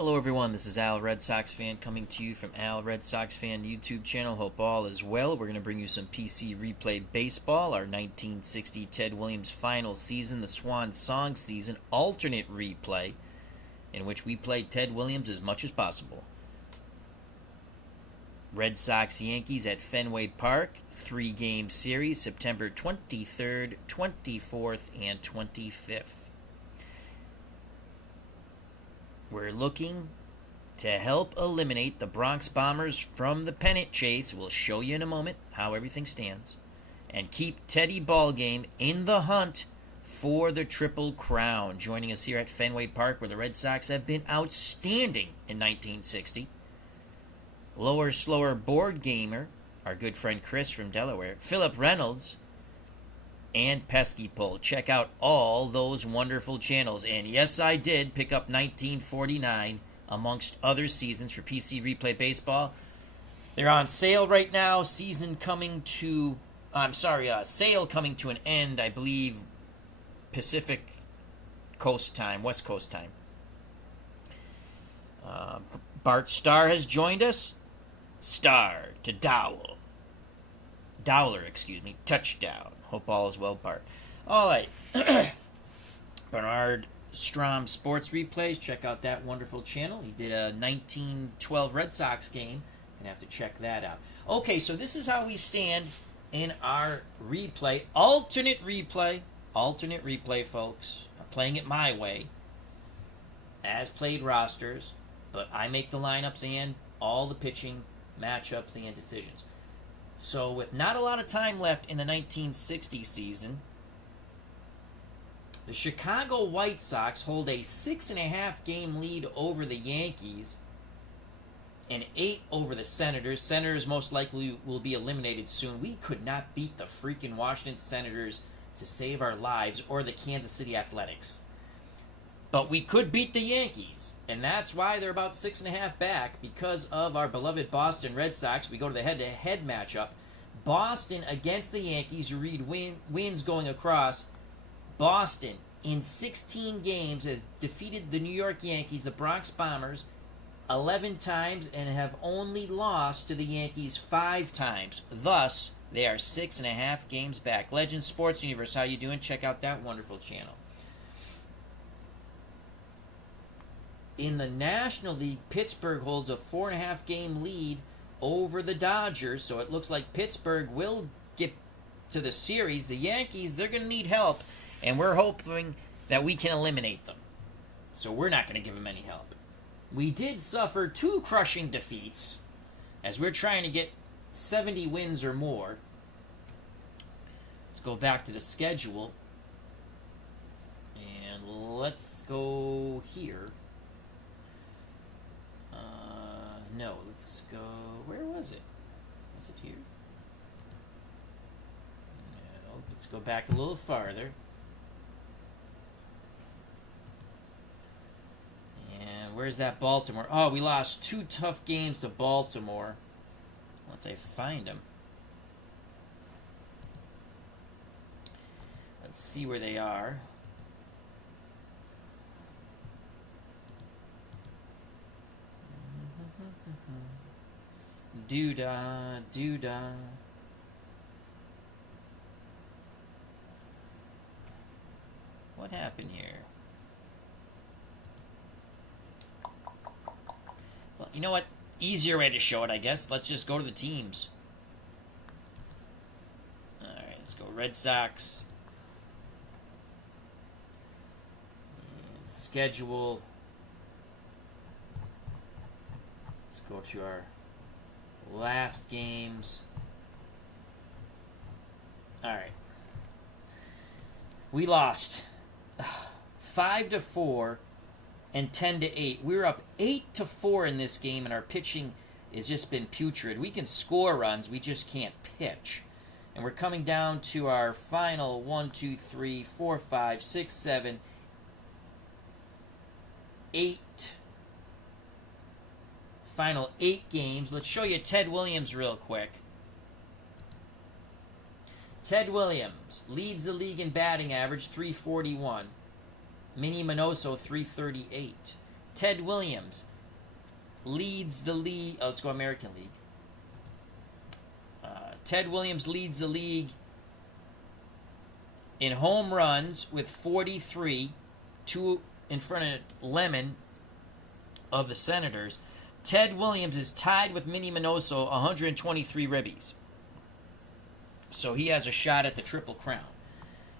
Hello everyone, this is Al Red Sox Fan coming to you from Al Red Sox Fan YouTube channel. Hope all is well. We're going to bring you some PC Replay Baseball, our 1960 Ted Williams final season, the Swan Song season, alternate replay, in which we played Ted Williams as much as possible. Red Sox Yankees at Fenway Park, 3-game series, September 23rd, 24th, and 25th. We're looking to help eliminate the Bronx Bombers from the pennant chase. We'll show you in a moment how everything stands. And keep Teddy Ballgame in the hunt for the Triple Crown. Joining us here at Fenway Park, where the Red Sox have been outstanding in 1960. Lower, slower board gamer, our good friend Chris from Delaware. Philip Reynolds and Pesky Pull. Check out all those wonderful channels. And yes, I did pick up 1949 amongst other seasons for PC Replay Baseball. They're on sale right now. Sale coming to an end, I believe, Pacific Coast time, West Coast time. Bart Starr has joined us. Starr to Dowler, touchdown. Hope all is well, Bart. All right. Bernard Strom Sports Replays. Check out that wonderful channel. He did a 1912 Red Sox game. Gonna have to check that out. Okay, so this is how we stand in our replay. Alternate replay, folks. I'm playing it my way. As played rosters, but I make the lineups and all the pitching matchups and decisions. So with not a lot of time left in the 1960 season, the Chicago White Sox hold a 6.5 game lead over the Yankees and 8 over the Senators. Senators most likely will be eliminated soon. We could not beat the freaking Washington Senators to save our lives, or the Kansas City Athletics. But we could beat the Yankees, and that's why they're about 6.5 back, because of our beloved Boston Red Sox. We go to the head-to-head matchup. Boston against the Yankees. You read wins going across. Boston, in 16 games, has defeated the New York Yankees, the Bronx Bombers, 11 times, and have only lost to the Yankees 5 times. Thus, they are 6.5 games back. Legend Sports Universe, how you doing? Check out that wonderful channel. In the National League, Pittsburgh holds a 4.5 game lead over the Dodgers, so it looks like Pittsburgh will get to the series. The Yankees, they're going to need help, and we're hoping that we can eliminate them. So we're not going to give them any help. We did suffer 2 crushing defeats, as we're trying to get 70 wins or more. Let's go back to the schedule, and let's go here. No, let's go... Where was it? Was it here? No, let's go back a little farther. And where's that Baltimore? Oh, we lost 2 tough games to Baltimore. Once I find them. Let's see where they are. Doo-dah. What happened here? Well, you know what? Easier way to show it, I guess. Let's just go to the teams. Alright, let's go Red Sox. And schedule. Let's go to our last games. Alright. We lost 5-4 and 10-8. We were up 8-4 in this game, and our pitching has just been putrid. We can score runs, we just can't pitch. And we're coming down to our final 1, 2, 3, 4, 5, 6, 7, 8. Final 8 games. Let's show you Ted Williams real quick. Ted Williams leads the league in batting average, 341. Minnie Minoso, 338. Ted Williams leads the league. Oh, let's go American League. Ted Williams leads the league in home runs with 43, 2 in front of Lemon of the Senators. Ted Williams is tied with Minnie Minoso, 123 ribbies. So he has a shot at the Triple Crown.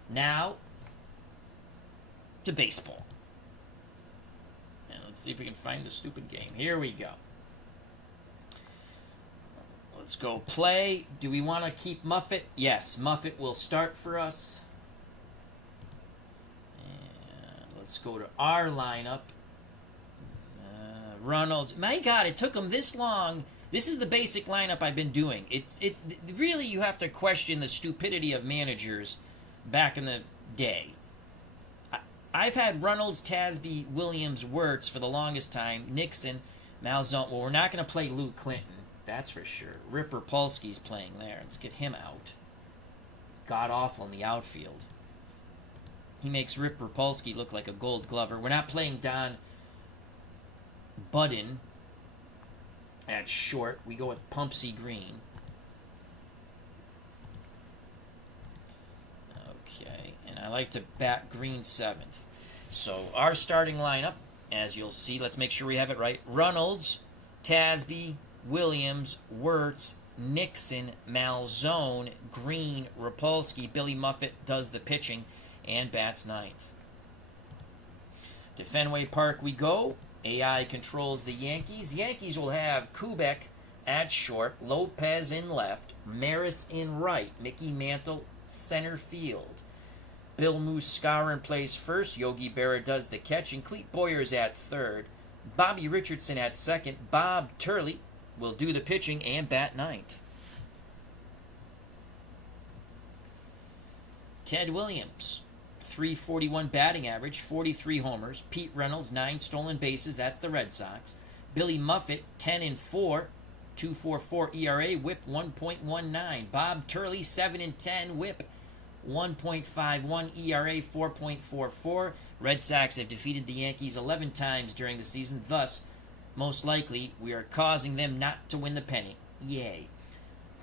Now, to baseball. And let's see if we can find the stupid game. Here we go. Let's go play. Do we want to keep Muffet? Yes, Muffet will start for us. And let's go to our lineup. Reynolds. My God, it took him this long. This is the basic lineup I've been doing. It's really, you have to question the stupidity of managers back in the day. I've had Reynolds, Tasby, Williams, Wirtz for the longest time. Nixon, Malzone. Well, we're not going to play Lou Clinton. That's for sure. Ripper Polsky's playing there. Let's get him out. God awful in the outfield. He makes Ripper Polsky look like a Gold Glover. We're not playing Don Budden at short. We go with Pumpsy Green. Okay, and I like to bat Green 7th. So our starting lineup, as you'll see, let's make sure we have it right. Reynolds, Tasby, Williams, Wirtz, Nixon, Malzone, Green, Rapolsky. Billy Muffet does the pitching and bats 9th. To Fenway Park we go. AI controls the Yankees. Yankees will have Kubek at short, Lopez in left, Maris in right, Mickey Mantle center field. Bill Muscarin plays first, Yogi Berra does the catching, Clete Boyer's at third, Bobby Richardson at second, Bob Turley will do the pitching and bat 9th. Ted Williams, 341 batting average, 43 homers. Pete Reynolds, 9 stolen bases. That's the Red Sox. Billy Muffet, 10-4, 2.44 ERA, WHIP 1.19. Bob Turley, 7-10, WHIP 1.51 ERA, 4.44. Red Sox have defeated the Yankees 11 times during the season. Thus, most likely, we are causing them not to win the pennant. Yay.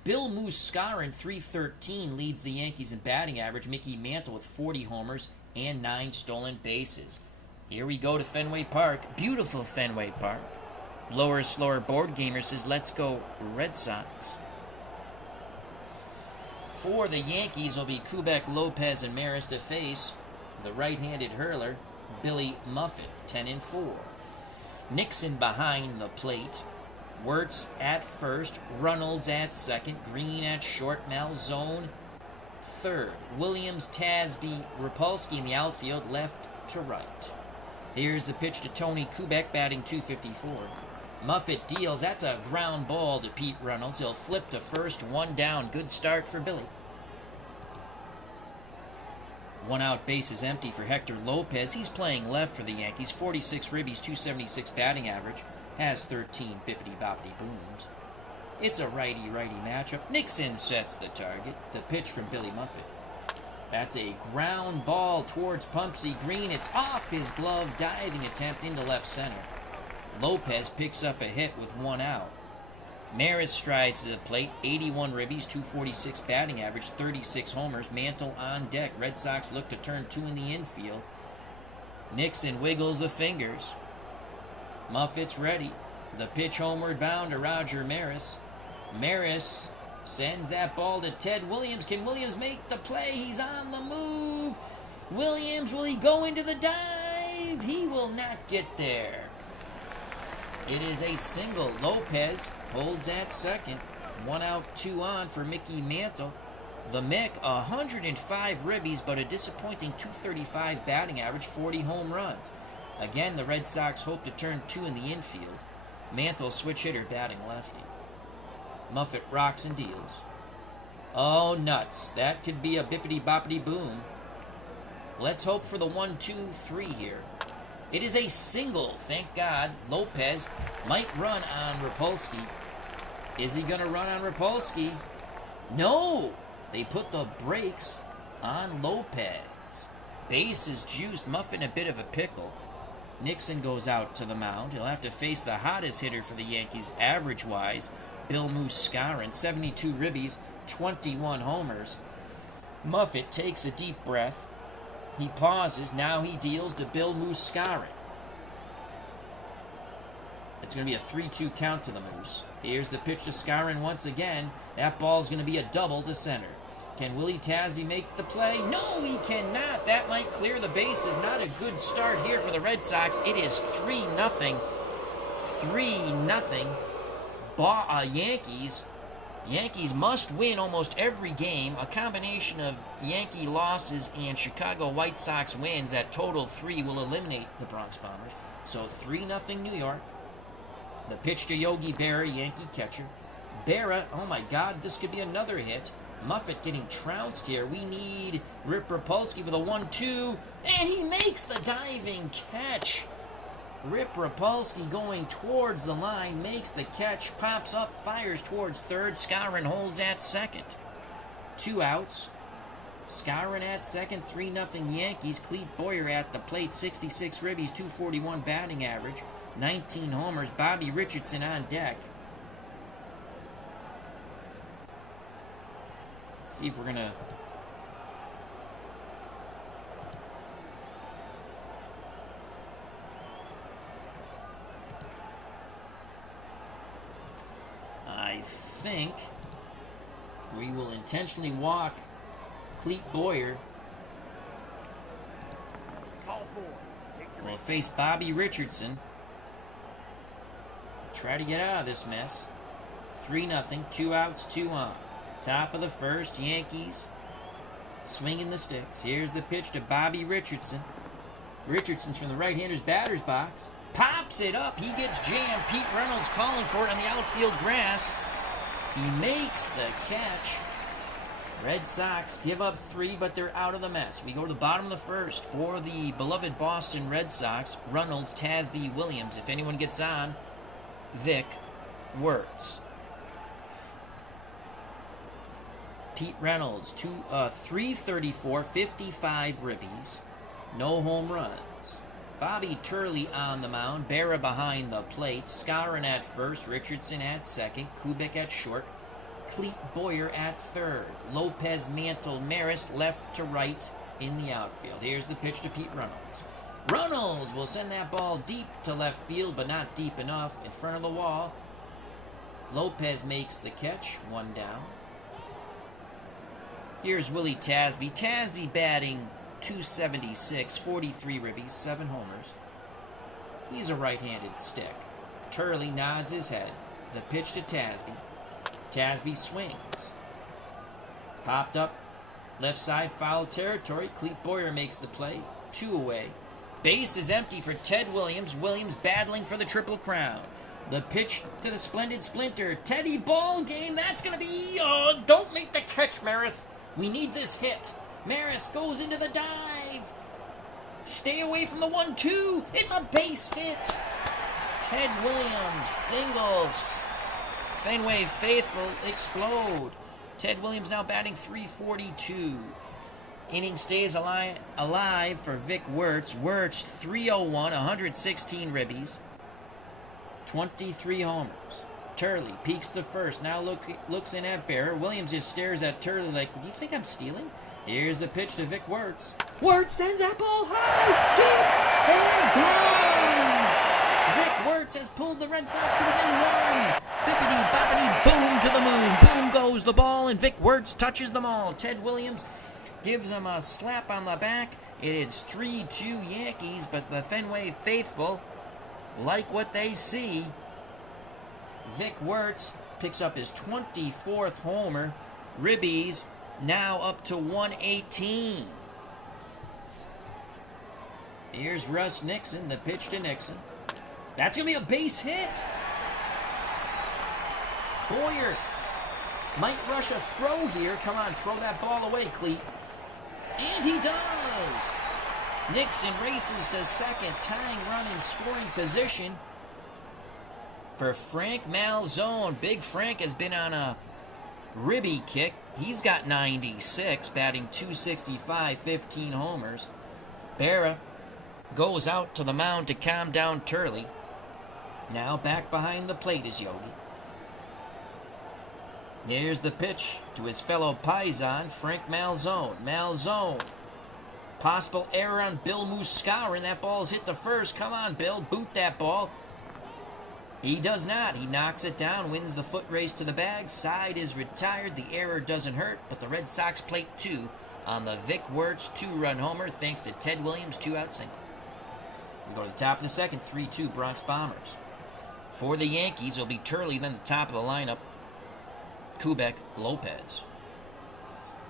Bill Muscarin, 313, leads the Yankees in batting average. Mickey Mantle with 40 homers and 9 stolen bases. Here we go to Fenway Park. Beautiful Fenway Park. Lower, slower board gamer says, let's go Red Sox. For the Yankees will be Kubek, Lopez, and Maris to face the right-handed hurler, Billy Muffet, 10-4. Nixon behind the plate. Wirtz at first, Reynolds at second, Green at short, Malzone third. Williams, Tasby, Rapolsky in the outfield, left to right. Here's the pitch to Tony Kubek, batting .254. Muffet deals. That's a ground ball to Pete Reynolds. He'll flip to first, 1 down. Good start for Billy. 1 out, base is empty for Hector Lopez. He's playing left for the Yankees. 46 ribbies, .276 batting average. Has 13 bippity-boppity booms. It's a righty-righty matchup. Nixon sets the target. The pitch from Billy Muffet. That's a ground ball towards Pumpsy Green. It's off his glove. Diving attempt into left center. Lopez picks up a hit with 1 out. Maris strides to the plate. 81 ribbies, .246 batting average, 36 homers. Mantle on deck. Red Sox look to turn 2 in the infield. Nixon wiggles the fingers. Muffet's ready. The pitch homeward bound to Roger Maris. Maris sends that ball to Ted Williams. Can Williams make the play? He's on the move. Williams, will he go into the dive? He will not get there. It is a single. Lopez holds at second. 1 out, 2 on for Mickey Mantle. The Mick, 105 ribbies, but a disappointing .235 batting average, 40 home runs. Again, the Red Sox hope to turn 2 in the infield. Mantle, switch hitter, batting lefty. Muffet rocks and deals. Oh, nuts. That could be a bippity-boppity boom. Let's hope for the 1-2-3 here. It is a single, thank God. Lopez might run on Rapolsky. Is he going to run on Rapolsky? No! They put the brakes on Lopez. Base is juiced. Muffet in a bit of a pickle. Nixon goes out to the mound. He'll have to face the hottest hitter for the Yankees, average-wise, Bill Moose Skowron. 72 ribbies, 21 homers. Muffet takes a deep breath. He pauses. Now he deals to Bill Moose Skowron. It's going to be a 3-2 count to the Moose. Here's the pitch to Skowron once again. That ball's going to be a double to center. Can Willie Tasby make the play? No, he cannot. That might clear the bases. Not a good start here for the Red Sox. It is 3-0. 3-0. Yankees. Yankees must win almost every game. A combination of Yankee losses and Chicago White Sox wins, that total 3 will eliminate the Bronx Bombers. So 3-0 New York. The pitch to Yogi Berra, Yankee catcher. Berra, oh my God, this could be another hit. Muffet getting trounced here. We need Rip Rapolsky with a 1-2, and he makes the diving catch. Rip Rapolsky going towards the line, makes the catch, pops up, fires towards third. Skowron holds at second. 2 outs. Skowron at second, 3-0 Yankees. Clete Boyer at the plate, 66 ribbies, 241 batting average, 19 homers. Bobby Richardson on deck. Let's see if we're going to... I think we will intentionally walk Clete Boyer. We'll face Bobby Richardson. Try to get out of this mess. 3-0, 2 outs, 2 on. Top of the first, Yankees swinging the sticks. Here's the pitch to Bobby Richardson. Richardson's from the right-hander's batter's box. Pops it up. He gets jammed. Pete Reynolds calling for it on the outfield grass. He makes the catch. Red Sox give up 3, but they're out of the mess. We go to the bottom of the first for the beloved Boston Red Sox. Reynolds, Tasby, Williams. If anyone gets on, Vic Wertz. Pete Reynolds, 334, 55 ribbies, no home runs. Bobby Turley on the mound, Berra behind the plate, Skowron at first, Richardson at second, Kubik at short, Clete Boyer at third, Lopez, Mantle, Maris left to right in the outfield. Here's the pitch to Pete Reynolds. Reynolds will send that ball deep to left field, but not deep enough, in front of the wall. Lopez makes the catch, 1 down. Here's Willie Tasby. Tasby batting .276, 43 ribbies, 7 homers. He's a right-handed stick. Turley nods his head. The pitch to Tasby. Tasby swings. Popped up. Left side, foul territory. Clete Boyer makes the play. 2 away. Base is empty for Ted Williams. Williams battling for the Triple Crown. The pitch to the splendid Splinter. Teddy ball game. That's going to be... Oh, don't make the catch, Maris. We need this hit. Maris goes into the dive. Stay away from the 1-2. It's a base hit. Ted Williams singles. Fenway faithful explode. Ted Williams now batting .342. Inning stays alive for Vic Wertz. Wertz 301, 116 ribbies, 23 homers. Turley peeks to first. Now looks in at Berra. Williams just stares at Turley like, do you think I'm stealing? Here's the pitch to Vic Wertz. Wertz sends that ball high, deep, and gone! Vic Wertz has pulled the Red Sox to within 1. Bippity boppity boom to the moon. Boom goes the ball, and Vic Wertz touches them all. Ted Williams gives him a slap on the back. It's 3-2 Yankees, but the Fenway faithful like what they see. Vic Wertz picks up his 24th homer. Ribbies now up to 118. Here's Russ Nixon, the pitch to Nixon. That's going to be a base hit. Boyer might rush a throw here. Come on, throw that ball away, Clete. And he does. Nixon races to second, tying run in scoring position for Frank Malzone. Big Frank has been on a ribby kick. He's got 96, batting .265, 15 homers. Berra Goes out to the mound to calm down Turley. Now back behind the plate is Yogi. Here's the pitch to his fellow Paisan, Frank Malzone. Malzone. Possible error on Bill Muscaurin. That ball's hit the first. Come on, Bill. Boot that ball. He does not. He knocks it down, wins the foot race to the bag. Side is retired. The error doesn't hurt, but the Red Sox plate 2 on the Vic Wertz 2-run homer thanks to Ted Williams' 2-out single. We go to the top of the second, 3-2 Bronx Bombers. For the Yankees, it'll be Turley, then the top of the lineup, Kubek, Lopez.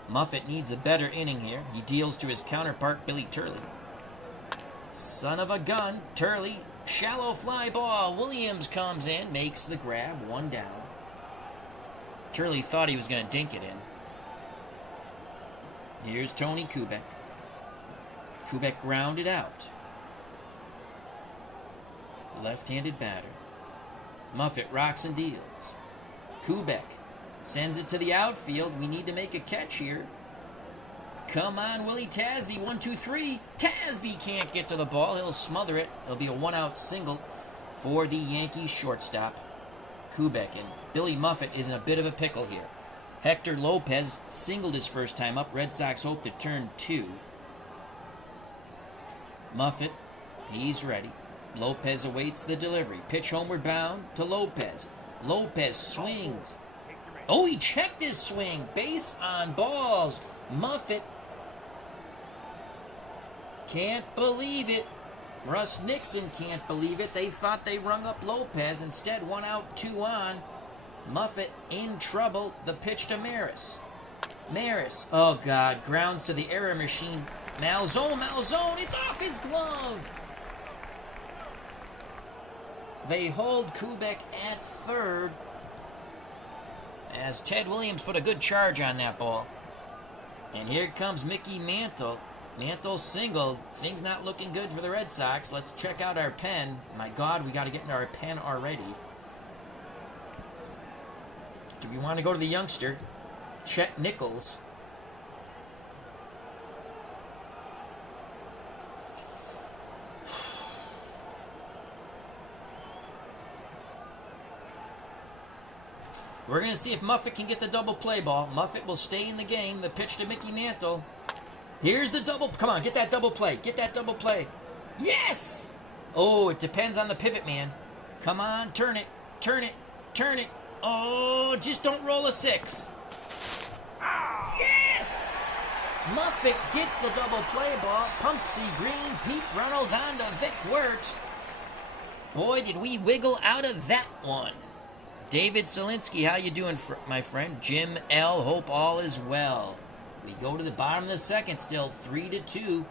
Muffet needs a better inning here. He deals to his counterpart, Billy Turley. Son of a gun, Turley. Shallow fly ball. Williams comes in, makes the grab, 1 down. Turley thought he was going to dink it in. Here's Tony Kubek. Kubek grounded out. Left-handed batter. Muffet rocks and deals. Kubek sends it to the outfield. We need to make a catch here. Come on, Willie Tasby. 1, 2, 3. Tasby can't get to the ball. He'll smother it. It'll be a 1-out single for the Yankees shortstop, Kubek. And Billy Muffet is in a bit of a pickle here. Hector Lopez singled his first time up. Red Sox hope to turn 2. Muffet, he's ready. Lopez awaits the delivery. Pitch homeward bound to Lopez. Lopez swings. Oh, he checked his swing. Base on balls. Muffet can't believe it. Russ Nixon can't believe it. They thought they rung up Lopez. Instead, 1 out, 2 on. Muffet in trouble. The pitch to Maris. Maris. Oh, God. Grounds to the error machine. Malzone. It's off his glove. They hold Kubek at third as Ted Williams put a good charge on that ball. And here comes Mickey Mantle. Mantle single. Things not looking good for the Red Sox. Let's check out our pen. My God, we got to get into our pen already. Do we want to go to the youngster, Chet Nichols? We're going to see if Muffet can get the double play ball. Muffet will stay in the game. The pitch to Mickey Mantle. Here's the double. Come on, get that double play. Get that double play. Yes! Oh, it depends on the pivot man. Come on, turn it. Turn it. Turn it. Oh, just don't roll a 6. Yes! Muffet gets the double play ball. Pumpsy Green, Pete Reynolds on to Vic Wertz. Boy, did we wiggle out of that one. David Selinsky, how you doing, my friend? Jim L., hope all is well. We go to the bottom of the second still, 3-2.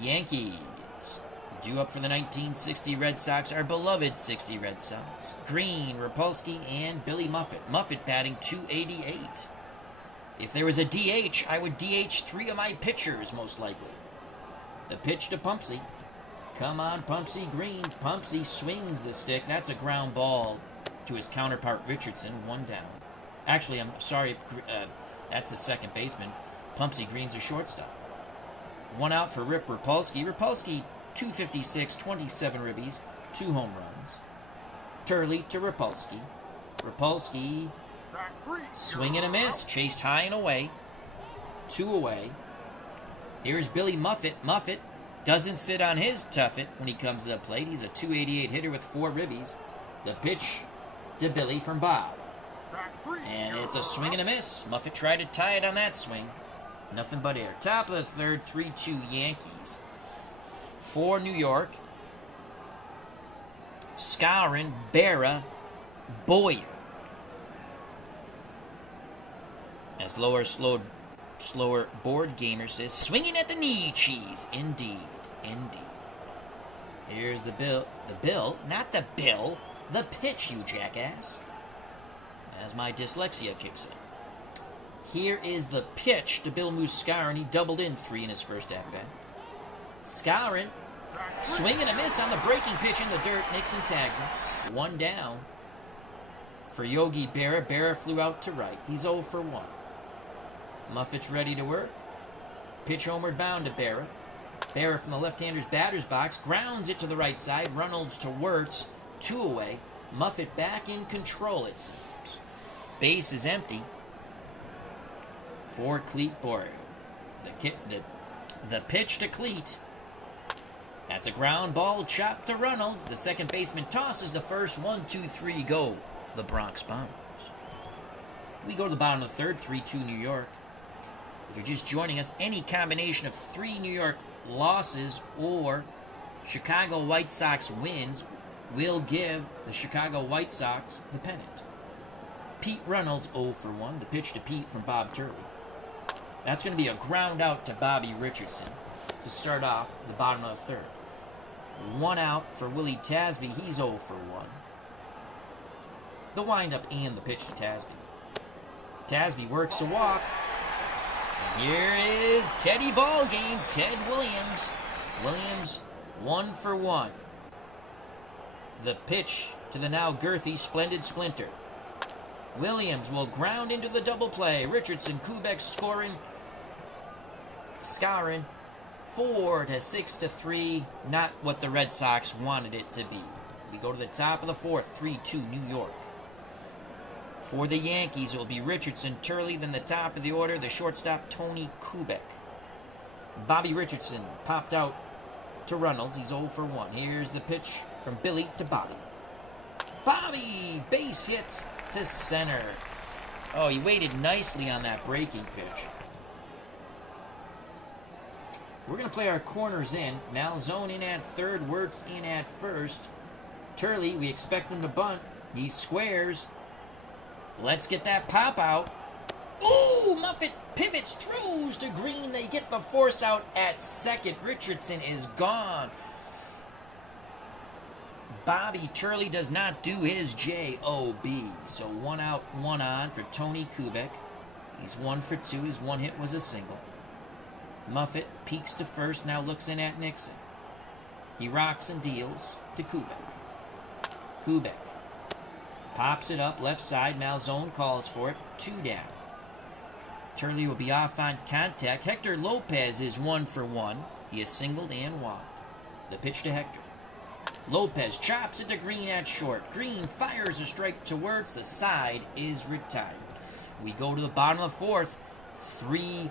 Yankees due up for the 1960 Red Sox, our beloved 60 Red Sox. Green, Rapolsky, and Billy Muffet. Muffet batting .288. If there was a DH, I would DH 3 of my pitchers, most likely. The pitch to Pumpsy. Come on, Pumpsy Green. Pumpsy swings the stick. That's a ground ball to his counterpart Richardson, 1 down. Actually, I'm sorry, that's the second baseman. Pumpsy Green's a shortstop. 1 out for Rip Rapolsky. Rapolsky, 256, 27 ribbies, 2 home runs. Turley to Rapolsky. Rapolsky, swing and a miss, chased high and away. 2 away. Here's Billy Muffet. Muffet doesn't sit on his tuffet when he comes to the plate. He's a .288 hitter with 4 ribbies. The pitch to Billy from Bob. And it's a swing and a miss. Muffet tried to tie it on that swing. Nothing but air. Top of the third, 3-2 Yankees. For New York, Skowron, Berra, Boyer. As slower board gamer says, swinging at the knee cheese. Indeed. Here's the bill, not the bill. The pitch, you jackass. As my dyslexia kicks in. Here is the pitch to Bill Muscaurin. He doubled in 3 in his first at-bat. Skowron, swing and a miss on the breaking pitch in the dirt. Nixon tags him. 1 down for Yogi Berra. Berra flew out to right. He's 0 for 1. Muffet's ready to work. Pitch homeward bound to Berra. Barrett from the left-hander's batter's box grounds it to the right side. Reynolds to Wirtz, 2 away. Muffet back in control, it seems. Base is empty for Cleat Boyer. The pitch to Cleat. That's a ground ball chopped to Reynolds. The second baseman tosses the first. 1, 2, 3, go. The Bronx Bombers. We go to the bottom of the third, 3-2 New York. If you're just joining us, any combination of 3 New York losses or Chicago White Sox wins will give the Chicago White Sox the pennant. Pete Reynolds 0 for 1. The pitch to Pete from Bob Turley. That's going to be a ground out to Bobby Richardson to start off the bottom of the third. 1 out for Willie Tasby. He's 0 for 1. The windup and the pitch to Tasby. Tasby works a walk. And here is Teddy Ballgame, Ted Williams. Williams 1 for 1. The pitch to the now girthy Splendid Splinter. Williams will ground into the double play. Richardson, Kubek scoring. Scoring 4-6-3. Not what the Red Sox wanted it to be. We go to the top of the fourth, 3-2 New York. For the Yankees, it will be Richardson, Turley, then the top of the order, the shortstop, Tony Kubek. Bobby Richardson popped out to Reynolds. He's 0 for 1. Here's the pitch from Billy to Bobby. Bobby, base hit to center. Oh, he waited nicely on that breaking pitch. We're going to play our corners in. Malzone in at third, Wirtz in at first. Turley, we expect him to bunt. He squares. Let's get that pop out. Ooh, Muffet pivots, throws to Green. They get the force out at second. Richardson is gone. Bobby Turley does not do his J-O-B. So 1 out, 1 on for Tony Kubek. He's 1 for 2. His one hit was a single. Muffet peeks to first, now looks in at Nixon. He rocks and deals to Kubek. Kubek pops it up, left side. Malzone calls for it. 2 down. Turley will be off on contact. Hector Lopez is 1 for 1. He is singled and wide. The pitch to Hector. Lopez chops it to Green at short. Green fires a strike to Wirtz. The side is retired. We go to the bottom of the fourth. 3-2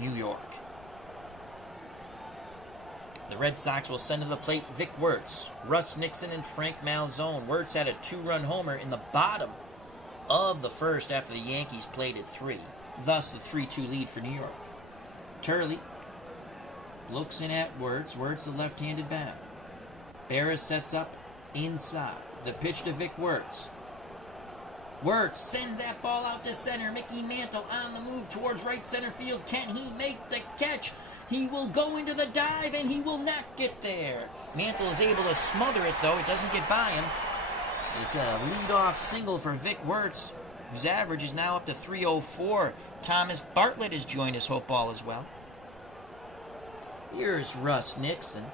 New York. The Red Sox will send to the plate Vic Wirtz, Russ Nixon, and Frank Malzone. Wirtz had a 2-run homer in the bottom of the first after the Yankees played at 3. Thus, the 3-2 lead for New York. Turley looks in at Wirtz. Wirtz, the left-handed batter. Barris sets up inside. The pitch to Vic Wirtz. Wirtz sends that ball out to center. Mickey Mantle on the move towards right center field. Can he make the catch? He will go into the dive, and he will not get there. Mantle is able to smother it, though. It doesn't get by him. It's a leadoff single for Vic Wirtz, whose average is now up to 304. Thomas Bartlett has joined his hope ball as well. Here's Russ Nixon.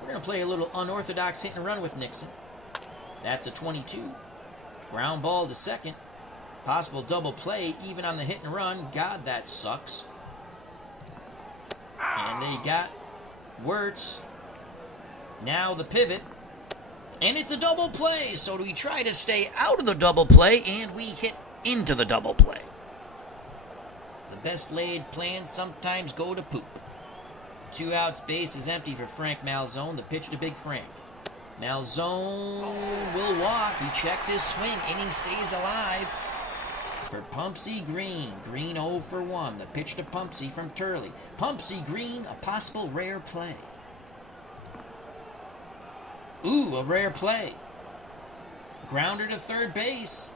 We're going to play a little unorthodox hit and run with Nixon. That's a 22. Ground ball to second. Possible double play even on the hit and run. God, that sucks. And they got Wirtz. Now the pivot. And it's a double play. So we try to stay out of the double play, and we hit into the double play. The best laid plans sometimes go to poop. 2 outs, base is empty for Frank Malzone. The pitch to Big Frank. Malzone will walk. He checked his swing. Inning stays alive for Pumpsy Green. Green 0 for 1. The pitch to Pumpsy from Turley. Pumpsy Green, a possible rare play. Ooh, a rare play. Grounder to third base.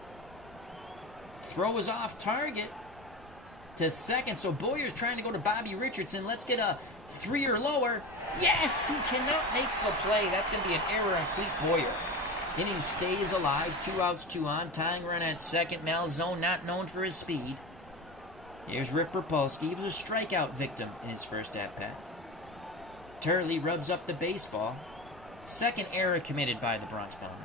Throw is off target to second. So Boyer's trying to go to Bobby Richardson. Let's get a 3 or lower. Yes, he cannot make the play. That's going to be an error on Cleat Boyer. Inning stays alive. 2 outs, 2 on. Tying run at second. Malzone not known for his speed. Here's Rip Rapolsky. He was a strikeout victim in his first at-bat. Turley rubs up the baseball. Second error committed by the Bronx Bombers.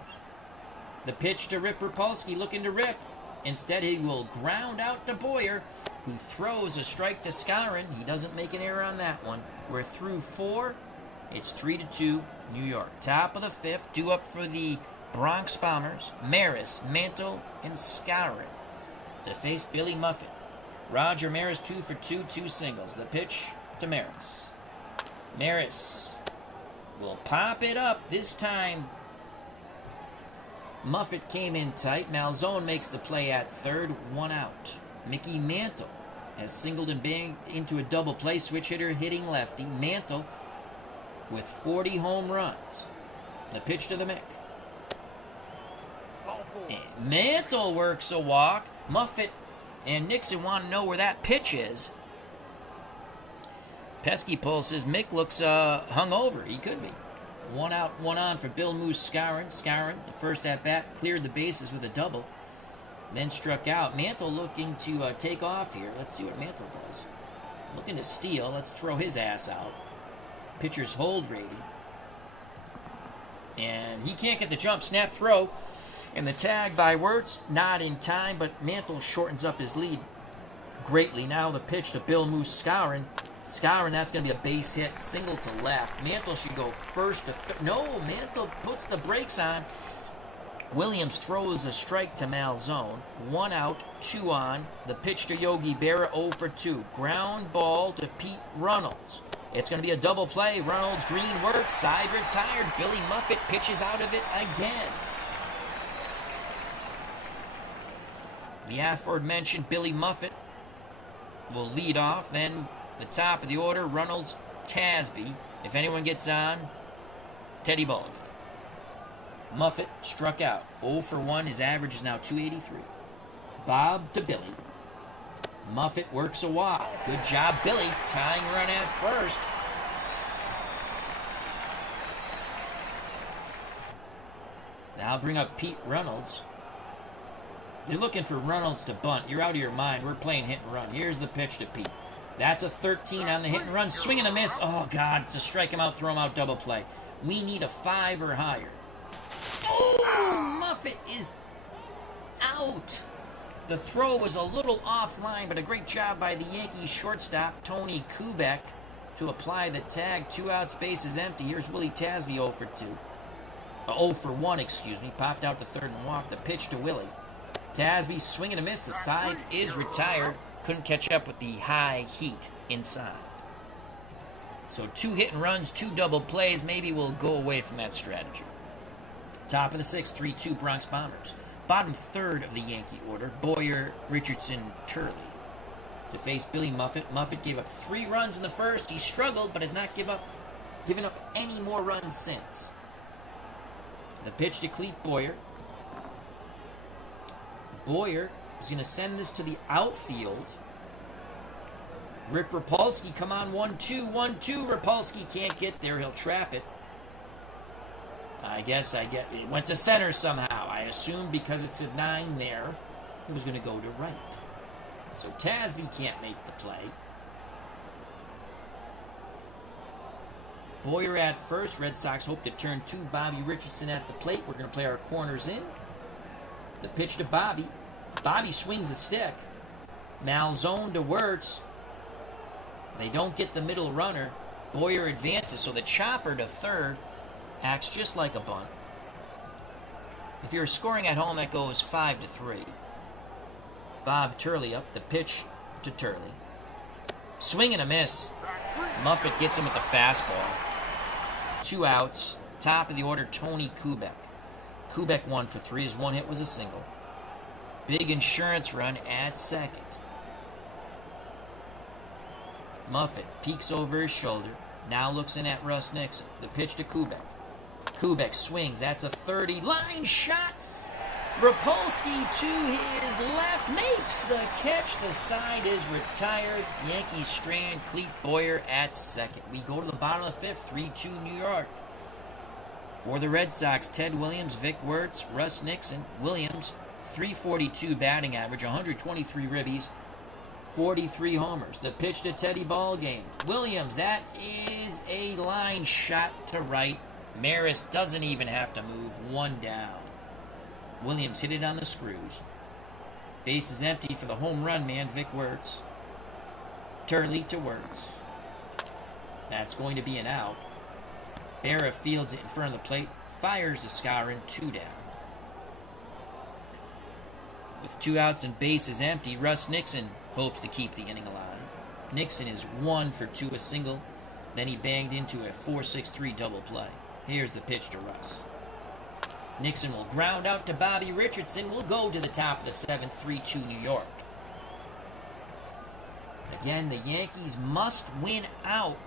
The pitch to Rip Rapolsky, looking to rip. Instead, he will ground out to Boyer. who throws a strike to Skowron. He doesn't make an error on that one. We're through 4. It's 3-2, New York. Top of the 5th, due up for the Bronx Bombers. Maris, Mantle, and Skowron to face Billy Muffet. Roger Maris 2 for 2, 2 singles. The pitch to Maris. Maris will pop it up. This time, Muffet came in tight. Malzone makes the play at third, 1 out. Mickey Mantle has singled and banged into a double play. Switch hitter hitting lefty. Mantle with 40 home runs. The pitch to the Mick. And Mantle works a walk. Muffet and Nixon want to know where that pitch is. Pesky Pole says Mick looks hungover. He could be. 1 out, 1 on for Bill Moose Skowron. Skowron, the first at bat, cleared the bases with a double. Then struck out. Mantle looking to take off here. Let's see what Mantle does. Looking to steal. Let's throw his ass out. Pitcher's hold rating. And he can't get the jump. Snap throw. And the tag by Wirtz. Not in time, but Mantle shortens up his lead greatly. Now the pitch to Bill Moose Skowron. Skowron, that's going to be a base hit. Single to left. Mantle should go first to third. No, Mantle puts the brakes on. Williams throws a strike to Malzone. 1 out, 2 on. The pitch to Yogi Berra, 0 for 2. Ground ball to Pete Runnels. It's going to be a double play. Runnels, Green, Wirtz, side retired. Billy Muffet pitches out of it again. The aforementioned Billy Muffet will lead off. Then the top of the order, Runnels, Tasby. If anyone gets on, Teddy Ball. Muffet struck out. 0 for 1. His average is now 283. Bob to Billy. Muffet works a walk. Good job, Billy. Tying run at first. Now bring up Pete Runnels. You're looking for Runnels to bunt. You're out of your mind. We're playing hit and run. Here's the pitch to Pete. That's a 13 on the hit and run. Swing and a miss. Oh, God. It's a strike him out, throw him out, double play. We need a 5 or higher. Oh, Muffet is out. The throw was a little offline, but a great job by the Yankees shortstop, Tony Kubek, to apply the tag. 2 outs, bases empty. Here's Willie Tasby 0 for 2. 0 for 1, excuse me. Popped out to third and walked. The pitch to Willie. Tasby swing and a miss. The side is retired. Couldn't catch up with the high heat inside. So 2 hit and runs, 2 double plays. Maybe we'll go away from that strategy. Top of the 6th, 3-2 Bronx Bombers. Bottom third of the Yankee order, Boyer, Richardson, Turley. To face Billy Muffet. Muffet gave up 3 runs in the first. He struggled, but has not given up any more runs since. The pitch to Clete Boyer. Boyer is going to send this to the outfield. Rick Rapolsky, come on, 1-2, 1-2. Rapolsky can't get there. He'll trap it. It went to center somehow. I assume because it said 9 there, it was going to go to right. So Tasby can't make the play. Boyer at first. Red Sox hope to turn 2. Bobby Richardson at the plate. We're going to play our corners in. The pitch to Bobby. Bobby swings the stick. Malzone to Wirtz. They don't get the middle runner. Boyer advances, so the chopper to third acts just like a bunt. If you're scoring at home, that goes 5-3. Bob Turley up. The pitch to Turley. Swing and a miss. Muffet gets him with the fastball. 2 outs. Top of the order, Tony Kubek. Kubek 1 for 3. His 1 hit was a single. Big insurance run at second. Muffet peeks over his shoulder. Now looks in at Russ Nixon. The pitch to Kubek. Kubek swings. That's a 30. Line shot. Rapolsky to his left. Makes the catch. The side is retired. Yankees strand Clete Boyer at second. We go to the bottom of the 5th. 3-2 New York. For the Red Sox, Ted Williams, Vic Wirtz, Russ Nixon. Williams, 342 batting average, 123 ribbies, 43 homers. The pitch to Teddy Ballgame. Williams, that is a line shot to right. Maris doesn't even have to move. 1 down. Williams hit it on the screws. Base is empty for the home run man, Vic Wirtz. Turley to Wirtz. That's going to be an out. Berra fields it in front of the plate. Fires to Skowron, 2 down. With 2 outs and bases empty, Russ Nixon hopes to keep the inning alive. Nixon is 1 for 2, a single. Then he banged into a 4-6-3 double play. Here's the pitch to Russ. Nixon will ground out to Bobby Richardson. Will go to the top of the 7th, 3-2 New York. Again, the Yankees must win out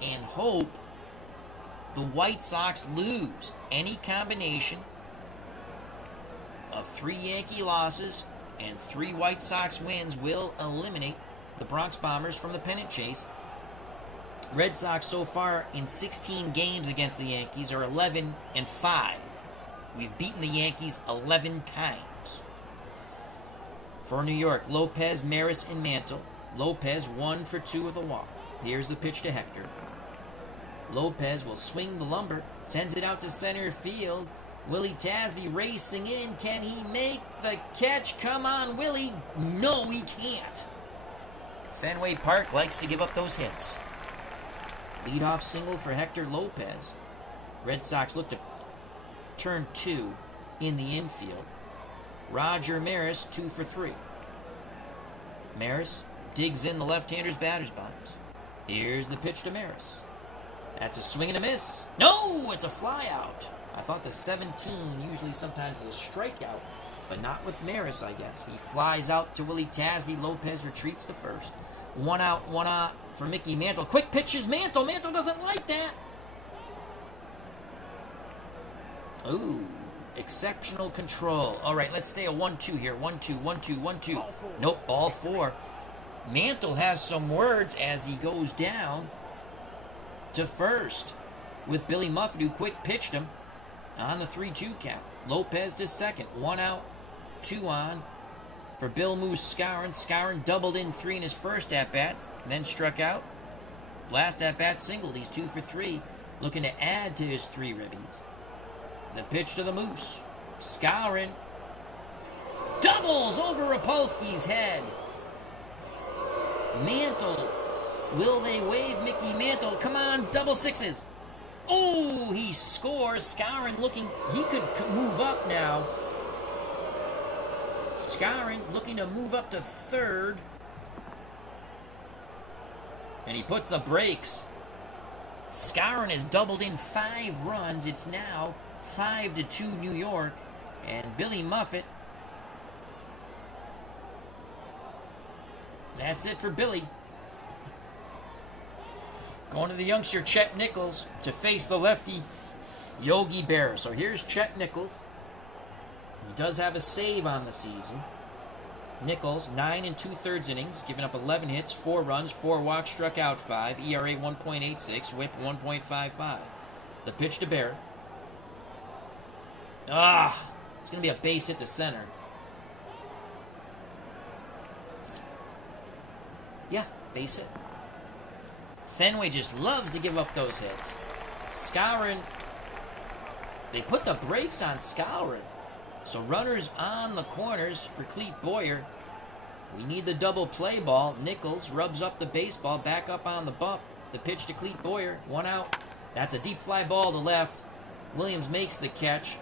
and hope the White Sox lose. Any combination of 3 Yankee losses and 3 White Sox wins will eliminate the Bronx Bombers from the pennant chase. Red Sox so far in 16 games against the Yankees are 11-5. We've beaten the Yankees 11 times. For New York, Lopez, Maris, and Mantle. Lopez 1 for 2 with a walk. Here's the pitch to Hector. Lopez will swing the lumber, sends it out to center field. Willie Tasby racing in. Can he make the catch? Come on, Willie. No, he can't. Fenway Park likes to give up those hits. Leadoff single for Hector Lopez. Red Sox look to turn 2 in the infield. Roger Maris 2 for 3. Maris digs in the left-hander's batter's box. Here's the pitch to Maris. That's a swing and a miss. No, it's a fly out. I thought the 17 usually sometimes is a strikeout, but not with Maris, I guess. He flies out to Willie Tasby. Lopez retreats to first. 1 out for Mickey Mantle. Quick pitches, Mantle. Mantle doesn't like that. Ooh, exceptional control. All right, let's stay a 1-2 here. 1-2, 1-2, 1-2. Nope, ball 4. Mantle has some words as he goes down to first with Billy Muffet, who quick pitched him on the 3-2 count. Lopez to second. 1 out, 2 on for Bill Moose Skowron. Skowron doubled in 3 in his first at-bats, then struck out. Last at-bat singled. He's 2 for 3, looking to add to his 3 ribbies. The pitch to the Moose. Skowron doubles over Rapolsky's head. Mantle. Will they wave Mickey Mantle? Come on, double sixes. Oh, he scores. Skowron looking, he could move up now. Skowron looking to move up to third. And he puts the brakes. Skowron has doubled in 5 runs. It's now 5-2 New York. And Billy Muffet. That's it for Billy. Going to the youngster Chet Nichols to face the lefty Yogi Berra. So here's Chet Nichols. He does have a save on the season. Nichols, 9 2/3 innings, giving up 11 hits, 4 runs, 4 walks, struck out 5, ERA 1.86, whip 1.55. The pitch to Berra. It's going to be a base hit to center. Yeah, base hit. Fenway just loves to give up those hits. Skowron, they put the brakes on Skowron. So runners on the corners for Clete Boyer. We need the double play ball. Nichols rubs up the baseball, back up on the bump. The pitch to Clete Boyer, 1 out. That's a deep fly ball to left. Williams makes the catch.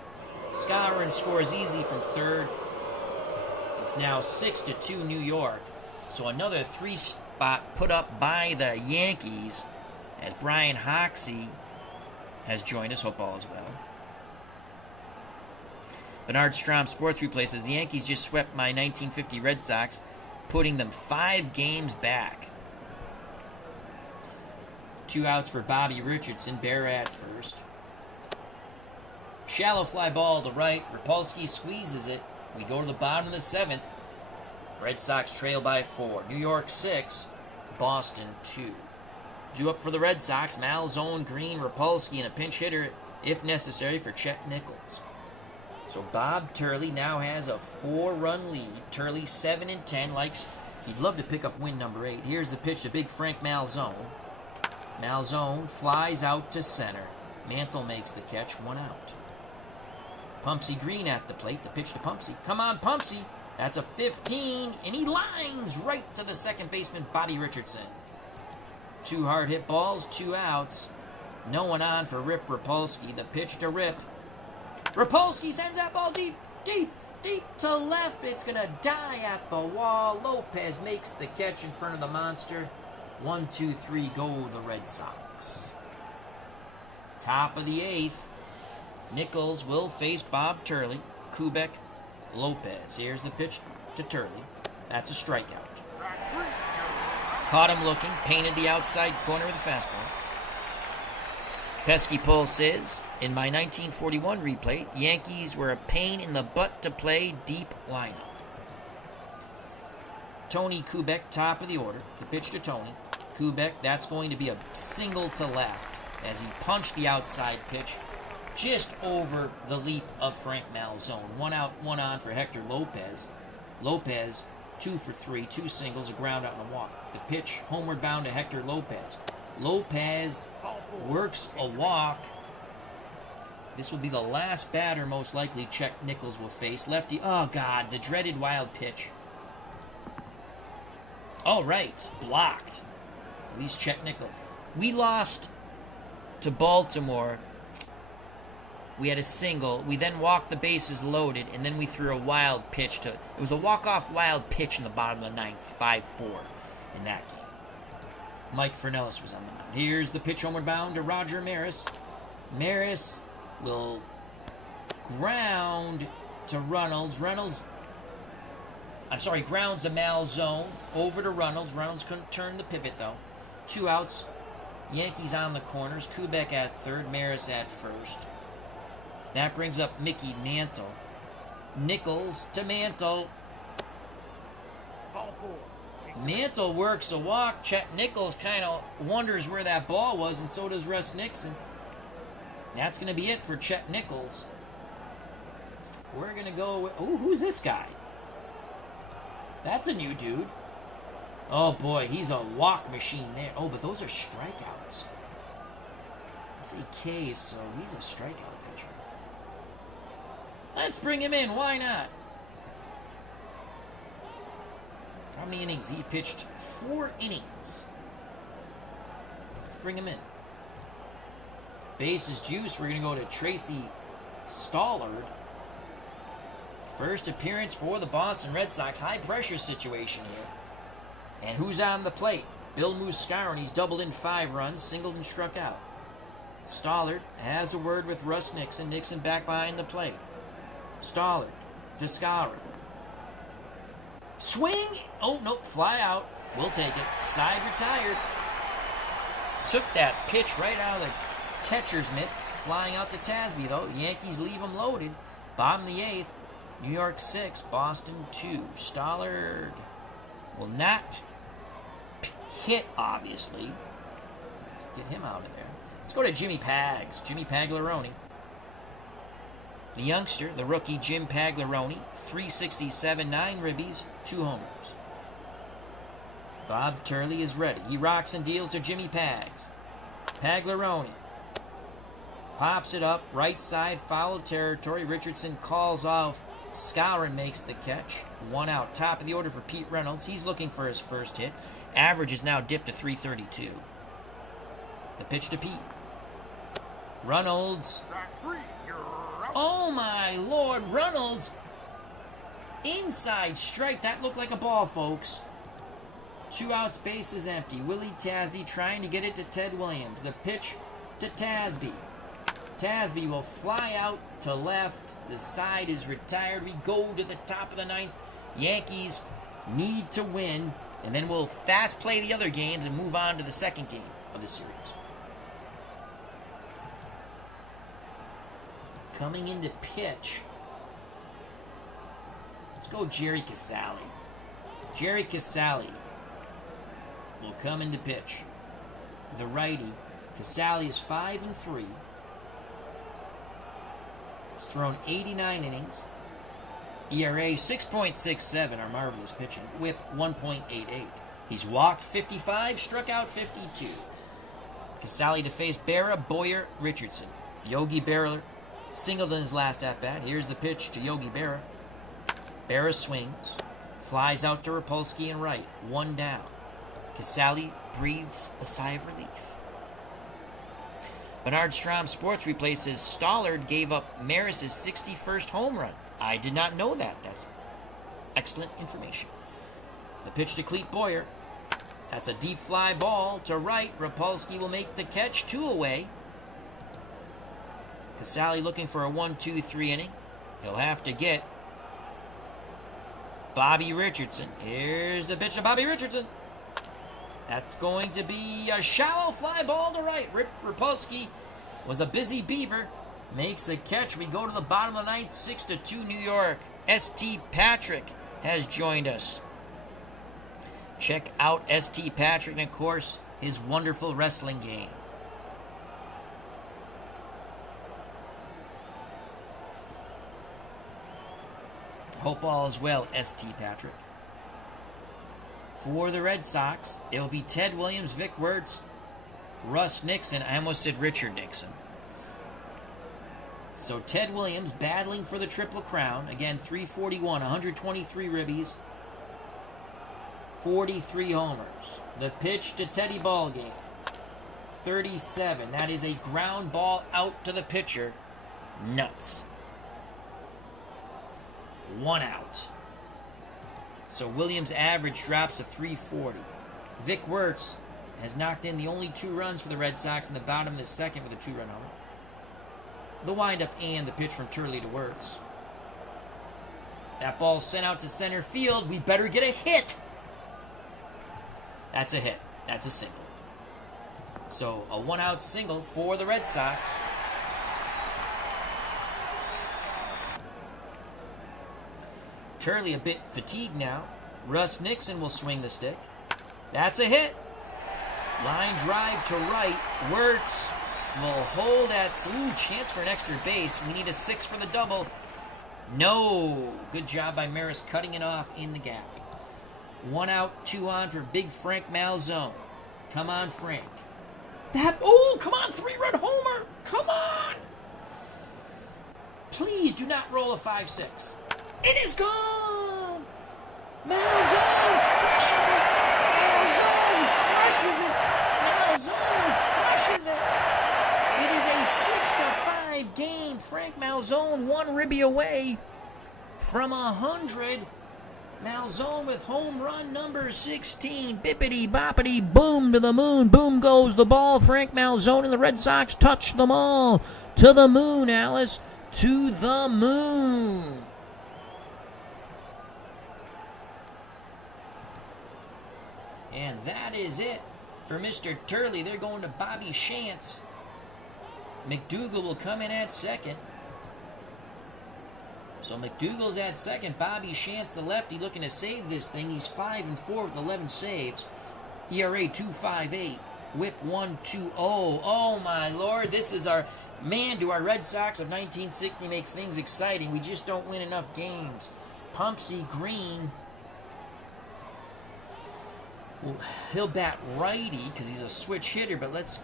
Skowron scores easy from third. It's now 6-2 New York. So another 3-spot put up by the Yankees as Brian Hoxie has joined us. Hope all is well. Bernard Strom Sports Replay says the Yankees just swept my 1950 Red Sox, putting them 5 games back. 2 outs for Bobby Richardson. Berra at first. Shallow fly ball to right. Rapolsky squeezes it. We go to the bottom of the 7th. Red Sox trail by 4. New York 6. Boston 2. Due up for the Red Sox. Malzone, Green, Rapolsky, and a pinch hitter, if necessary, for Chet Nichols. So Bob Turley now has a 4-run lead. Turley 7-10. He'd love to pick up win number 8. Here's the pitch to big Frank Malzone. Malzone flies out to center. Mantle makes the catch. 1 out. Pumpsy Green at the plate. The pitch to Pumpsy. Come on, Pumpsy. That's a 15, and he lines right to the second baseman, Bobby Richardson. 2 hard hit balls, 2 outs. No one on for Rip Rapolsky. The pitch to Rip. Rapolsky sends that ball deep, deep, deep to left. It's going to die at the wall. Lopez makes the catch in front of the monster. 1, 2, 3, go the Red Sox. Top of the 8th. Nichols will face Bob Turley. Kubek, Lopez. Here's the pitch to Turley. That's a strikeout. Caught him looking. Painted the outside corner with a fastball. Pesky Poll says, in my 1941 replay, Yankees were a pain in the butt to play, deep lineup. Tony Kubek, top of the order. The pitch to Tony. Kubek, that's going to be a single to left as he punched the outside pitch just over the leap of Frank Malzone. 1 out, 1 on for Hector Lopez. Lopez, 2 for 3, 2 singles, a ground out and a walk. The pitch, homeward bound to Hector Lopez. Lopez works a walk. This will be the last batter, most likely, Chet Nichols will face. Lefty, oh God, the dreaded wild pitch. All right, blocked. At least Chet Nichols. We lost to Baltimore. We had a single. We then walked the bases loaded, and then we threw a wild pitch to... It was a walk-off wild pitch in the bottom of the 9th, 5-4 in that game. Mike Fernellis was on the mound. Here's the pitch homeward bound to Roger Maris. Maris will ground to Reynolds. Grounds the Malzone over to Reynolds. Reynolds couldn't turn the pivot, though. 2 outs. Yankees on the corners. Kubek at third. Maris at first. That brings up Mickey Mantle. Nichols to Mantle. Mantle works a walk. Chet Nichols kind of wonders where that ball was, and so does Russ Nixon. That's going to be it for Chet Nichols. We're going to go with... Ooh, who's this guy? That's a new dude. Oh, boy, he's a walk machine there. Oh, but those are strikeouts. I say K's, so he's a strikeout pitcher. Let's bring him in. Why not? How many innings? He pitched 4 innings. Let's bring him in. Bases juice. We're going to go to Tracy Stollard. First appearance for the Boston Red Sox. High pressure situation here. And who's on the plate? Bill Muscaron. He's doubled in 5 runs, singled and struck out. Stollard has a word with Russ Nixon. Nixon back behind the plate. Stollard to Skowron. Swing! Oh, nope, fly out. We'll take it. Side retired. Took that pitch right out of the catcher's mitt. Flying out to Tasby, though. Yankees leave him loaded. Bottom of the 8th. New York 6, Boston 2. Stollard will not hit, obviously. Let's get him out of there. Let's go to Jimmy Pags. Jimmy Paglaroni. The youngster, the rookie Jim Paglaroni, 367, 9 ribbies, 2 homers. Bob Turley is ready. He rocks and deals to Jimmy Pags. Paglaroni pops it up, right side, foul territory. Richardson calls off. Skowron makes the catch. 1 out. Top of the order for Pete Reynolds. He's looking for his first hit. Average is now dipped to 332. The pitch to Pete. Reynolds. Oh my Lord, Reynolds. Inside strike. That looked like a ball, folks. 2 outs, base is empty. Willie Tasby trying to get it to Ted Williams. The pitch to Tasby. Tasby will fly out to left. The side is retired. We go to the top of the 9th. Yankees need to win, and then we'll fast play the other games and move on to the second game of the series. Coming into pitch. Let's go Jerry Casale. Jerry Casale will come into pitch. The righty. Casale is 5-3. He's thrown 89 innings. ERA 6.67, our marvelous pitching. WHIP 1.88. He's walked 55, struck out 52. Casale to face Berra, Boyer, Richardson. Yogi Berra singled in his last at-bat. Here's the pitch to Yogi Berra. Berra swings. Flies out to Rapolsky and right. 1 down. Casali breathes a sigh of relief. Bernard Strom Sports Replay says Stollard gave up Maris' 61st home run. I did not know that. That's excellent information. The pitch to Clete Boyer. That's a deep fly ball to right. Rapolsky will make the catch. 2 away. Casali looking for a 1-2-3 inning. He'll have to get Bobby Richardson. Here's the pitch to Bobby Richardson. That's going to be a shallow fly ball to right. Rapolsky was a busy beaver. Makes the catch. We go to the bottom of the 9th, 6-2 New York. S.T. Patrick has joined us. Check out S.T. Patrick and, of course, his wonderful wrestling game. Hope all is well, S.T. Patrick. For the Red Sox, it will be Ted Williams, Vic Wertz, Russ Nixon. I almost said Richard Nixon. So Ted Williams battling for the Triple Crown. Again, 341, 123 ribbies, 43 homers. The pitch to Teddy Ballgame. 37. That is a ground ball out to the pitcher. Nuts. 1 out. So Williams' average drops to 340. Vic Wertz has knocked in the only 2 runs for the Red Sox in the bottom of the 2nd with a 2-run homer. The windup and the pitch from Turley to Wertz. That ball sent out to center field. We better get a hit. That's a hit. That's a single. So a 1-out single for the Red Sox. Turley a bit fatigued now. Russ Nixon will swing the stick. That's a hit. Line drive to right. Wertz will hold at... chance for an extra base. We need a 6 for the double. No. Good job by Maris cutting it off in the gap. 1 out, 2 on for big Frank Malzone. Come on, Frank. Come on, 3-run homer. Come on. Please do not roll a 5-6. It is gone! Malzone crushes it! Malzone crushes it! Malzone crushes it! It is a 6-5 game. Frank Malzone 1 ribby away from 100. Malzone with home run number 16. Bippity boppity boom to the moon. Boom goes the ball. Frank Malzone and the Red Sox touch them all. To the moon, Alice. To the moon. And that is it for Mr. Turley. They're going to Bobby Shantz. McDougal will come in at second. So McDougal's at second. Bobby Shantz, the lefty, looking to save this thing. He's 5-4 with 11 saves. ERA 2.58. Whip 1.20. Oh my Lord. This is our... Man, do our Red Sox of 1960 make things exciting. We just don't win enough games. Pumpsy Green... Well, he'll bat righty because he's a switch hitter, but let's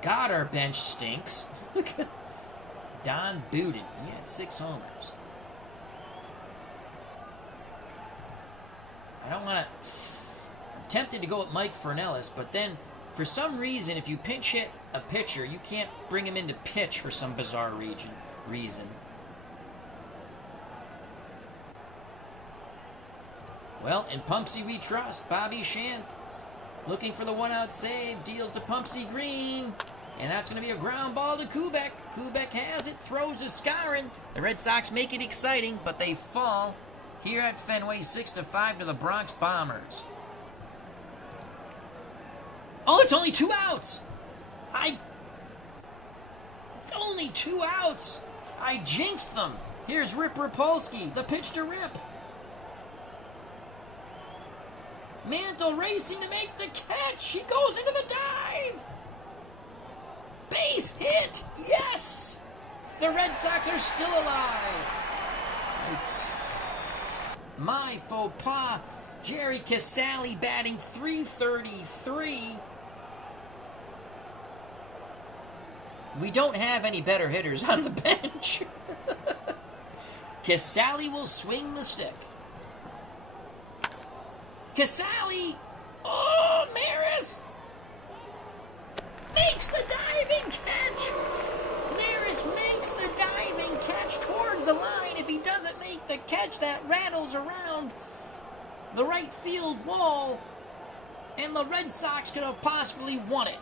God, our bench stinks. Look at Don Buden. He had 6 homers. I'm tempted to go with Mike Fernellis, but then for some reason, if you pinch hit a pitcher, you can't bring him into pitch for some bizarre reason. Well, in Pumpsy we trust. Bobby Shantz looking for the 1-out save. Deals to Pumpsy Green. And that's going to be a ground ball to Kubek. Kubek has it. Throws to Skowron. The Red Sox make it exciting, but they fall here at Fenway 6-5 to the Bronx Bombers. Oh, it's only 2 outs. Only 2 outs. I jinxed them. Here's Rip Rapolsky. The pitch to Rip. Mantle racing to make the catch. He goes into the dive. Base hit. Yes. The Red Sox are still alive. My faux pas. Jerry Casali batting .333. We don't have any better hitters on the bench. Casale will swing the stick. Casale! Oh, Maris! Makes the diving catch! Maris makes the diving catch towards the line. If he doesn't make the catch, that rattles around the right field wall, and the Red Sox could have possibly won it.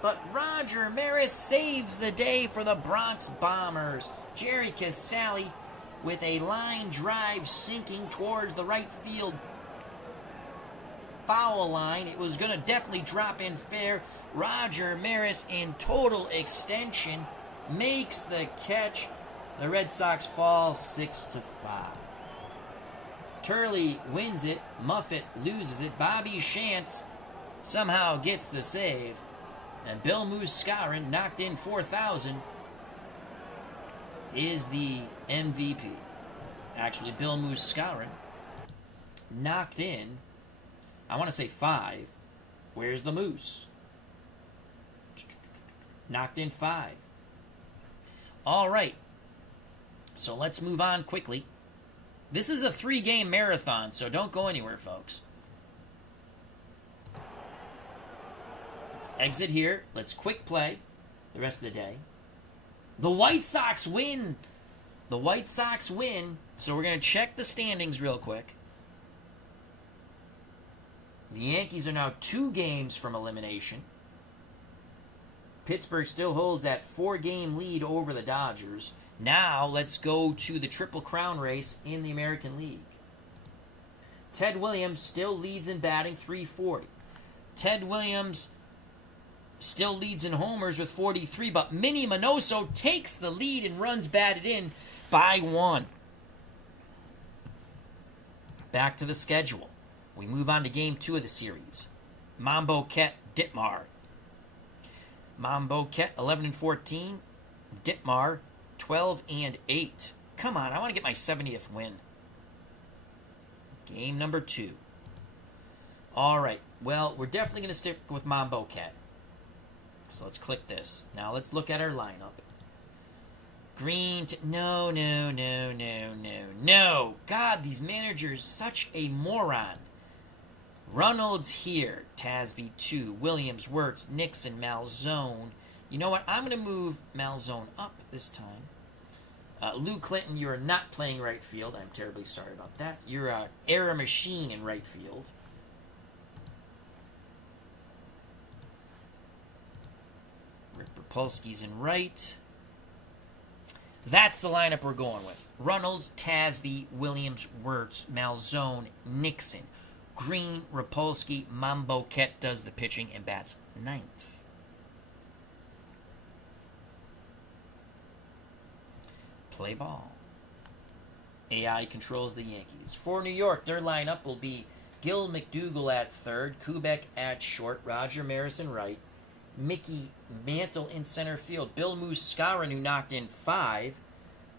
But Roger Maris saves the day for the Bronx Bombers. Jerry Casale with a line drive sinking towards the right field foul line. It was going to definitely drop in fair. Roger Maris in total extension makes the catch. The Red Sox fall 6-5. Turley wins it. Muffet loses it. Bobby Shantz somehow gets the save. And Bill Muscarin, knocked in 4,000, is the MVP. Actually, Bill Muscarin knocked in, I want to say 5. Where's the Moose? Knocked in 5. All right. So let's move on quickly. This is a 3-game marathon, so don't go anywhere, folks. Let's exit here. Let's quick play the rest of the day. The White Sox win. The White Sox win. So we're going to check the standings real quick. The Yankees are now 2 games from elimination. Pittsburgh still holds that 4-game lead over the Dodgers. Now let's go to the Triple Crown race in the American League. Ted Williams still leads in batting, 340. Ted Williams still leads in homers with 43, but Minnie Minoso takes the lead and runs batted in by 1. Back to the schedule. We move on to Game 2 of the series. Mambo Ket Ditmar. Mambo Ket 11-14. Ditmar 12-8. Come on, I want to get my 70th win. Game number 2. All right. Well, we're definitely going to stick with Mambo Ket. So let's click this. Now let's look at our lineup. Green. No. God, these managers, such a moron. Reynolds here. Tasby 2. Williams, Wirtz, Nixon, Malzone. You know what? I'm going to move Malzone up this time. Lou Clinton, you're not playing right field. I'm terribly sorry about that. You're an error machine in right field. Rick Rapolsky's in right. That's the lineup we're going with. Reynolds, Tasby, Williams, Wirtz, Malzone, Nixon. Green, Rapolsky, Mambo Ket does the pitching and bats 9th. Play ball. AI controls the Yankees. For New York, their lineup will be Gil McDougall at third, Kubek at short, Roger Maris in right, Mickey Mantle in center field, Bill Muscarin, who knocked in 5,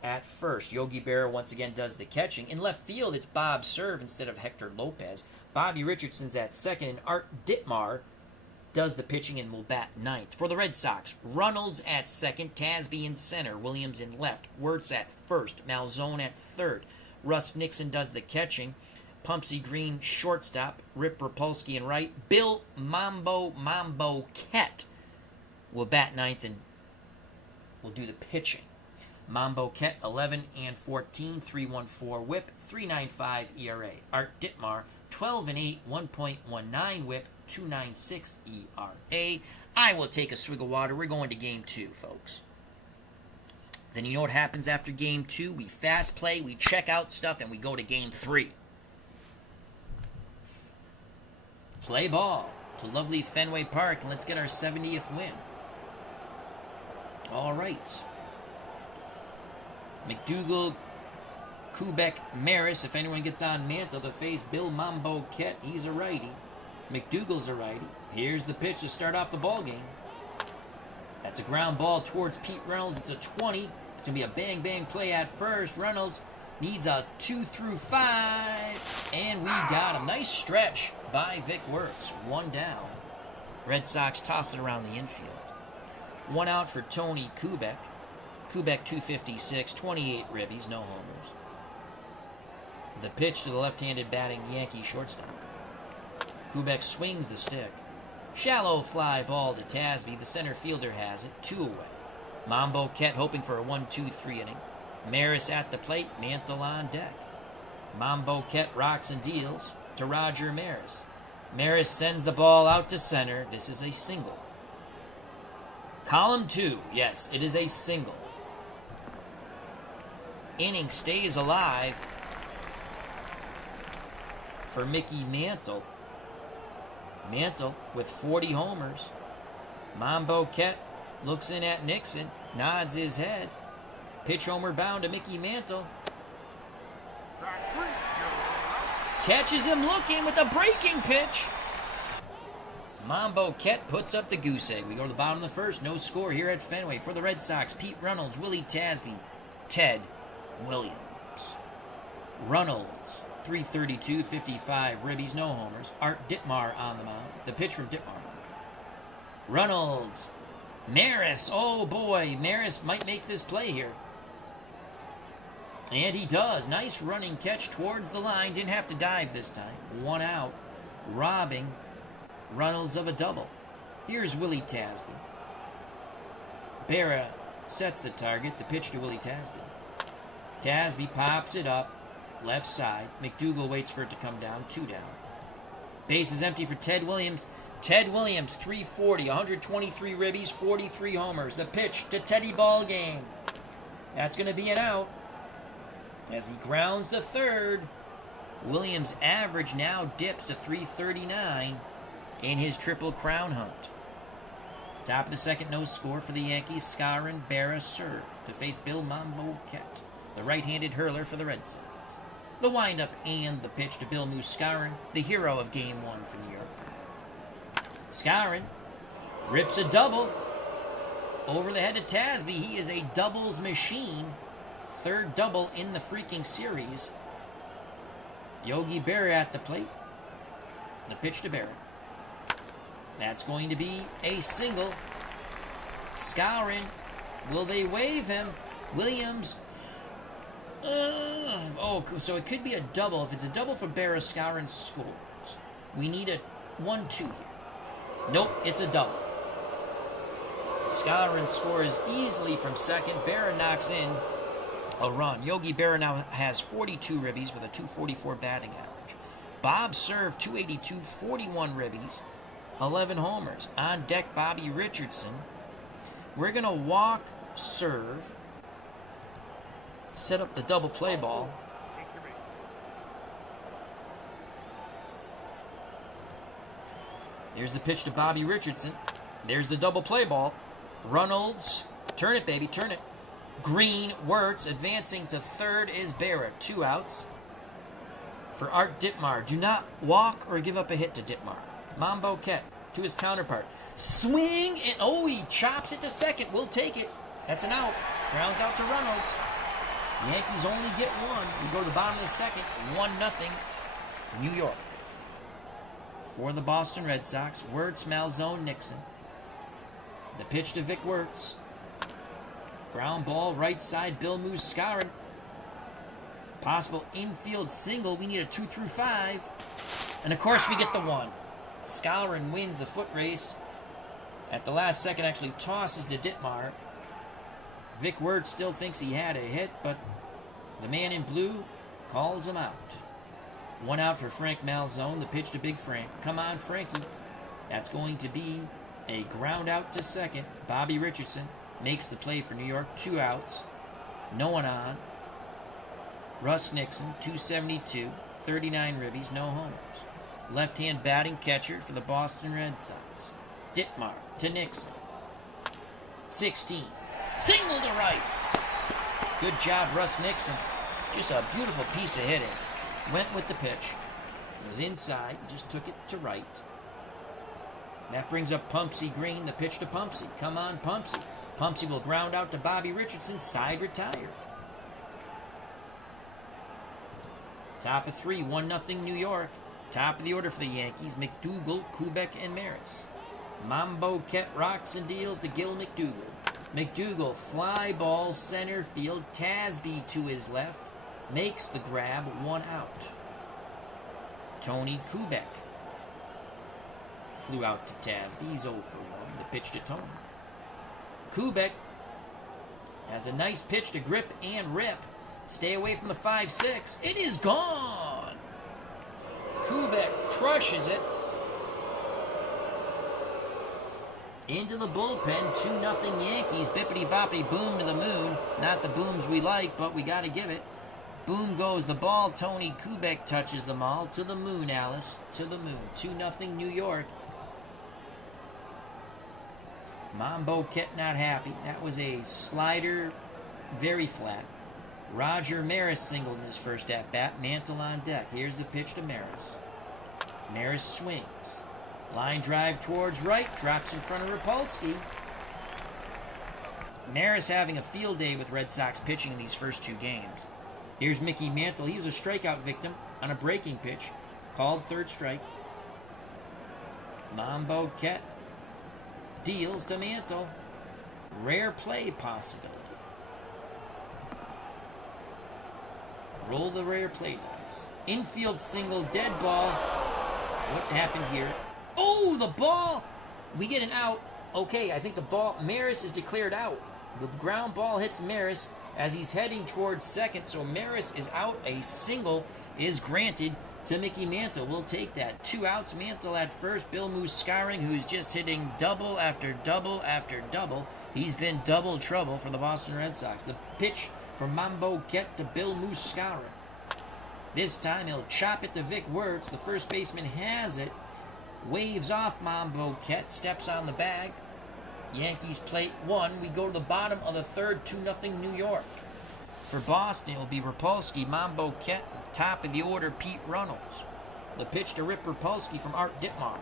at first. Yogi Berra once again does the catching. In left field, it's Bob Cerv instead of Hector Lopez. Bobby Richardson's at second, and Art Ditmar does the pitching and will bat 9th. For the Red Sox, Reynolds at second, Tasby in center, Williams in left, Wirtz at first, Malzone at third. Russ Nixon does the catching. Pumpsy Green shortstop, Rip Rapolsky in right. Bill Mambo Ket will bat 9th and will do the pitching. Mambo Ket 11-14, 3.14 whip, 3.95 ERA. Art Ditmar 12-8, 1.19 whip, 2.96 ERA. I will take a swig of water. We're going to Game 2, folks. Then you know what happens after Game 2? We fast play, we check out stuff, and we go to Game 3. Play ball to lovely Fenway Park, and let's get our 70th win. All right. McDougall, Kubek, Maris. If anyone gets on Mantle to face Bill Mambo Ket, he's a righty. McDougall's a righty. Here's the pitch to start off the ball game. That's a ground ball towards Pete Reynolds. It's a 20. It's going to be a bang-bang play at first. Reynolds needs a 2 through 5. And we got him. Nice stretch by Vic Wirtz. 1 down. Red Sox toss it around the infield. One out for Tony Kubek. Kubek 256, 28 ribbies, no homers. The pitch to the left-handed batting Yankee shortstop. Kubek swings the stick. Shallow fly ball to Tasby. The center fielder has it. 2 away. Mambo Kett hoping for a 1-2-3 inning. Maris at the plate. Mantle on deck. Mambo Kett rocks and deals to Roger Maris. Maris sends the ball out to center. This is a single. Column 2. Yes, it is a single. Inning stays alive for Mickey Mantle. Mantle with 40 homers. Mambo Kett looks in at Nixon, nods his head. Pitch homer bound to Mickey Mantle. Catches him looking with a breaking pitch. Mambo Kett puts up the goose egg. We go to the bottom of the first. No score here at Fenway for the Red Sox. Pete Reynolds, Willie Tasby, Ted Williams. Reynolds, 332, 55 ribbies, no homers. Art Ditmar on the mound. The pitch from Ditmar. Reynolds. Maris. Oh boy, Maris might make this play here. And he does. Nice running catch towards the line. Didn't have to dive this time. 1 out. Robbing Reynolds of a double. Here's Willie Tasby. Berra sets the target. The pitch to Willie Tasby. Tasby pops it up. Left side. McDougal waits for it to come down. 2 down. Base is empty for Ted Williams. Ted Williams, 340, 123 ribbies, 43 homers. The pitch to Teddy Ballgame. That's going to be an out. As he grounds to third, Williams' average now dips to 339 in his Triple Crown hunt. Top of the second, no score for the Yankees. Scarin Berra serve to face Bill Mambo Kett, the right-handed hurler for the Red Sox. The windup and the pitch to Bill Moose Scarin, the hero of Game 1 for New York. Scarin rips a double over the head of Tasby. He is a doubles machine. 3rd double in the freaking series. Yogi Berra at the plate. The pitch to Berra. That's going to be a single. Scarin. Will they wave him? Williams. So it could be a double. If it's a double for Berra, Scarin scores. We need a 1-2 here. Nope, it's a double. Scarin scores easily from second. Berra knocks in a run. Yogi Berra now has 42 ribbies with a 244 batting average. Bob Serve, 282, 41 ribbies, 11 homers. On deck, Bobby Richardson. We're going to walk Serve, set up the double play ball. Here's the pitch to Bobby Richardson. There's the double play ball. Reynolds. Turn it, baby, turn it. Green, Wirtz, advancing to third is Berra. 2 outs for Art Ditmar. Do not walk or give up a hit to Ditmar. Mambo Kett to his counterpart. Swing, and he chops it to second. We'll take it. That's an out. Grounds out to Reynolds. Yankees only get 1. We go to the bottom of the second. 1-0 New York. For the Boston Red Sox, Wirtz, Malzone, Nixon. The pitch to Vic Wirtz. Ground ball, right side, Bill Moose Scarin. Possible infield single. We need a 2 through 5. And of course we get the 1. Scarin wins the foot race. At the last second, actually tosses to Ditmar. Vic Wirtz still thinks he had a hit, but the man in blue calls him out. 1 out for Frank Malzone. The pitch to Big Frank. Come on, Frankie. That's going to be a ground out to second. Bobby Richardson makes the play for New York. 2 outs. No one on. Russ Nixon, 272, 39 ribbies, no homers. Left-hand batting catcher for the Boston Red Sox. Ditmar to Nixon. 16. Single to right. Good job, Russ Nixon. Just a beautiful piece of hitting. Went with the pitch. It was inside. Just took it to right. That brings up Pumpsy Green. The pitch to Pumpsy. Come on, Pumpsy. Pumpsy will ground out to Bobby Richardson. Side retired. Top of 3. 1-0 New York. Top of the order for the Yankees. McDougal, Kubek, and Maris. Mambo Ket rocks and deals to Gil McDougal. McDougal, fly ball, center field. Tasby to his left. Makes the grab, 1 out. Tony Kubek flew out to Tasby. He's 0 for 1. The pitch to Tony. Kubek has a nice pitch to grip and rip. Stay away from the 5-6. It is gone. Kubek crushes it. Into the bullpen, 2-0 Yankees. Bippity-boppity boom to the moon. Not the booms we like, but we got to give it. Boom goes the ball. Tony Kubek touches them all. To the moon, Alice. To the moon. 2-0 New York. Mambo Ket not happy. That was a slider, very flat. Roger Maris singled in his first at-bat. Mantle on deck. Here's the pitch to Maris. Maris swings. Line drive towards right. Drops in front of Rapolsky. Maris having a field day with Red Sox pitching in these first 2 games. Here's Mickey Mantle. He was a strikeout victim on a breaking pitch. Called 3rd strike. Mambo Ket deals to Mantle. Rare play possibility. Roll the rare play dice. Infield single, dead ball. What happened here? Oh, the ball! We get an out. Okay, I think the ball, Maris is declared out. The ground ball hits Maris as he's heading towards second, so Maris is out. A single is granted to Mickey Mantle. We'll take that. 2 outs, Mantle at first. Bill Muscaring, who's just hitting double after double after double. He's been double trouble for the Boston Red Sox. The pitch from Mambo Ket to Bill Muscaring. This time he'll chop it to Vic Wertz. The first baseman has it. Waves off Mambo Ket. Steps on the bag. Yankees plate 1. We go to the bottom of the 3rd. 2-0 New York. For Boston, it will be Rapolsky, Mambo Ket, top of the order, Pete Reynolds. The pitch to Rip Rapolsky from Art Ditmar.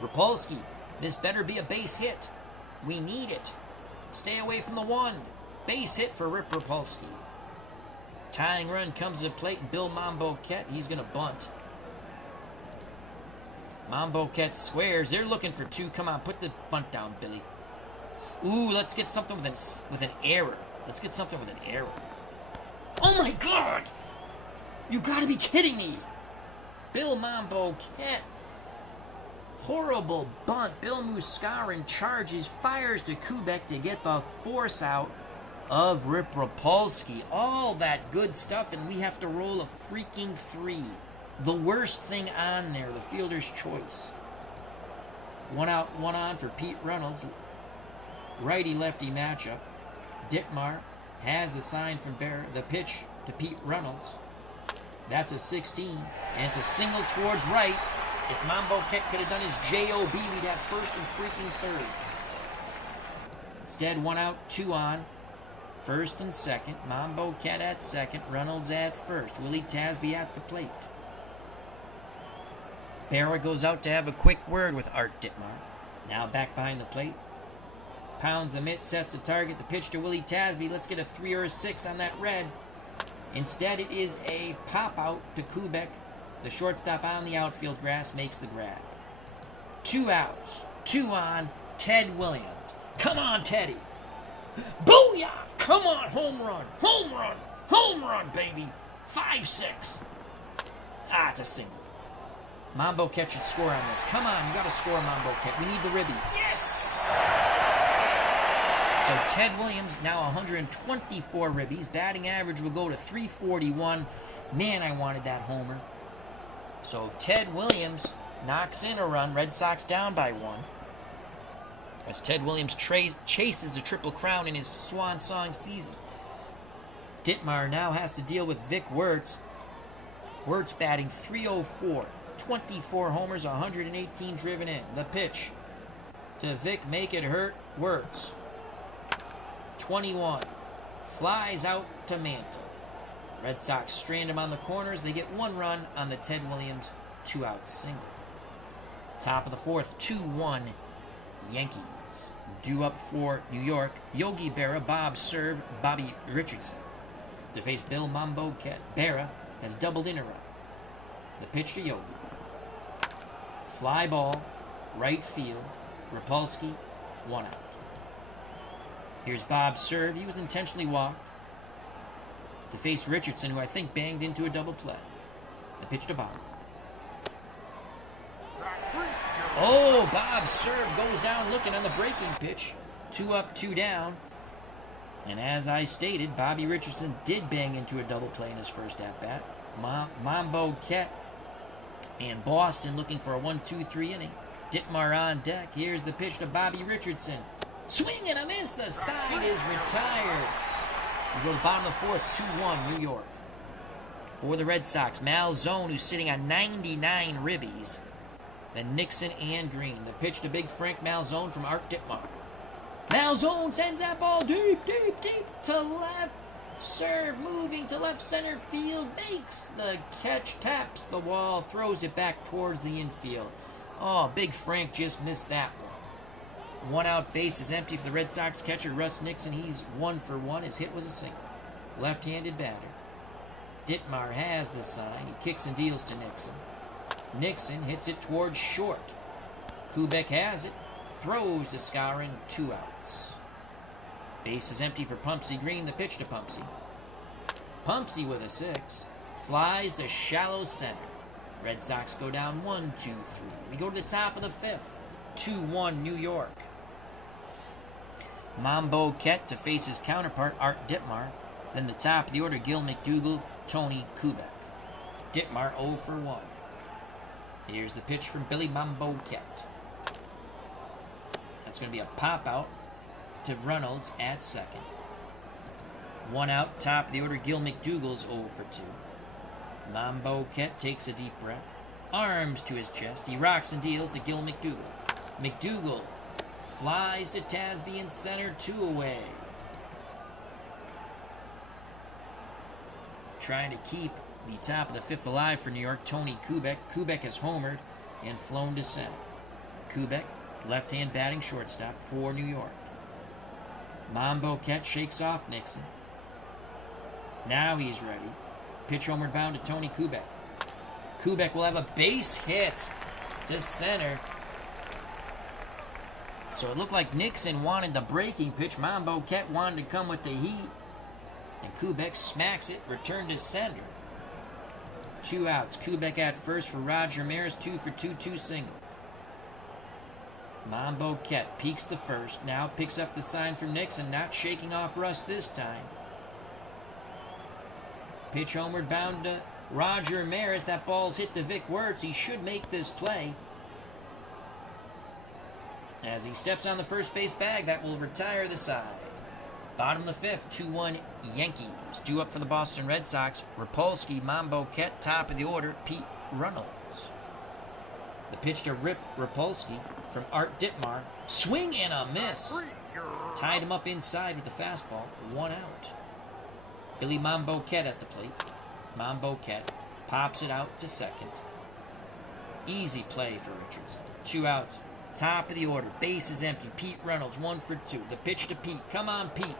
Rapolsky, this better be a base hit. We need it. Stay away from the 1. Base hit for Rip Rapolsky. Tying run comes to the plate, and Bill Mambo Ket, he's going to bunt. Mambo Ket squares. They're looking for 2. Come on, put the bunt down, Billy. Ooh, let's get something with an error. Let's get something with an error. Oh my God! You gotta be kidding me! Bill Mambo Ket. Horrible bunt. Bill Muscarin charges, fires to Kubek to get the force out of Rip Rapolsky. All that good stuff, and we have to roll a freaking 3. The worst thing on there, the fielder's choice. 1 out, 1 on for Pete Reynolds. Righty-lefty matchup. Ditmar has the sign from Bear. The pitch to Pete Reynolds. That's a 16, and it's a single towards right. If Mambo Ket could have done his J.O.B., we'd have first and freaking 3rd. Instead, 1 out, 2 on. First and second. Mambo Ket at second. Reynolds at first. Willie Tasby at the plate. Berra goes out to have a quick word with Art Ditmar. Now back behind the plate. Pounds the mitt, sets the target. The pitch to Willie Tasby. Let's get a 3 or a 6 on that red. Instead, it is a pop-out to Kubek. The shortstop on the outfield grass makes the grab. 2 outs. 2 on. Ted Williams. Come on, Teddy. Booyah! Come on, home run. Home run. Home run, baby. 5-6. Ah, it's a single. Mambo Ket should score on this. Come on, you got to score, Mambo Ket. We need the ribby. Yes! So Ted Williams, now 124 ribbies. Batting average will go to 341. Man, I wanted that homer. So Ted Williams knocks in a run. Red Sox down by 1. As Ted Williams chases the Triple Crown in his swan song season. Ditmar now has to deal with Vic Wertz. Wertz batting .304. 24 homers, 118 driven in. The pitch to Vic, make it hurt. Wertz. 21. Flies out to Mantle. Red Sox strand him on the corners. They get 1 run on the Ted Williams 2-out single. Top of the 4th, 2-1 Yankees. Due up for New York, Yogi Berra, Bob serve, Bobby Richardson. To face Bill Mambo Ket. Berra has doubled in a run. The pitch to Yogi. Fly ball. right field. Rapolsky, 1 out. Here's Bob's serve. He was intentionally walked to face Richardson, who I think banged into a double play. The pitch to Bob. Oh, Bob's serve goes down looking on the breaking pitch. 2 up, 2 down. And as I stated, Bobby Richardson did bang into a double play in his first at-bat. Mambo Ket and Boston looking for a 1-2-3 inning. Ditmar on deck. Here's the pitch to Bobby Richardson. Swing and a miss. The side is retired. We go to bottom of the fourth, 2-1 New York. For the Red Sox, Malzone, who's sitting on 99 ribbies. Then Nixon and Green. The pitch to Big Frank Malzone from Art Ditmar. Malzone sends that ball deep to left. Serve moving to left center field. Makes the catch, taps the wall, throws it back towards the infield. Oh, Big Frank just missed that one. 1 out, base is empty for the Red Sox catcher, Russ Nixon. He's 1 for 1. His hit was a single. Left-handed batter. Ditmar has the sign. He kicks and deals to Nixon. Nixon hits it towards short. Kubek has it. Throws to Skowron, 2 outs. Base is empty for Pumpsy Green. The pitch to Pumpsy. Pumpsy with a 6. Flies to shallow center. Red Sox go down 1-2-3. We go to the top of the fifth. 2-1 New York. Mambo Ket to face his counterpart, Art Ditmar. Then the top of the order, Gil McDougall, Tony Kubek. Ditmar 0 for 1. Here's the pitch from Billy Mambo Ket. That's going to be a pop-out to Reynolds at second. 1 out, top of the order, Gil McDougall's 0 for 2. Mambo Ket takes a deep breath. Arms to his chest. He rocks and deals to Gil McDougall. McDougall flies to Tasby in center, 2 away. Trying to keep the top of the fifth alive for New York, Tony Kubek. Kubek has homered and flown to center. Kubek, left-hand batting shortstop for New York. Mambo Ket shakes off Nixon. Now he's ready. Pitch homeward bound to Tony Kubek. Kubek will have a base hit to center. So it looked like Nixon wanted the breaking pitch. Mambo Ket wanted to come with the heat. And Kubek smacks it, returned to center. 2 outs. Kubek at first for Roger Maris, 2 for 2, 2 singles. Mambo Ket peeks to first. Now picks up the sign from Nixon, not shaking off Russ this time. Pitch homeward bound to Roger Maris. That ball's hit to Vic Wertz. He should make this play. As he steps on the first base bag, that will retire the side. Bottom of the fifth, 2-1 Yankees. Due up for the Boston Red Sox, Rapolsky, Mambo Ket, top of the order, Pete Reynolds. The pitch to Rip Rapolsky from Art Ditmar. Swing and a miss. Tied him up inside with the fastball. 1 out. Billy Mambo Ket at the plate. Mambo Ket pops it out to second. Easy play for Richardson. 2 outs. Top of the order. Base is empty. Pete Reynolds, 1 for 2. The pitch to Pete. Come on, Pete.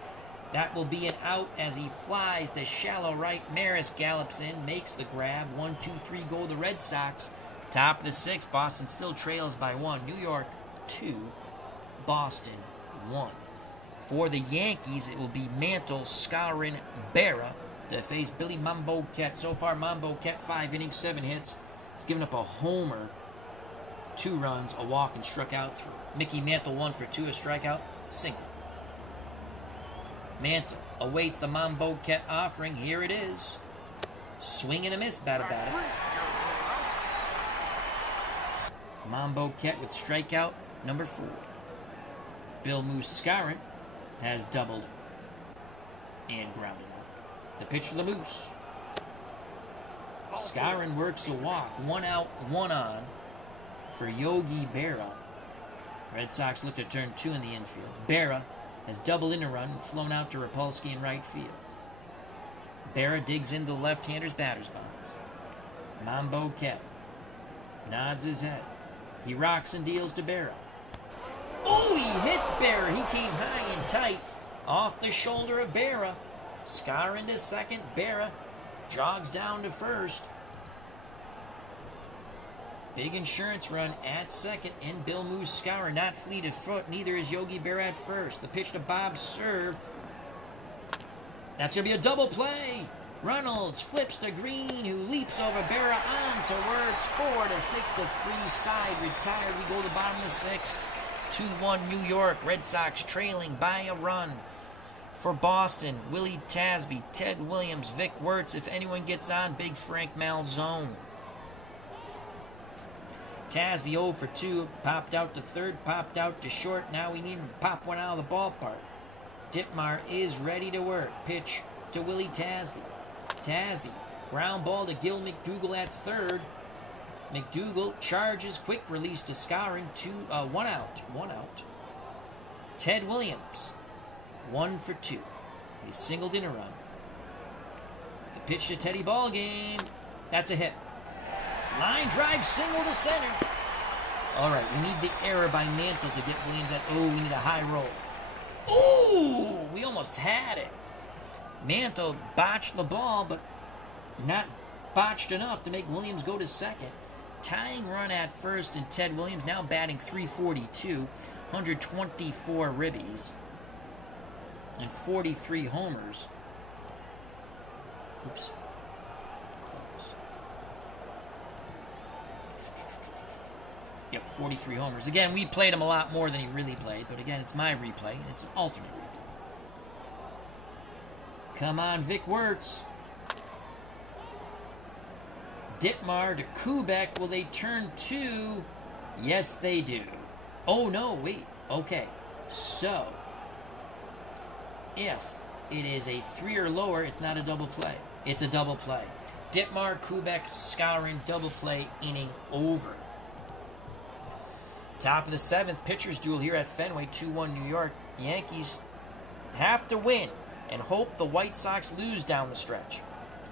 That will be an out as he flies to shallow right. Maris gallops in, makes the grab. 1-2-3 go the Red Sox. Top of the sixth. Boston still trails by 1. New York 2. Boston 1. For the Yankees, it will be Mantle, Skowron, Berra to face Billy Mambo Ket. So far, Mambo Ket 5 innings, 7 hits. He's given up a homer, 2 runs, a walk, and struck out 3. Mickey Mantle 1 for 2, a strikeout, single. Mantle awaits the Mambo Ket offering. Here it is. Swing and a miss, bat about it. Mambo Ket with strikeout number 4. Bill Moose Skowron has doubled and grounded out. The pitch to the Moose. Skowron works a walk. 1 out, 1 on for Yogi Berra. Red Sox look to turn 2 in the infield. Berra has doubled in a run and flown out to Rapolsky in right field. Berra digs into the left-hander's batter's box. Mambo Ket nods his head. He rocks and deals to Berra. Oh, he hits Berra. He came high and tight off the shoulder of Berra. Skowron to second. Berra jogs down to first. Big insurance run at second, and Bill Moose Scour not fleet of foot. Neither is Yogi Berra at first. The pitch to Bob serve. That's going to be a double play. Reynolds flips to Green, who leaps over Berra on towards 4-6-3 side. Retired. We go to the bottom of the sixth. 2-1 New York. Red Sox trailing by a run. For Boston, Willie Tasby, Ted Williams, Vic Wertz. If anyone gets on, Big Frank Malzone. Tasby 0 for 2. Popped out to third, popped out to short. Now we need him to pop one out of the ballpark. Ditmar is ready to work. Pitch to Willie Tasby. Tasby, ground ball to Gil McDougall at third. McDougall charges, quick release to Scouring. 1 out. Ted Williams, 1 for 2. He singled in a run. The pitch to Teddy Ballgame. That's a hit. Line drive, single to center. All right, we need the error by Mantle to get Williams at. Oh, we need a high roll. Ooh, we almost had it. Mantle botched the ball, but not botched enough to make Williams go to second. Tying run at first, and Ted Williams now batting .342, 124 ribbies, and 43 homers. Oops. Yep, 43 homers. Again, we played him a lot more than he really played, but again, it's my replay, and it's an alternate replay. Come on, Vic Wertz. Ditmar to Kubek. Will they turn 2? Yes, they do. Oh, no, wait. Okay. So, if it is a 3 or lower, it's not a double play. It's a double play. Ditmar, Kubek, Scouring, double play, inning over. Top of the 7th, pitcher's duel here at Fenway, 2-1 New York. Yankees have to win and hope the White Sox lose down the stretch.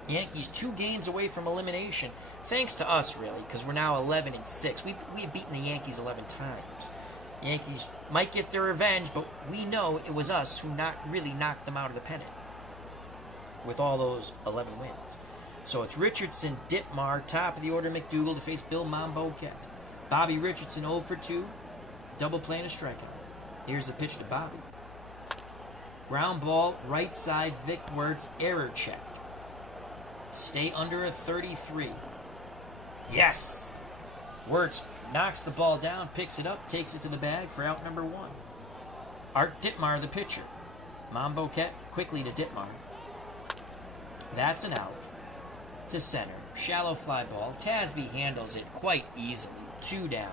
Yankees 2 games away from elimination, thanks to us, really, because we're now 11-6. We've beaten the Yankees 11 times. Yankees might get their revenge, but we know it was us who really knocked them out of the pennant with all those 11 wins. So it's Richardson, Ditmar, top of the order, McDougall to face Bill Mambo Kep. Bobby Richardson 0 for 2, double play and a strikeout. Here's the pitch to Bobby. Ground ball, right side, Vic Wertz, error check. Stay under a 33. Yes! Wertz knocks the ball down, picks it up, takes it to the bag for out number 1. Art Ditmar, the pitcher. Mambo Kep quickly to Ditmar. That's an out. To center. Shallow fly ball. Tasby handles it quite easily. 2 down.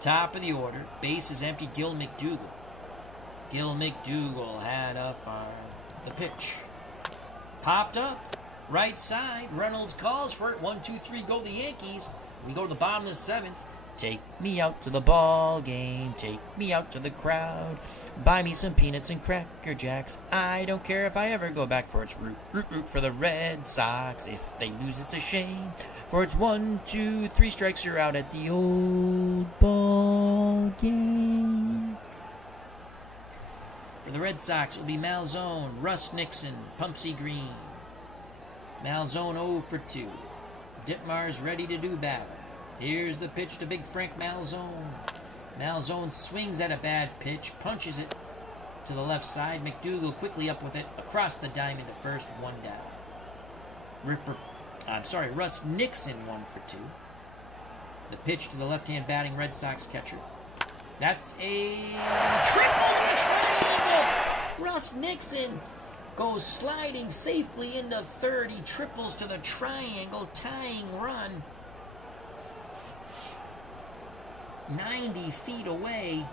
Top of the order. Base is empty. Gil McDougall. Gil McDougall had a farm. The pitch. Popped up. Right side. Reynolds calls for it. 1, 2, 3. Go the Yankees. We go to the bottom of the 7th. Take me out to the ball game. Take me out to the crowd. Buy me some peanuts and Cracker Jacks. I don't care if I ever go back for its root for the Red Sox. If they lose, it's a shame. For it's 1, 2, 3 strikes, you're out at the old ball game. For the Red Sox, it will be Malzone, Russ Nixon, Pumpsy Green. Malzone 0 for 2. Ditmar's ready to do battle. Here's the pitch to Big Frank Malzone. Malzone swings at a bad pitch, punches it to the left side. McDougall quickly up with it across the diamond to first, 1 down. Russ Nixon 1 for 2. The pitch to the left-hand batting Red Sox catcher. That's a triple in the triangle. Russ Nixon goes sliding safely into third. He triples to the triangle, tying run. 90 feet away.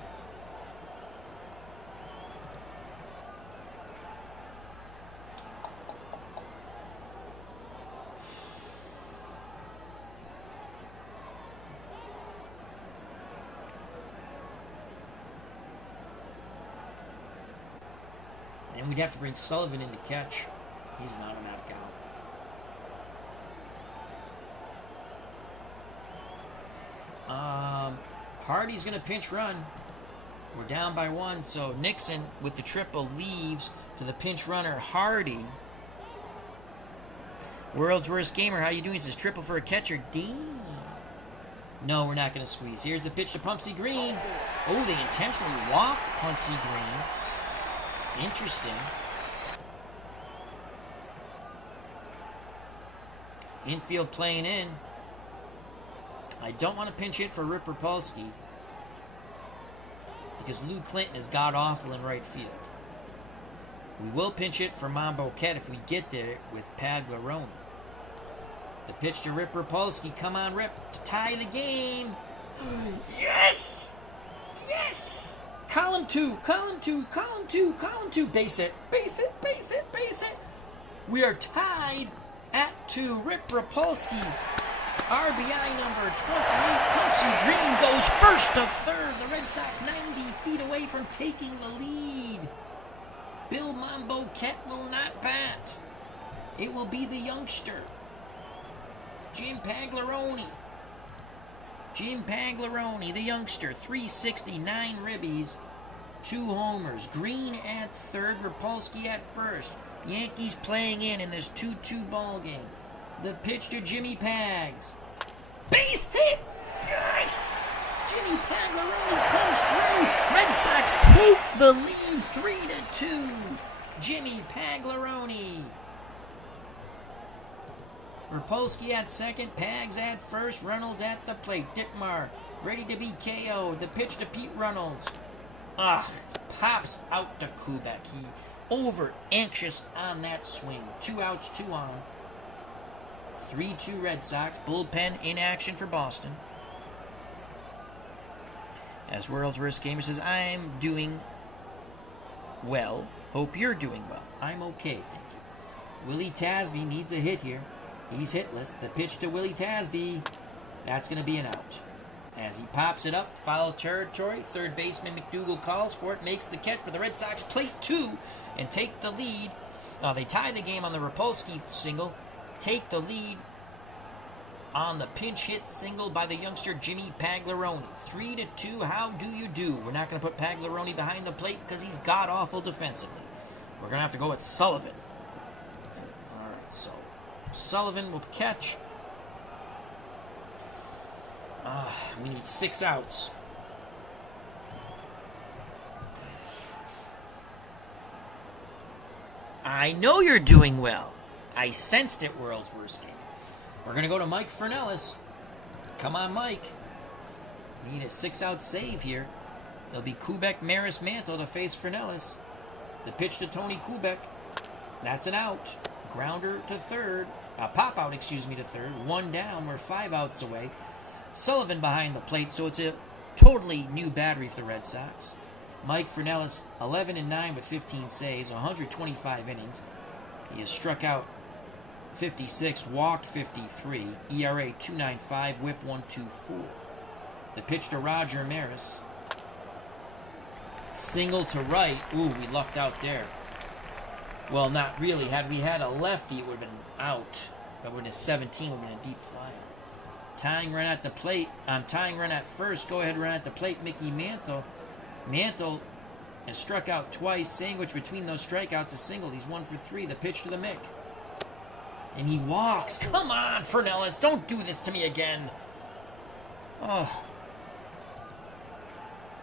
And we'd have to bring Sullivan in to catch. He's an automatic out. Hardy's going to pinch run. We're down by 1, so Nixon with the triple leaves to the pinch runner Hardy. World's worst gamer, how you doing? He says triple for a catcher. D. No, we're not going to squeeze. Here's the pitch to Pumpsy Green. Oh, they intentionally walk Pumpsy Green. Interesting. Infield playing in. I don't want to pinch hit for Rip Rapolsky because Lou Clinton is god-awful in right field. We will pinch hit for Mambo Cat if we get there with Paglaroni. The pitch to Rip Rapolsky. Come on, Rip, to tie the game. Yes! Yes! Column two. Base it. We are tied at 2. Rip Rapolsky. RBI number 28. Pumpsy Green goes first to third. The Red Sox 90 feet away from taking the lead. Bill Mambo Cat will not bat. It will be the youngster, Jim Paglaroni. The youngster, 369 ribbies, 2 homers. Green at third, Rapolsky at first. Yankees playing in this 2-2 ball game. The pitch to Jimmy Pags. Base hit! Yes! Jimmy Paglaroni comes through. Red Sox take the lead 3-2. Jimmy Paglaroni. Rapolsky at second, Pags at first, Reynolds at the plate. Dittmar ready to be KO'd. The pitch to Pete Reynolds. Pops out to Kubek. He over anxious on that swing. 2 outs, 2 on. 3-2 Red Sox. Bullpen in action for Boston. As World's Worst Gamer says, I'm doing well. Hope you're doing well. I'm okay, thank you. Willie Tasby needs a hit here. He's hitless. The pitch to Willie Tasby. That's going to be an out. As he pops it up, foul territory. Third baseman McDougal calls for it, makes the catch, but the Red Sox plate 2 and take the lead. They tie the game on the Rapolsky single. Take the lead on the pinch hit single by the youngster Jimmy Paglaroni. 3-2, how do you do? We're not going to put Paglaroni behind the plate because he's god-awful defensively. We're going to have to go with Sullivan. All right, so Sullivan will catch. We need 6 outs. I know you're doing well. I sensed it, World's Worst Game. We're going to go to Mike Fernellis. Come on, Mike. Need a 6-out save here. It'll be Kubek, Maris, Mantle to face Fernellis. The pitch to Tony Kubek. That's an out. Grounder to third. Pop-out, to third. 1 down. We're 5 outs away. Sullivan behind the plate, so it's a totally new battery for the Red Sox. Mike Fernellis, 11-9 with 15 saves, 125 innings. He has struck out 56, walked 53, ERA 2.95, whip 1.24. The pitch to Roger Maris. Single to right. Ooh, we lucked out there. Well, not really. Had we had a lefty, it would have been out. That would have been a 17, would have been a deep flyer. Tying run at the plate. Tying run at first. Go ahead, run at the plate. Mickey Mantle. Mantle has struck out twice. Sandwich between those strikeouts, a single. He's 1 for 3. The pitch to the Mick. And he walks. Come on, Fernellis. Don't do this to me again. Oh.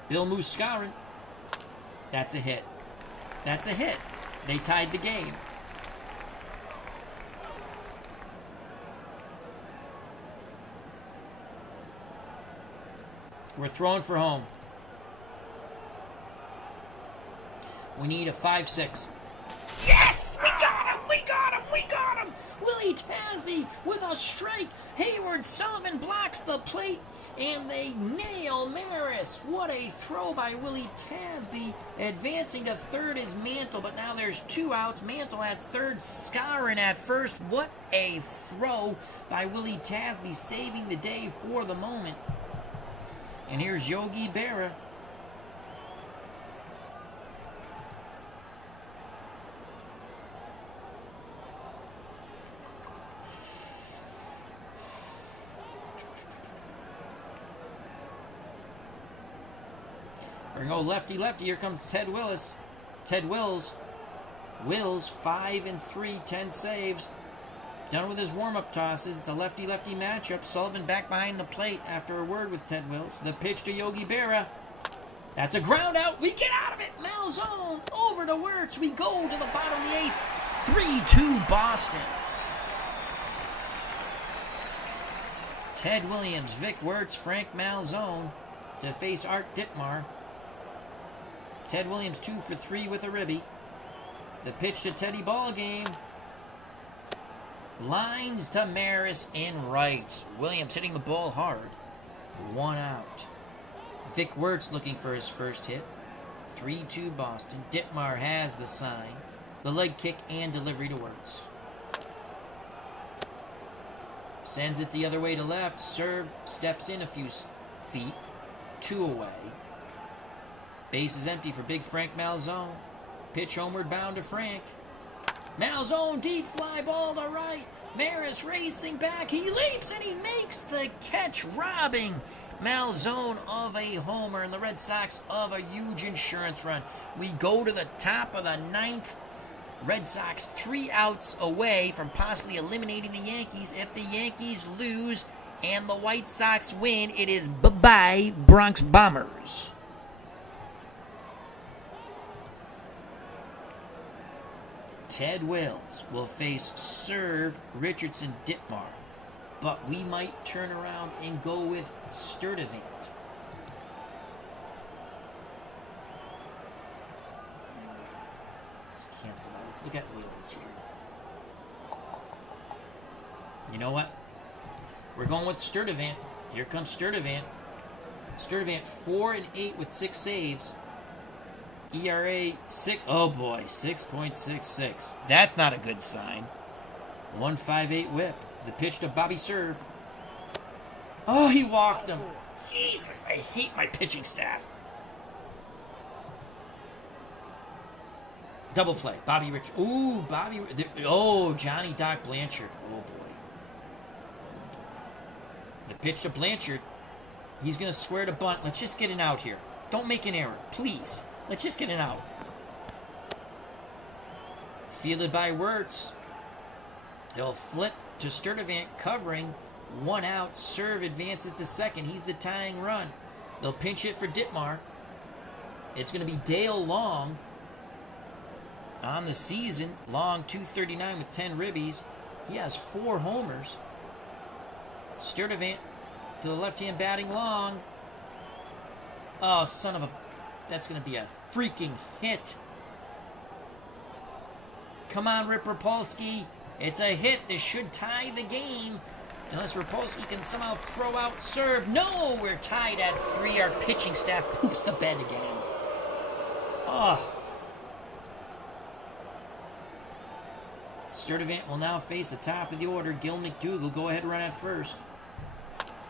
Bill Muscarin. That's a hit. That's a hit. They tied the game. We're throwing for home. We need a 5-6. Yes! We got him! We got him! We got him! Willie Tasby with a strike. Hayward Sullivan blocks the plate, and they nail Maris. What a throw by Willie Tasby. Advancing to third is Mantle, but now there's 2 outs. Mantle at third, Scarin at first. What a throw by Willie Tasby, saving the day for the moment. And here's Yogi Berra. We're going to go lefty-lefty. Here comes Ted Willis. Ted Wills. Wills, 5-3, 10 saves. Done with his warm-up tosses. It's a lefty-lefty matchup. Sullivan back behind the plate after a word with Ted Wills. The pitch to Yogi Berra. That's a ground out. We get out of it. Malzone over to Wirtz. We go to the bottom of the eighth. 3-2 Boston. Ted Williams, Vic Wirtz, Frank Malzone to face Art Ditmar. Ted Williams 2 for 3 with a ribby. The pitch to Teddy Ballgame. Lines to Maris in right. Williams hitting the ball hard. 1 out. Vic Wirtz looking for his first hit. 3-2 Boston. Ditmar has the sign. The leg kick and delivery to Wirtz. Sends it the other way to left. Serve. Steps in a few feet. 2 away. Base is empty for big Frank Malzone. Pitch homeward bound to Frank. Malzone, deep fly ball to right. Maris racing back. He leaps and he makes the catch, robbing Malzone of a homer and the Red Sox of a huge insurance run. We go to the top of the ninth. Red Sox 3 outs away from possibly eliminating the Yankees. If the Yankees lose and the White Sox win, it is bye-bye Bronx Bombers. Ted Wills will face Serve, Richardson, Ditmar. But we might turn around and go with Sturdivant. Let's cancel that. Let's look at Wills here. You know what? We're going with Sturdivant. Here comes Sturdivant. Sturdivant 4-8 with 6 saves. ERA 6. Oh boy, 6.66. That's not a good sign. 1.58 whip. The pitch to Bobby Serve. Oh, he walked him. Jesus, I hate my pitching staff. Double play. Bobby Rich. Ooh, Bobby. Oh, Johnny Doc Blanchard. Oh boy. The pitch to Blanchard. He's going to square to bunt. Let's just get an out here. Don't make an error, please. Let's just get it out. Fielded by Wirtz. He'll flip to Sturdivant, covering. 1 out. Serve advances to second. He's the tying run. They'll pinch it for Ditmar. It's going to be Dale Long on the season. Long 239 with 10 ribbies. He has 4 homers. Sturdivant to the left-hand batting Long. Oh, son of a... That's going to be a freaking hit. Come on, Rip Rapolsky. It's a hit. This should tie the game. Unless Rapolsky can somehow throw out Serve. No, we're tied at 3. Our pitching staff poops the bed again. Oh. Sturdivant will now face the top of the order. Gil McDougall, go ahead and run at first.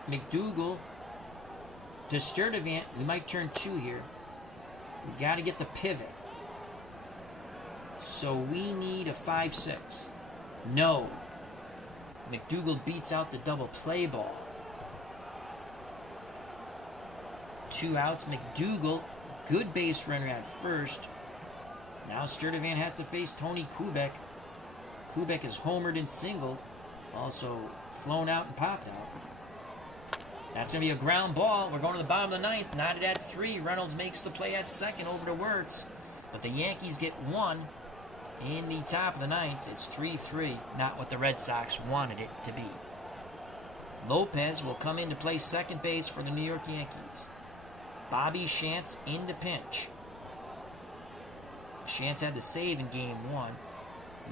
McDougall to Sturdivant. We might turn 2 here. We got to get the pivot. So we need a 5-6. No. McDougall beats out the double play ball. 2 outs. McDougall, good base runner at first. Now Sturdivant has to face Tony Kubek. Kubek is homered and singled. Also flown out and popped out. That's going to be a ground ball. We're going to the bottom of the ninth. Knotted at 3. Reynolds makes the play at second over to Wirtz. But the Yankees get 1 in the top of the ninth. It's 3-3. Not what the Red Sox wanted it to be. Lopez will come in to play second base for the New York Yankees. Bobby Shantz in to pinch. Shantz had the save in game 1.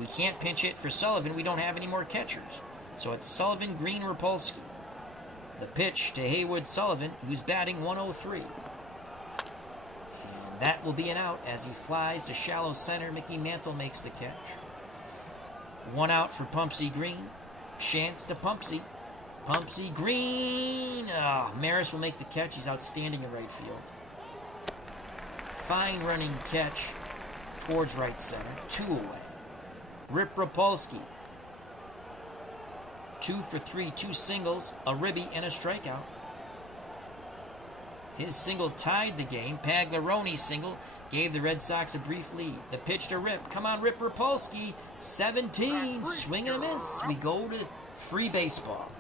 We can't pinch it for Sullivan. We don't have any more catchers. So it's Sullivan, Green, Rapolsky. The pitch to Haywood Sullivan, who's batting 103. And that will be an out as he flies to shallow center. Mickey Mantle makes the catch. 1 out for Pumpsy Green. Shantz to Pumpsy. Pumpsy Green. Oh, Maris will make the catch. He's outstanding in right field. Fine running catch towards right center. 2 away. Rip Rapolsky. 2 for 3, 2 singles, a ribby, and a strikeout. His single tied the game. Pagliaroni's single gave the Red Sox a brief lead. The pitch to Rip. Come on, Rip Rapolsky. 17. Swing and a miss. We go to free baseball.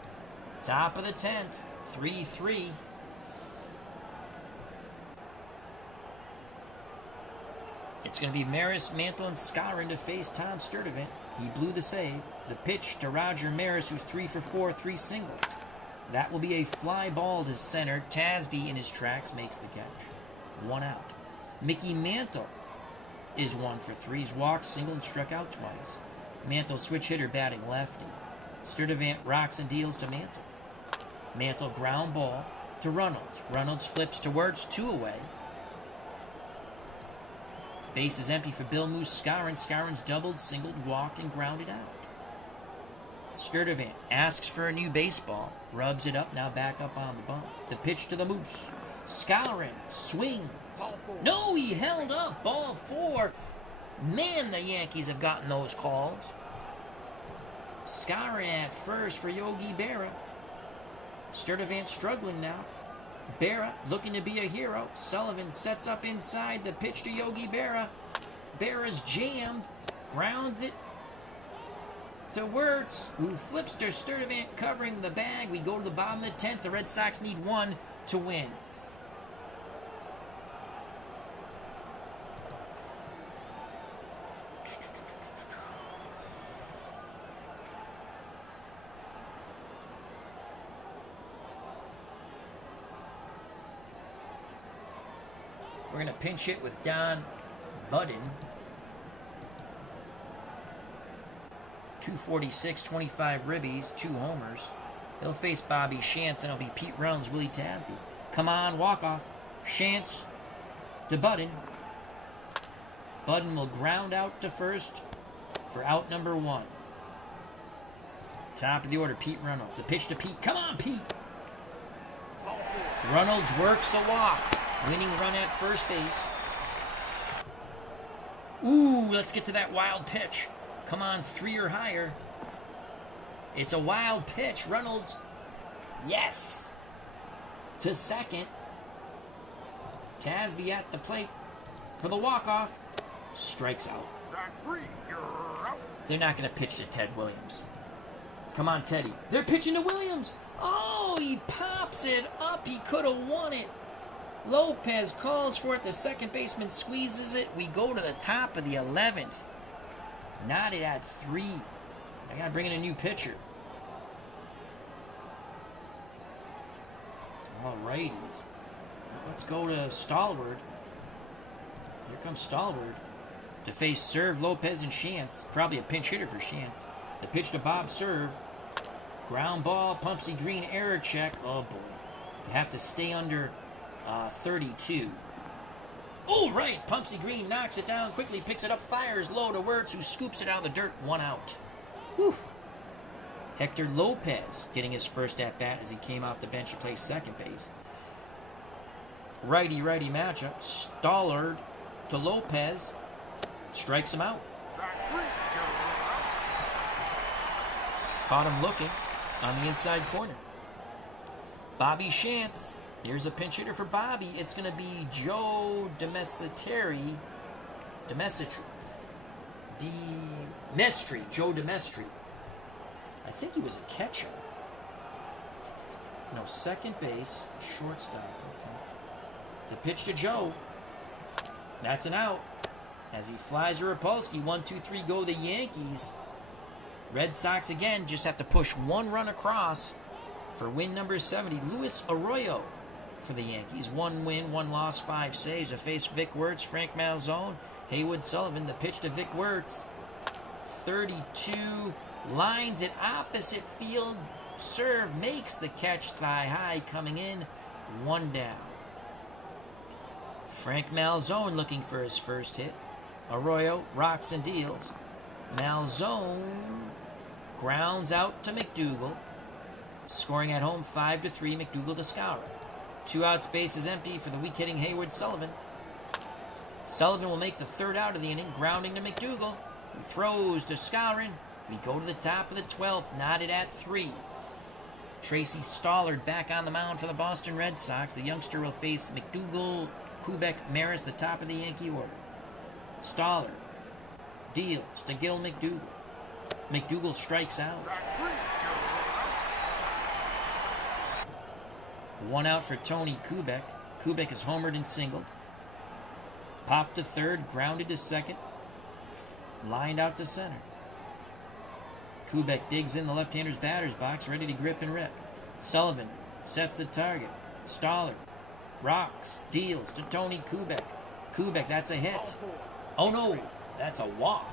Top of the 10th. 3-3. It's going to be Maris, Mantle, and Skowron to face Tom Sturdivant. He blew the save. The pitch to Roger Maris, who's 3 for 4, 3 singles. That will be a fly ball to center. Tasby in his tracks makes the catch. 1 out. Mickey Mantle is 1 for 3. He's walked, singled, and struck out twice. Mantle switch hitter batting lefty. Sturdivant rocks and deals to Mantle. Mantle ground ball to Reynolds. Reynolds flips to Wirtz, 2 away. Base is empty for Bill Moose Skowron. Skowron's doubled, singled, walked, and grounded out. Sturdivant asks for a new baseball. Rubs it up, now back up on the bump. The pitch to the Moose. Skowron swings. No, he held up. Ball 4. Man, the Yankees have gotten those calls. Skowron at first for Yogi Berra. Sturdivant struggling now. Berra looking to be a hero. Sullivan sets up inside. The pitch to Yogi Berra. Berra's jammed. Grounds it to Wirtz, who flips to Sturdivant covering the bag. We go to the bottom of the 10th. The Red Sox need 1 to win. We're going to pinch hit with Don Budden. 246, 25 ribbies, 2 homers. He'll face Bobby Shantz, and it'll be Pete Reynolds, Willie Tasby. Come on, walk-off. Shantz to Budden. Budden will ground out to first for out number 1. Top of the order, Pete Reynolds. The pitch to Pete. Come on, Pete. Reynolds works the walk. Winning run at first base. Ooh, let's get to that wild pitch. Come on, 3 or higher. It's a wild pitch. Reynolds, yes. To second. Tasby at the plate for the walk-off. Strikes out. They're not going to pitch to Ted Williams. Come on, Teddy. They're pitching to Williams. Oh, he pops it up. He could have won it. Lopez calls for it. The second baseman squeezes it. We go to the top of the 11th. Knotted at 3. I got to bring in a new pitcher. All righties. Let's go to Stallward. Here comes Stallward to face Serve, Lopez, and Shantz. Probably a pinch hitter for Shantz. The pitch to Bob Serve. Ground ball, Pumpsy Green, error check. Oh, boy. You have to stay under 32. Oh, right. Pumpsy Green knocks it down quickly, picks it up, fires low to Wirtz, who scoops it out of the dirt. 1 out. Whew. Hector Lopez getting his first at-bat as he came off the bench to play second base. Righty-righty matchup. Stallard to Lopez. Strikes him out. Caught him looking on the inside corner. Bobby Shantz. Here's a pinch hitter for Bobby. It's going to be Joe Demestri. Joe Demestri. I think he was a catcher. No, second base, shortstop. Okay. The pitch to Joe. That's an out. As he flies to Rapolsky. 1, 2, 3, go the Yankees. Red Sox again just have to push 1 run across for win number 70. Luis Arroyo for the Yankees. 1 win, 1 loss, 5 saves. To face Vic Wirtz, Frank Malzone, Haywood Sullivan. The pitch to Vic Wirtz. 32. Lines it opposite field. Serve makes the catch thigh high coming in. 1 down. Frank Malzone looking for his first hit. Arroyo rocks and deals. Malzone grounds out to McDougal. Scoring at home 5-3. McDougal to Skowron. 2 outs, base is empty for the weak-hitting Haywood Sullivan. Sullivan will make the 3rd out of the inning, grounding to McDougal. He throws to Skowron. We go to the top of the 12th, knotted at 3. Tracy Stollard back on the mound for the Boston Red Sox. The youngster will face McDougal, Kubek, Maris, the top of the Yankee order. Stollard deals to Gil McDougal. McDougal strikes out. 1 out for Tony Kubek. Kubek is homered and singled. Popped to third, grounded to second, lined out to center. Kubek digs in the left-hander's batter's box, ready to grip and rip. Sullivan sets the target. Stollard rocks, deals to Tony Kubek. Kubek, that's a hit. Oh no, that's a walk.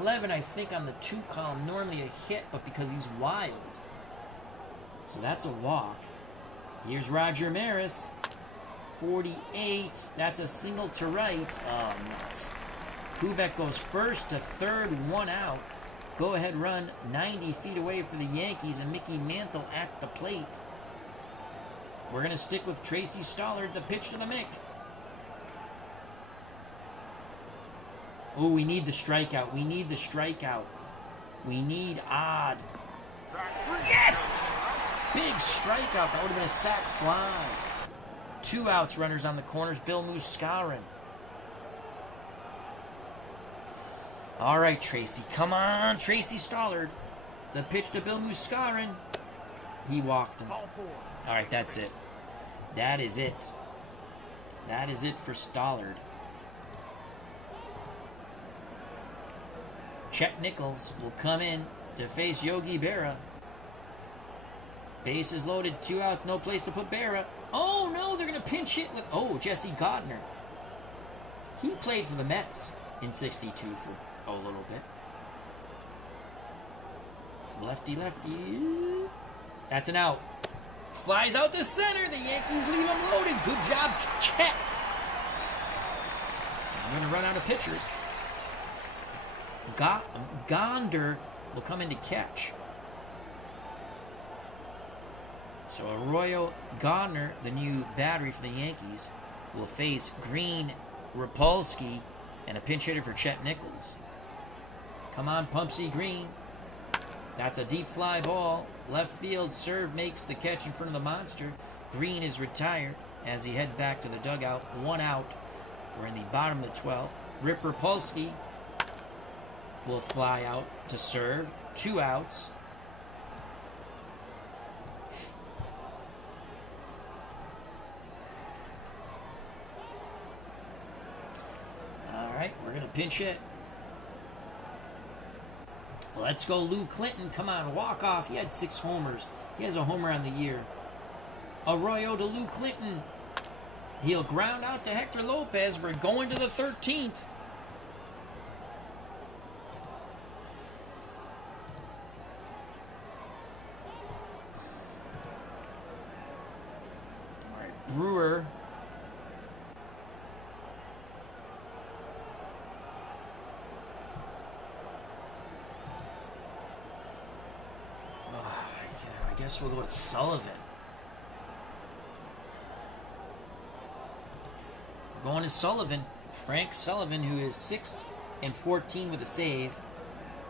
11, I think, on the 2 column. Normally a hit, but because he's wild. So that's a walk. Here's Roger Maris. 48. That's a single to right. Oh, nuts. Kubek goes first to third, 1 out. Go-ahead run 90 feet away for the Yankees, and Mickey Mantle at the plate. We're going to stick with Tracy Stollard, the pitch to the Mick. Oh, we need the strikeout. We need the strikeout. We need odd. Yes! Big strikeout. That would have been a sac fly. 2 outs, runners on the corners. Bill Muscarin. All right, Tracy. Come on, Tracy Stollard. The pitch to Bill Muscarin. He walked him. All right, that's it. That is it. That is it for Stollard. Chet Nichols will come in to face Yogi Berra. Bases loaded, 2 outs, no place to put Berra. Oh, no, they're going to pinch hit with... Oh, Jesse Godner. He played for the Mets in 62 for a little bit. Lefty, lefty. That's an out. Flies out to center. The Yankees leave him loaded. Good job, Chet. I'm going to run out of pitchers. Gonder will come in to catch. So Arroyo Gardner, the new battery for the Yankees, will face Green, Rapolsky, and a pinch hitter for Chet Nichols. Come on, Pumpsy Green. That's a deep fly ball. Left field serve makes the catch in front of the monster. Green is retired as he heads back to the dugout. 1 out. We're in the bottom of the 12th. Rip Rapolsky will fly out to serve. 2 outs. All right, we're going to pinch hit. Let's go, Lou Clinton. Come on, walk off. He had 6 homers. He has a homer on the year. Arroyo to Lou Clinton. He'll ground out to Hector Lopez. We're going to the 13th. All right, Brewer. I guess we'll go with Sullivan. We're going to Sullivan. Frank Sullivan, who is 6-14 with a save.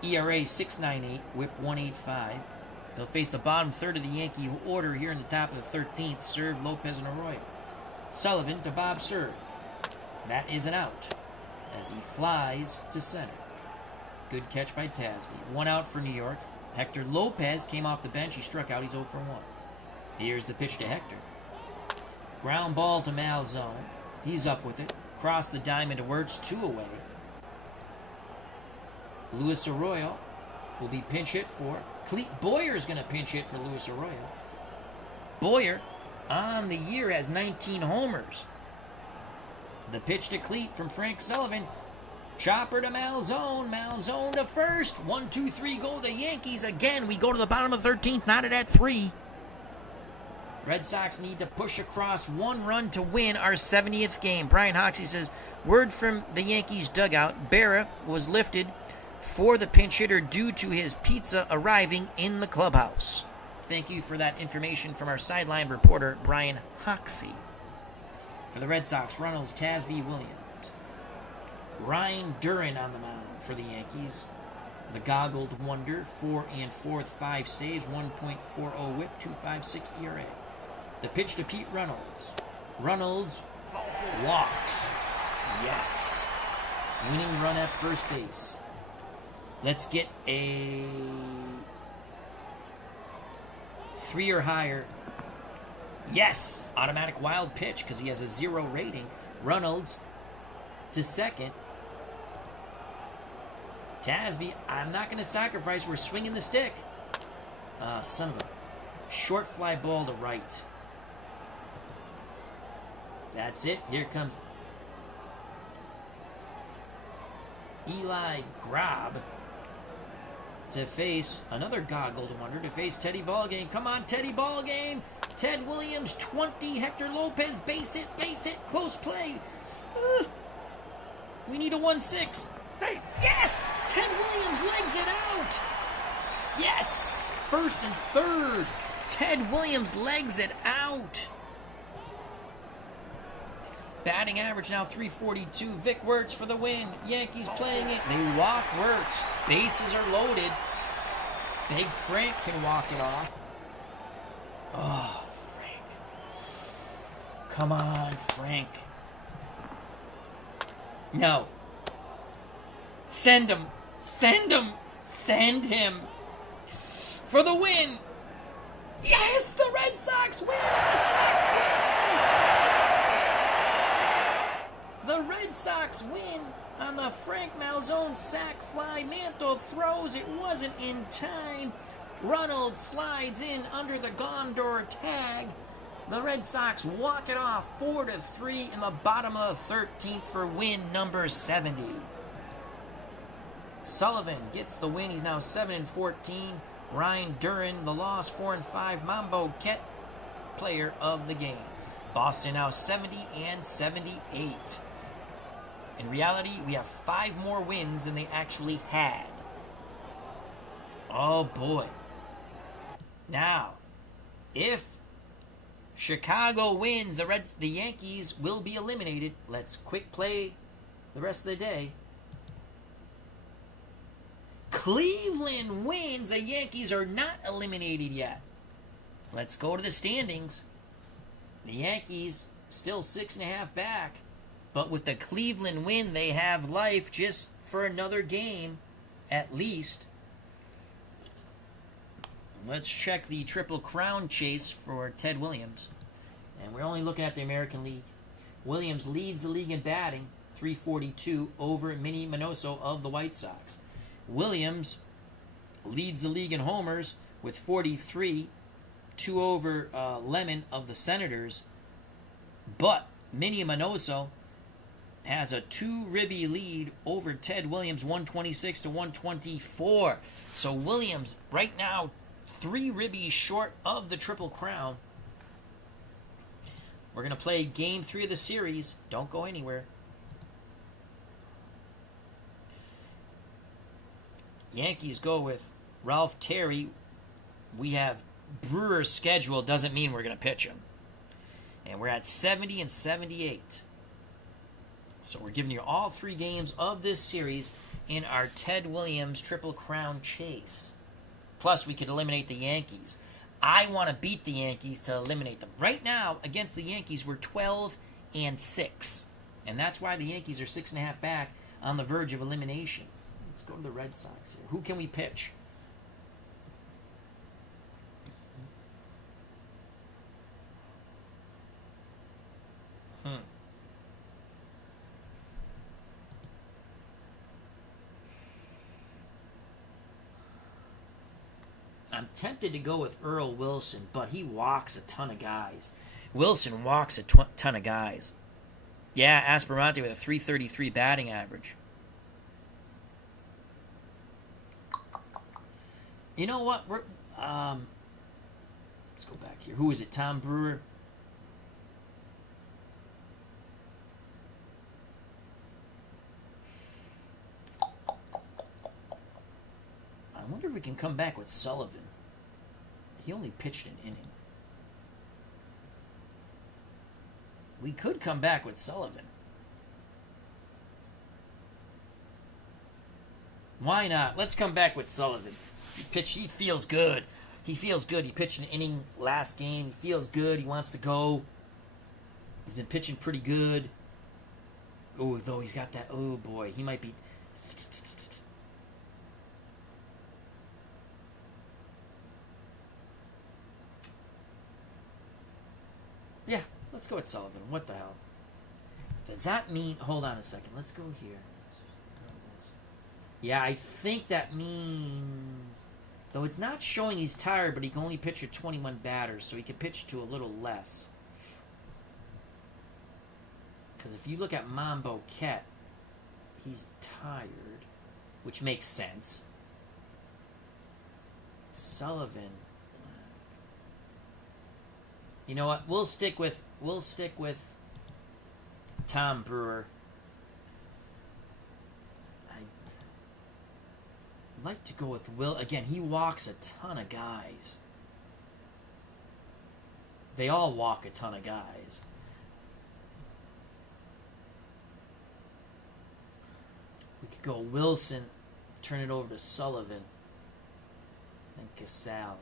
ERA 6.98, whip 1.85. He'll face the bottom third of the Yankee order here in the top of the 13th. Serve Lopez and Arroyo. Sullivan to Bob Serve. That is an out as he flies to center. Good catch by Tasby. 1 out for New York. Hector Lopez came off the bench. He struck out. He's 0 for 1. Here's the pitch to Hector. Ground ball to Malzone. He's up with it. Cross the diamond to Wirtz. 2 away. Luis Arroyo will be pinch hit for. Clete Boyer is going to pinch hit for Luis Arroyo. Boyer on the year has 19 homers. The pitch to Clete from Frank Sullivan. Chopper to Malzone. Malzone to first. 1, 2, 3, go the Yankees. Again, we go to the bottom of the 13th, not at 3. Red Sox need to push across 1 run to win our 70th game. Brian Hoxie says, word from the Yankees dugout, Berra was lifted for the pinch hitter due to his pizza arriving in the clubhouse. Thank you for that information from our sideline reporter, Brian Hoxie. For the Red Sox, Runnels, Tasby, Williams. Ryan Duran on the mound for the Yankees. The goggled wonder, 4 and 4, 5 saves, 1.40 whip, 2.56 ERA. The pitch to Pete Reynolds. Reynolds walks. Yes. Winning run at first base. Let's get a 3 or higher. Yes! Automatic wild pitch because he has a 0 rating. Reynolds to second. Tasby, I'm not going to sacrifice. We're swinging the stick. Son of a short fly ball to right. That's it. Here comes Eli Grob to face another goggled wonder to face Teddy Ballgame. Come on, Teddy Ballgame. Ted Williams, 20. Hector Lopez, base it, close play. We need a 1-6. Yes! Ted Williams legs it out. Yes! First and third. Ted Williams legs it out. Batting average now 342. Vic Wertz for the win. Yankees playing it. They walk Wertz. Bases are loaded. Big Frank can walk it off. Oh, Frank. Come on, Frank. No. Send him. Send him. Send him. For the win. Yes, the Red Sox win at the sack fly. The Red Sox win on the Frank Malzone sack fly. Mantle throws. It wasn't in time. Reynolds slides in under the Gondor tag. The Red Sox walk it off 4-3 in the bottom of 13th for win number 70. Sullivan gets the win. He's now 7-14. Ryan Duran, the loss, 4-5. Mambo Kett, player of the game. Boston now 70-78. In reality, we have 5 more wins than they actually had. Oh boy. Now, if Chicago wins, the Yankees will be eliminated. Let's quick play the rest of the day. Cleveland wins. The Yankees are not eliminated yet. Let's go to the standings. The Yankees still 6.5 back. But with the Cleveland win, they have life just for another game at least. Let's check the Triple Crown chase for Ted Williams. And we're only looking at the American League. Williams leads the league in batting, 342 over Minnie Minoso of the White Sox. Williams leads the league in homers with 43, 2 over Lemon of the Senators. But Minnie Minoso has a 2-ribby lead over Ted Williams, 126-124. So Williams right now 3 ribbies short of the Triple Crown. We're going to play Game 3 of the series. Don't go anywhere. Yankees go with Ralph Terry. We have Brewer's schedule. Doesn't mean we're going to pitch him. And we're at 70-78. So we're giving you all 3 games of this series in our Ted Williams Triple Crown chase. Plus, we could eliminate the Yankees. I want to beat the Yankees to eliminate them. Right now, against the Yankees, we're 12-6. And that's why the Yankees are 6.5 back on the verge of elimination. Let's go to the Red Sox here. Who can we pitch? I'm tempted to go with Earl Wilson, but he walks a ton of guys. Wilson walks a ton of guys. Yeah, Asperante with a 333 batting average. You know what? Let's go back here. Who is it? Tom Brewer? I wonder if we can come back with Sullivan. He only pitched an inning. We could come back with Sullivan. Why not? Let's come back with Sullivan. He feels good. He feels good. He pitched an inning last game. He feels good. He wants to go. He's been pitching pretty good. Oh, though he's got that. Oh, boy. He might be. Yeah, let's go with Sullivan. What the hell? Does that mean... Hold on a second. Let's go here. Yeah, I think that means... Though it's not showing he's tired, but he can only pitch at 21 batters, so he can pitch to a little less. Because if you look at Mambo Ket, he's tired, which makes sense. Sullivan. You know what? We'll stick with Tom Brewer. I'd like to go with Will. Again, he walks a ton of guys. They all walk a ton of guys. We could go Wilson, turn it over to Sullivan, and Casale.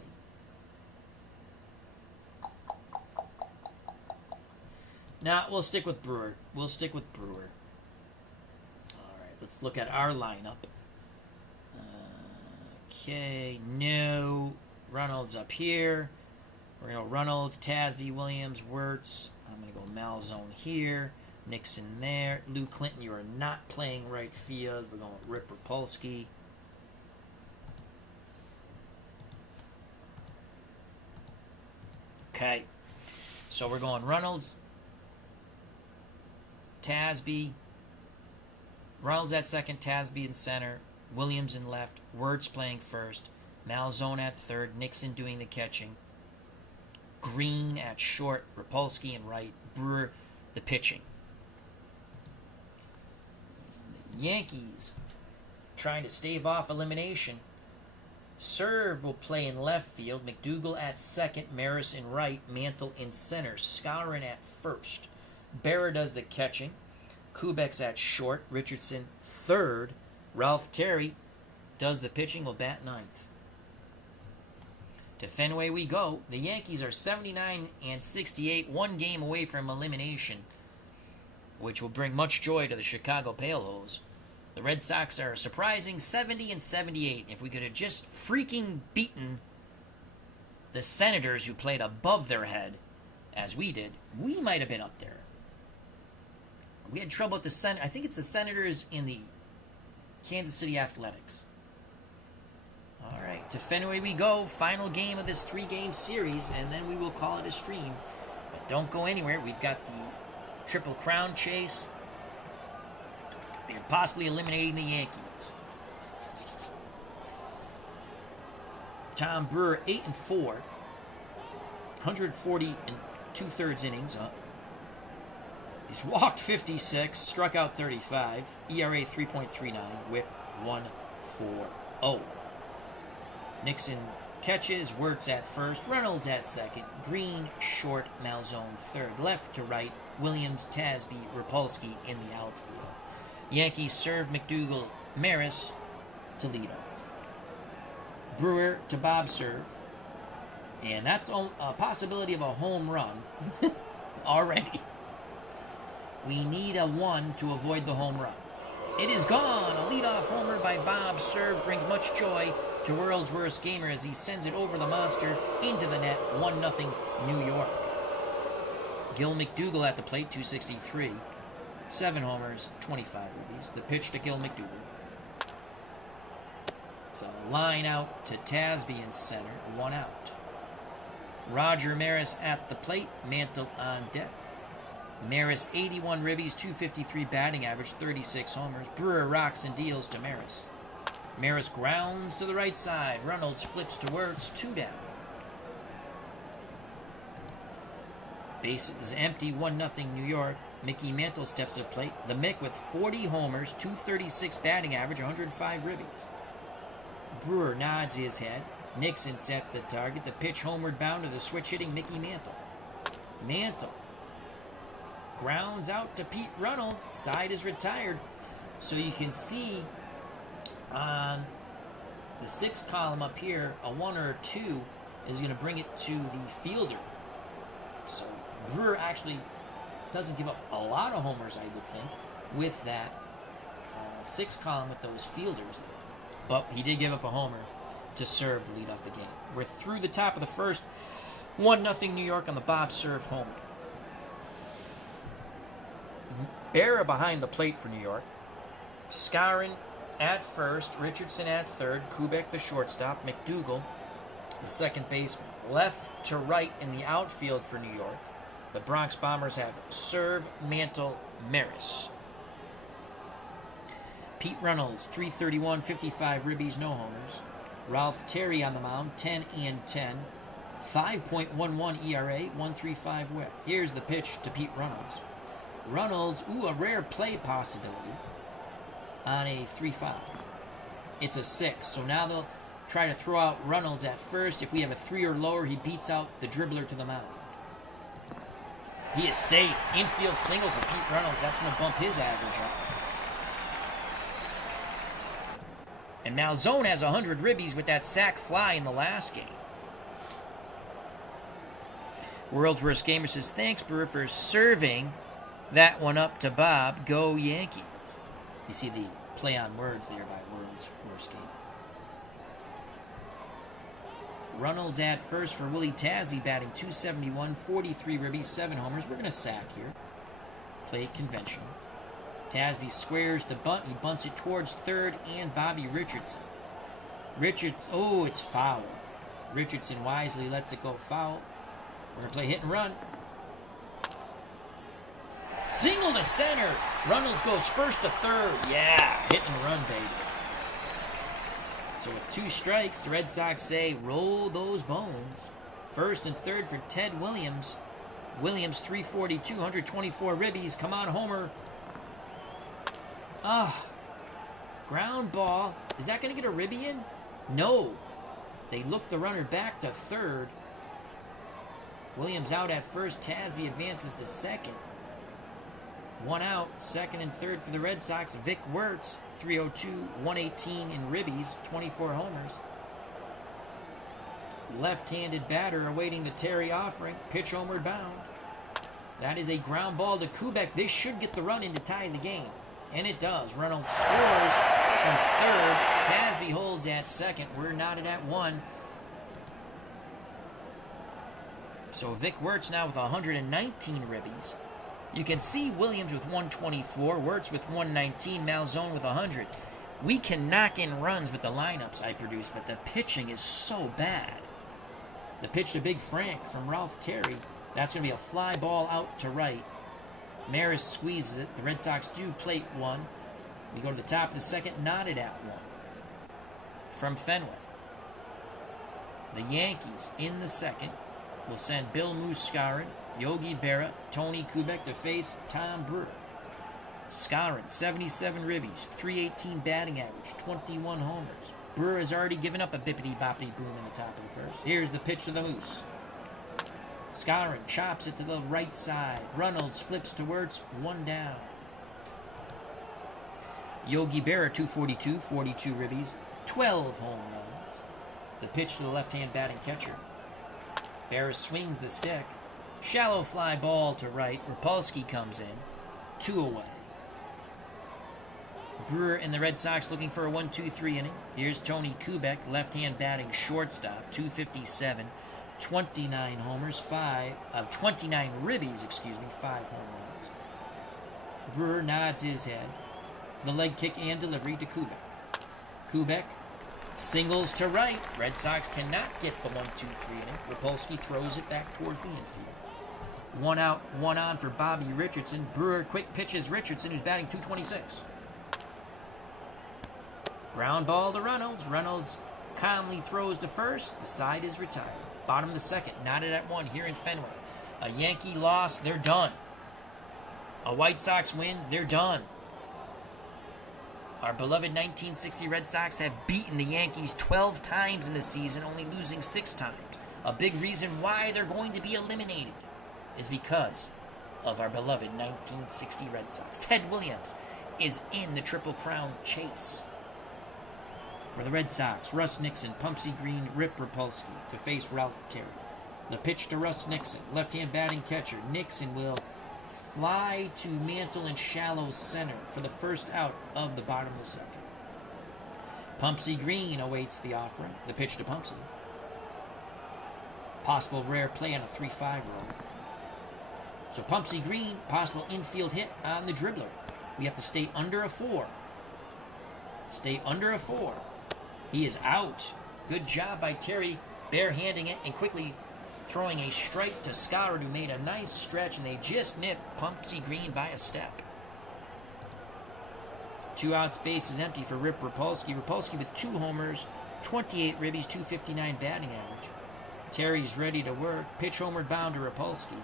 Nah, we'll stick with Brewer. All right, let's look at our lineup. Okay, no. Reynolds up here. We're going to go Reynolds, Tasby, Williams, Wirtz. I'm going to go Malzone here. Nixon there. Lou Clinton, you are not playing right field. We're going with Rip Rapolsky. Okay. So we're going Reynolds, Tasby, Reynolds at second, Tasby in center, Williams in left, Wirtz playing first, Malzone at third, Nixon doing the catching, Green at short, Rapolsky in right, Brewer the pitching. The Yankees trying to stave off elimination. Serve will play in left field, McDougal at second, Maris in right, Mantle in center, Skowron at first. Berra does the catching. Kubek's at short. Richardson third. Ralph Terry does the pitching. Will bat ninth. To Fenway we go. The Yankees are 79-68, one game away from elimination, which will bring much joy to the Chicago Pale-Hose. The Red Sox are a surprising 70-78. If we could have just freaking beaten the Senators, who played above their head, as we did, we might have been up there. We had trouble with the Senators. I think it's the Senators in the Kansas City Athletics. All right, to Fenway we go. Final game of this 3-game series, and then we will call it a stream. But don't go anywhere. We've got the Triple Crown chase and possibly eliminating the Yankees. Tom Brewer, 8-4, 140 and 2/3 innings. He's walked 56, struck out 35, ERA 3.39, whip 1.40. Nixon catches, Wirtz at first, Reynolds at second, Green short, Malzone third, left to right, Williams, Tasby, Rapolsky in the outfield. Yankees serve McDougal, Maris to lead off. Brewer to Bob serve, and that's a possibility of a home run already. We need a 1 to avoid the home run. It is gone. A leadoff homer by Bob Serve brings much joy to World's Worst Gamer as he sends it over the monster into the net. 1-0 New York. Gil McDougal at the plate, 263. 7 homers, 25 ribbies. The pitch to Gil McDougal. So line out to Tasby in center. 1 out. Roger Maris at the plate. Mantle on deck. Maris, 81 ribbies, 253 batting average, 36 homers. Brewer rocks and deals to Maris. Maris grounds to the right side. Reynolds flips to Wirtz, 2 down. Bases empty, 1-0 New York. Mickey Mantle steps to the plate. The Mick with 40 homers, 236 batting average, 105 ribbies. Brewer nods his head. Nixon sets the target. The pitch homeward bound to the switch-hitting Mickey Mantle. Mantle grounds out to Pete Reynolds. Side is retired. So you can see On the 6th column up here, a 1 or a 2 is going to bring it to the fielder. So Brewer actually doesn't give up a lot of homers, I would think, with that 6th column with those fielders. But he did give up a homer to serve to lead off the game. We're through the top of the first. 1-0 New York on the Bob serve homer. Berra behind the plate for New York. Skarin at first, Richardson at third, Kubek the shortstop, McDougal the second baseman. Left to right in the outfield for New York, the Bronx Bombers have Serve, Mantle, Maris. Pete Reynolds, 331, 55 ribbies, no homers. Ralph Terry on the mound, 10 and 10. 5.11 ERA, 1.35 WHIP. Here's the pitch to Pete Reynolds. Reynolds, a rare play possibility on a 3-5. It's a 6, so now they'll try to throw out Reynolds at first. If we have a 3 or lower, he beats out the dribbler to the mound. He is safe. Infield singles for Pete Reynolds. That's going to bump his average up. And Malzone has 100 ribbies with that sac fly in the last game. World's Worst Gamer says, thanks, Brewer, for serving that one up to Bob. Go Yankees. You see the play on words there by World's Worst Gamer. Reynolds at first for Willie Tazzy, batting .271, 43 ribbies, 7 homers. We're going to sack here. Play it conventional. Tasby squares the bunt. He bunts it towards third and Bobby Richardson. It's foul. Richardson wisely lets it go foul. We're going to play hit and run. Single to center. Reynolds goes first to third. Yeah, hit and run, baby. So with 2 strikes, the Red Sox say, roll those bones. First and third for Ted Williams. Williams, 342, 124 ribbies. Come on, Homer. Ground ball. Is that going to get a ribby in? No. They look the runner back to third. Williams out at first. Tasby advances to second. 1 out, second and third for the Red Sox. Vic Wertz, 302, 118 in ribbies, 24 homers. Left-handed batter awaiting the Terry offering. Pitch homeward bound. That is a ground ball to Kubek. This should get the run in to tie the game. And it does. Reynolds scores from third. Tasby holds at second. We're knotted at 1. So Vic Wertz now with 119 ribbies. You can see Williams with 124, Wertz with 119, Malzone with 100. We can knock in runs with the lineups I produce, but the pitching is so bad. The pitch to Big Frank from Ralph Terry. That's going to be a fly ball out to right. Maris squeezes it. The Red Sox do plate 1. We go to the top of the second, knotted at 1. From Fenway. The Yankees in the second will send Bill Skarin, Yogi Berra, Tony Kubek to face Tom Brewer. Skarin, 77 ribbies, 318 batting average, 21 homers. Brewer has already given up a bippity-boppity boom in the top of the first. Here's the pitch to the Moose. Skarin chops it to the right side. Reynolds flips to Wertz, 1 down. Yogi Berra, 242, 42 ribbies, 12 home runs. The pitch to the left-hand batting catcher. Berra swings the stick. Shallow fly ball to right. Rapolsky comes in. 2 away. Brewer and the Red Sox looking for a 1-2-3 inning. Here's Tony Kubek, left-hand batting shortstop, 257, 29 homers, 29 ribbies, 5 home runs. Brewer nods his head. The leg kick and delivery to Kubek. Kubek singles to right. Red Sox cannot get the 1-2-3 inning. Rapolsky throws it back towards the infield. 1 out, 1 on for Bobby Richardson. Brewer quick pitches Richardson, who's batting .226. Ground ball to Reynolds. Reynolds calmly throws to first. The side is retired. Bottom of the second, knotted at 1 here in Fenway. A Yankee loss, they're done. A White Sox win, they're done. Our beloved 1960 Red Sox have beaten the Yankees 12 times in the season, only losing 6 times. A big reason why they're going to be eliminated is because of our beloved 1960 Red Sox. Ted Williams is in the Triple Crown chase. For the Red Sox, Russ Nixon, Pumpsy Green, Rip Rapolsky to face Ralph Terry. The pitch to Russ Nixon, left-hand batting catcher. Nixon will fly to Mantle in shallow center for the first out of the bottom of the second. Pumpsy Green awaits the offering. The pitch to Pumpsy. Possible rare play on a 3-5 roll. So Pumpsy Green, possible infield hit on the dribbler. We have to stay under a 4. Stay under a 4. He is out. Good job by Terry, barehanding it and quickly throwing a strike to Scott, who made a nice stretch, and they just nipped Pumpsy Green by a step. 2 outs, base is empty for Rip Rapolsky. Rapolsky with 2 homers, 28 ribbies, 259 batting average. Terry's ready to work. Pitch homeward bound to Rapolsky.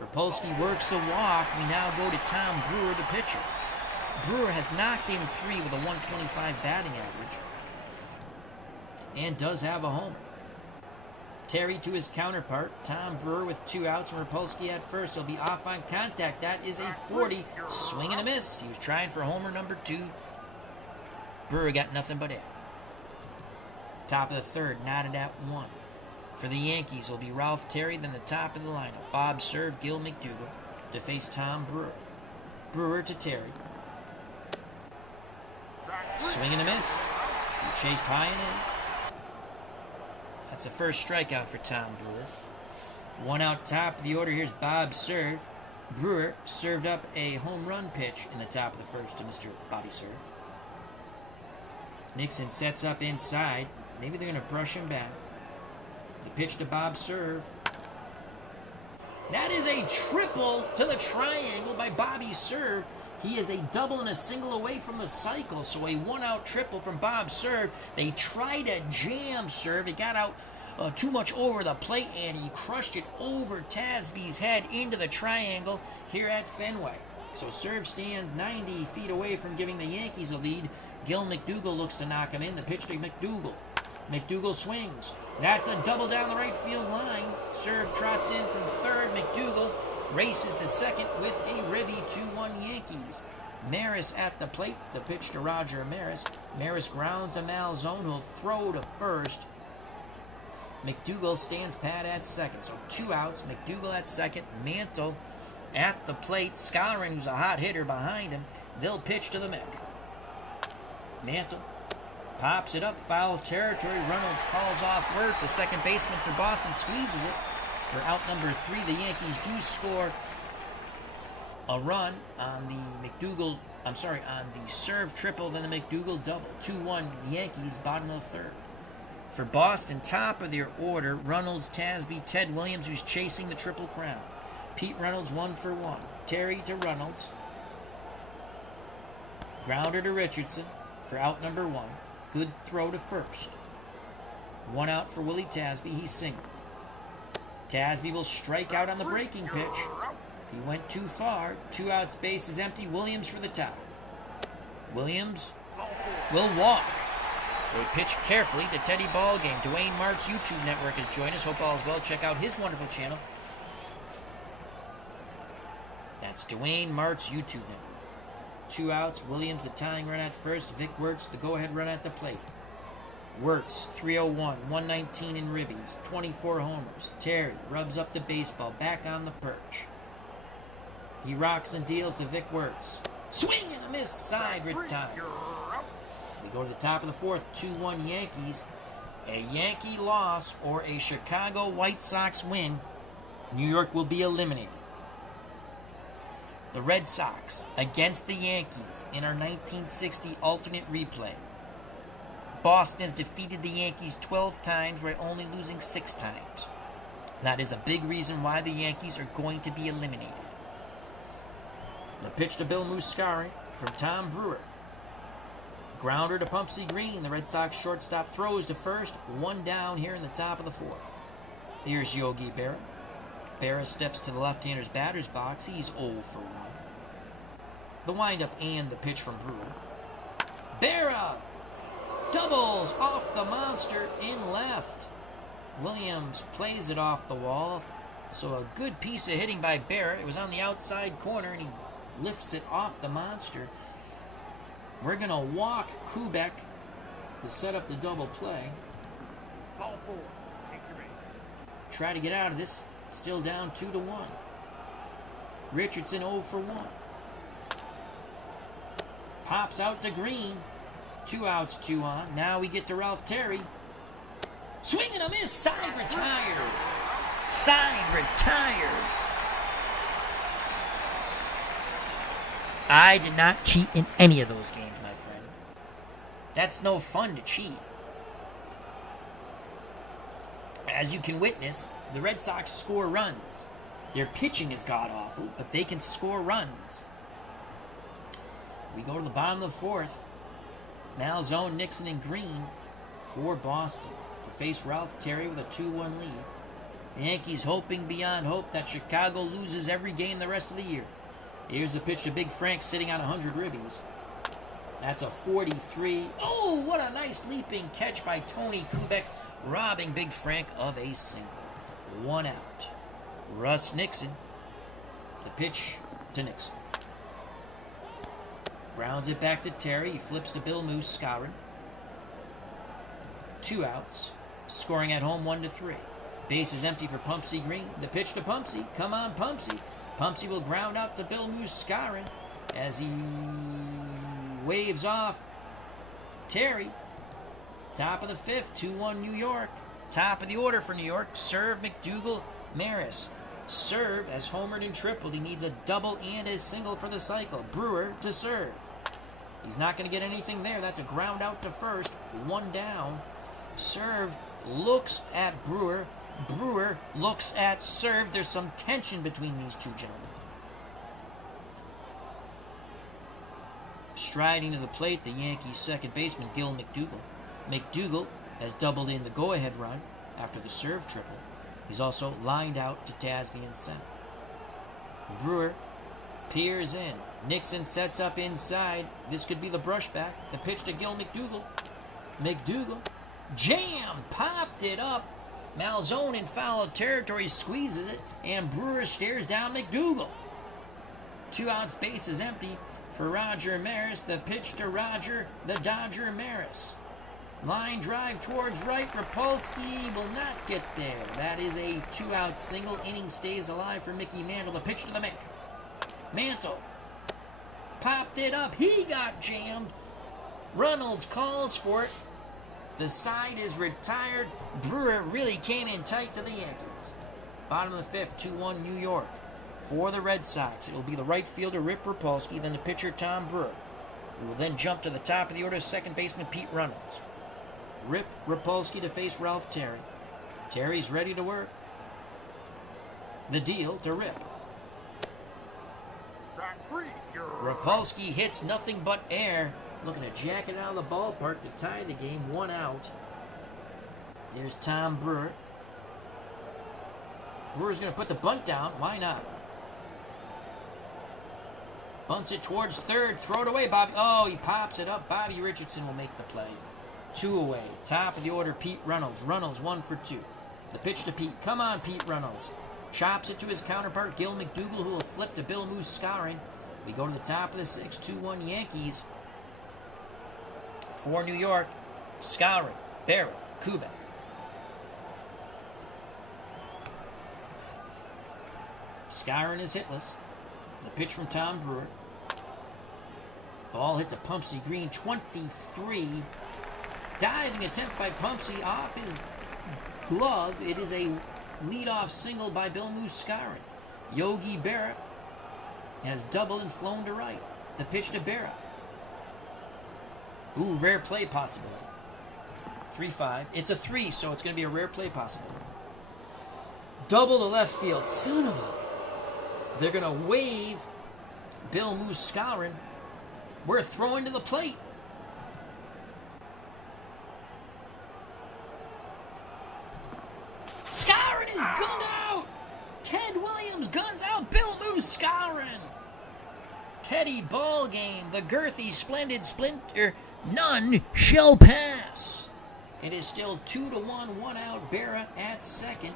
Rapolsky works a walk. We now go to Tom Brewer, the pitcher. Brewer has knocked in 3 with a 125 batting average and does have a homer. Terry to his counterpart. Tom Brewer with 2 outs and Rapolsky at first. He'll be off on contact. That is a 40. Swing and a miss. He was trying for homer number 2. Brewer got nothing but air. Top of the third, knotted at 1. For the Yankees will be Ralph Terry, then the top of the lineup. Bob Serve, Gil McDougall to face Tom Brewer. Brewer to Terry. Swing and a miss. He chased high and in. That's the first strikeout for Tom Brewer. 1 out, top of the order. Here's Bob Serve. Brewer served up a home run pitch in the top of the first to Mr. Bobby Serve. Nixon sets up inside. Maybe they're going to brush him back. The pitch to Bob Serve. That is a triple to the triangle by Bobby Serve. He is a double and a single away from the cycle. So a 1-out triple from Bob Serve. They tried to jam Serve. It got out too much over the plate, and he crushed it over Tasby's head into the triangle here at Fenway. So Serve stands 90 feet away from giving the Yankees a lead. Gil McDougall looks to knock him in. The pitch to McDougall. McDougall swings. That's a double down the right field line. Serve trots in from third. McDougall races to second with a ribby 2-1 Yankees. Maris at the plate. The pitch to Roger Maris. Maris grounds to Malzone, who'll throw to first. McDougall stands pat at second. So 2 outs. McDougall at second. Mantle at the plate. Scourin, who's a hot hitter, behind him. They'll pitch to the Mick. Mantle pops it up. Foul territory. Reynolds calls off Wirtz. The second baseman for Boston squeezes it. For out number 3, the Yankees do score a run on the on the Serve triple, then the McDougall double. 2-1 Yankees, bottom of the third. For Boston, top of their order, Reynolds, Tasby, Ted Williams, who's chasing the Triple Crown. Pete Reynolds 1 for 1. Terry to Reynolds. Grounder to Richardson for out number 1. Good throw to first. 1 out for Willie Tasby. He's singled. Tasby will strike out on the breaking pitch. He went too far. 2 outs, base is empty. Williams for the top. Williams will walk. They pitch carefully to Teddy Ballgame. Dwayne Mart's YouTube network has joined us. Hope all is well. Check out his wonderful channel. That's Dwayne Mart's YouTube network. 2 outs. Williams the tying run at first. Vic Wirtz the go-ahead run at the plate. Wirtz, 301, 119 in ribbies, 24 homers. Terry rubs up the baseball, back on the perch. He rocks and deals to Vic Wirtz. Swing and a miss, side retired. We go to the top of the fourth, 2-1 Yankees. A Yankee loss or a Chicago White Sox win, New York will be eliminated. The Red Sox against the Yankees in our 1960 alternate replay. Boston has defeated the Yankees 12 times, while only losing 6 times. That is a big reason why the Yankees are going to be eliminated. The pitch to Bill Muscari from Tom Brewer. Grounder to Pumpsy Green. The Red Sox shortstop throws to first. 1 down here in the top of the fourth. Here's Yogi Berra. Berra steps to the left-hander's batter's box. He's 0 for 1. The windup and the pitch from Brewer. Berra doubles off the monster in left. Williams plays it off the wall. So a good piece of hitting by Berra. It was on the outside corner, and he lifts it off the monster. We're going to walk Kubek to set up the double play. Ball 4. Take your base. Try to get out of this. Still down 2-1. Richardson 0 for 1. Pops out to Green. 2 outs, 2 on. Now we get to Ralph Terry. Swing and a miss. Side retired. Side retired. I did not cheat in any of those games, my friend. That's no fun to cheat. As you can witness, the Red Sox score runs. Their pitching is god-awful, but they can score runs. We go to the bottom of the 4th. Malzone, Nixon, and Green for Boston to face Ralph Terry with a 2-1 lead. The Yankees hoping beyond hope that Chicago loses every game the rest of the year. Here's the pitch to Big Frank sitting on 100 ribbies. That's a 43. Oh, what a nice leaping catch by Tony Kubek, robbing Big Frank of a single. 1 out. Russ Nixon. The pitch to Nixon. Grounds it back to Terry. He flips to Bill Moose, Skowron. 2 outs. Scoring at home 1-3. Base is empty for Pumpsy Green. The pitch to Pumpsy. Come on, Pumpsy. Pumpsy will ground out to Bill Moose, Skowron as he waves off Terry. Top of the 5th, 2-1 New York. Top of the order for New York. Serve McDougal, Maris. Serve as homered and tripled. He needs a double and a single for the cycle. Brewer to serve. He's not going to get anything there. That's a ground out to first. 1 down. Serve looks at Brewer. Brewer looks at serve. There's some tension between these two gentlemen. Striding to the plate, the Yankees' second baseman, Gil McDougal. McDougal has doubled in the go-ahead run after the serve triple. He's also lined out to Tasby in center. Brewer peers in. Nixon sets up inside. This could be the brushback. The pitch to Gil McDougal. McDougal. Jam! Popped it up. Malzone in foul territory squeezes it, and Brewer stares down McDougal. 2 outs, base is empty for Roger Maris. The pitch to Roger, the Dodger Maris. Line drive towards right. Rapolsky will not get there. That is a 2-out single. Inning stays alive for Mickey Mantle. The pitch to the Mick. Mantle popped it up. He got jammed. Reynolds calls for it. The side is retired. Brewer really came in tight to the Yankees. Bottom of the 5th, 2-1 New York. For the Red Sox, it will be the right fielder Rip Rapolsky, then the pitcher Tom Brewer. We will then jump to the top of the order, second baseman Pete Reynolds. Rip Rapolsky to face Ralph Terry. Terry's ready to work. The deal to Rip. Rapolsky hits nothing but air. Looking to jack it out of the ballpark to tie the game. 1 out. There's Tom Brewer. Brewer's going to put the bunt down. Why not? Bunts it towards third. Throw it away, Bobby. Oh, he pops it up. Bobby Richardson will make the play. 2 away. Top of the order, Pete Reynolds. Reynolds 1 for 2. The pitch to Pete. Come on, Pete Reynolds. Chops it to his counterpart, Gil McDougal, who will flip to Bill Moose, Skowron. We go to the top of the 6th, 2-1 Yankees. For New York, Skowron, Barrett, Kubek. Skowron is hitless. The pitch from Tom Brewer. Ball hit to Pumpsy Green, 23. Diving attempt by Pumpsy off his glove. It is a leadoff single by Bill Moose, Skowron. Yogi Berra has doubled and flown to right. The pitch to Berra. Ooh, rare play possibility. 3-5. It's a 3, so it's going to be a rare play possibility. Double to left field. Son of a... They're going to wave Bill Moose, Skowron. We're throwing to the plate. Skowron is gunned out. Ted Williams guns out Bill Moose, Skowron. Teddy ball game. The girthy, splendid splinter. None shall pass. It is still 2-1, 1 out. Berra at second.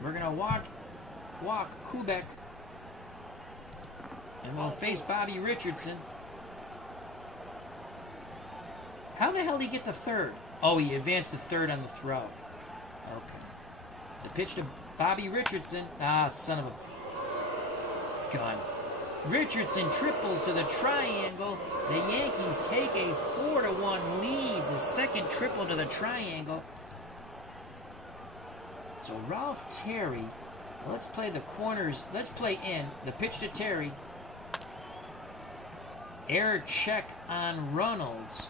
We're going to walk Kubek. And we'll face Bobby Richardson. How the hell did he get to third? Oh, he advanced to third on the throw. Okay. The pitch to Bobby Richardson. Ah, son of a gun. Richardson triples to the triangle. The Yankees take a 4-1 lead. The second triple to the triangle. So Ralph Terry. Let's play the corners. Let's play in. The pitch to Terry. Error check on Reynolds.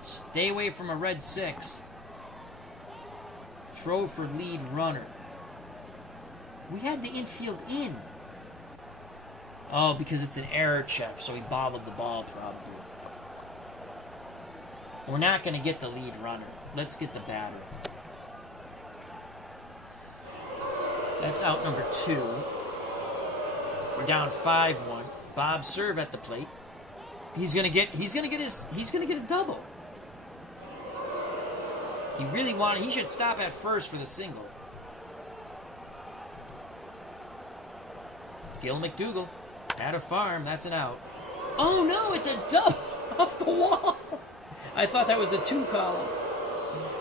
Stay away from a red 6. Throw for lead runner. We had the infield in. Oh, because it's an error check, so he bobbled the ball probably. We're not going to get the lead runner. Let's get the batter. That's out number 2. We're down 5-1. Bob Serve at the plate. He's gonna get a double. He should stop at first for the single. Gil McDougal at a farm. That's an out. Oh no, it's a double off the wall. I thought that was a 2 column.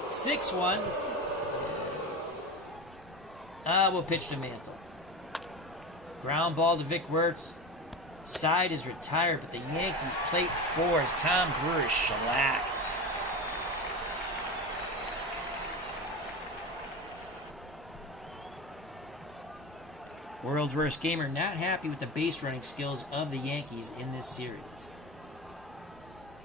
6-1. We'll pitch to Mantle. Ground ball to Vic Wertz. Side is retired, but the Yankees plate 4 as Tom Brewer is shellacked. World's Worst Gamer not happy with the base running skills of the Yankees in this series.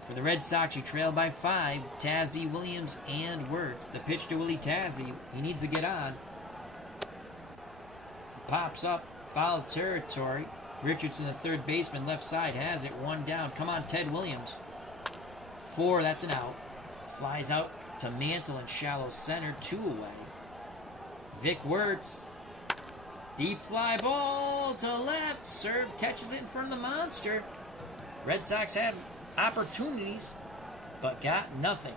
For the Red Sox, you trail by 5. Tasby, Williams, and Wertz. The pitch to Willie Tasby. He needs to get on. He pops up. Foul territory. Richardson, the third baseman, left side, has it. 1 down. Come on, Ted Williams. 4, that's an out. Flies out to Mantle in shallow center. 2 away. Vic Wertz. Deep fly ball to left. Serve catches it in front of the monster. Red Sox have opportunities, but got nothing.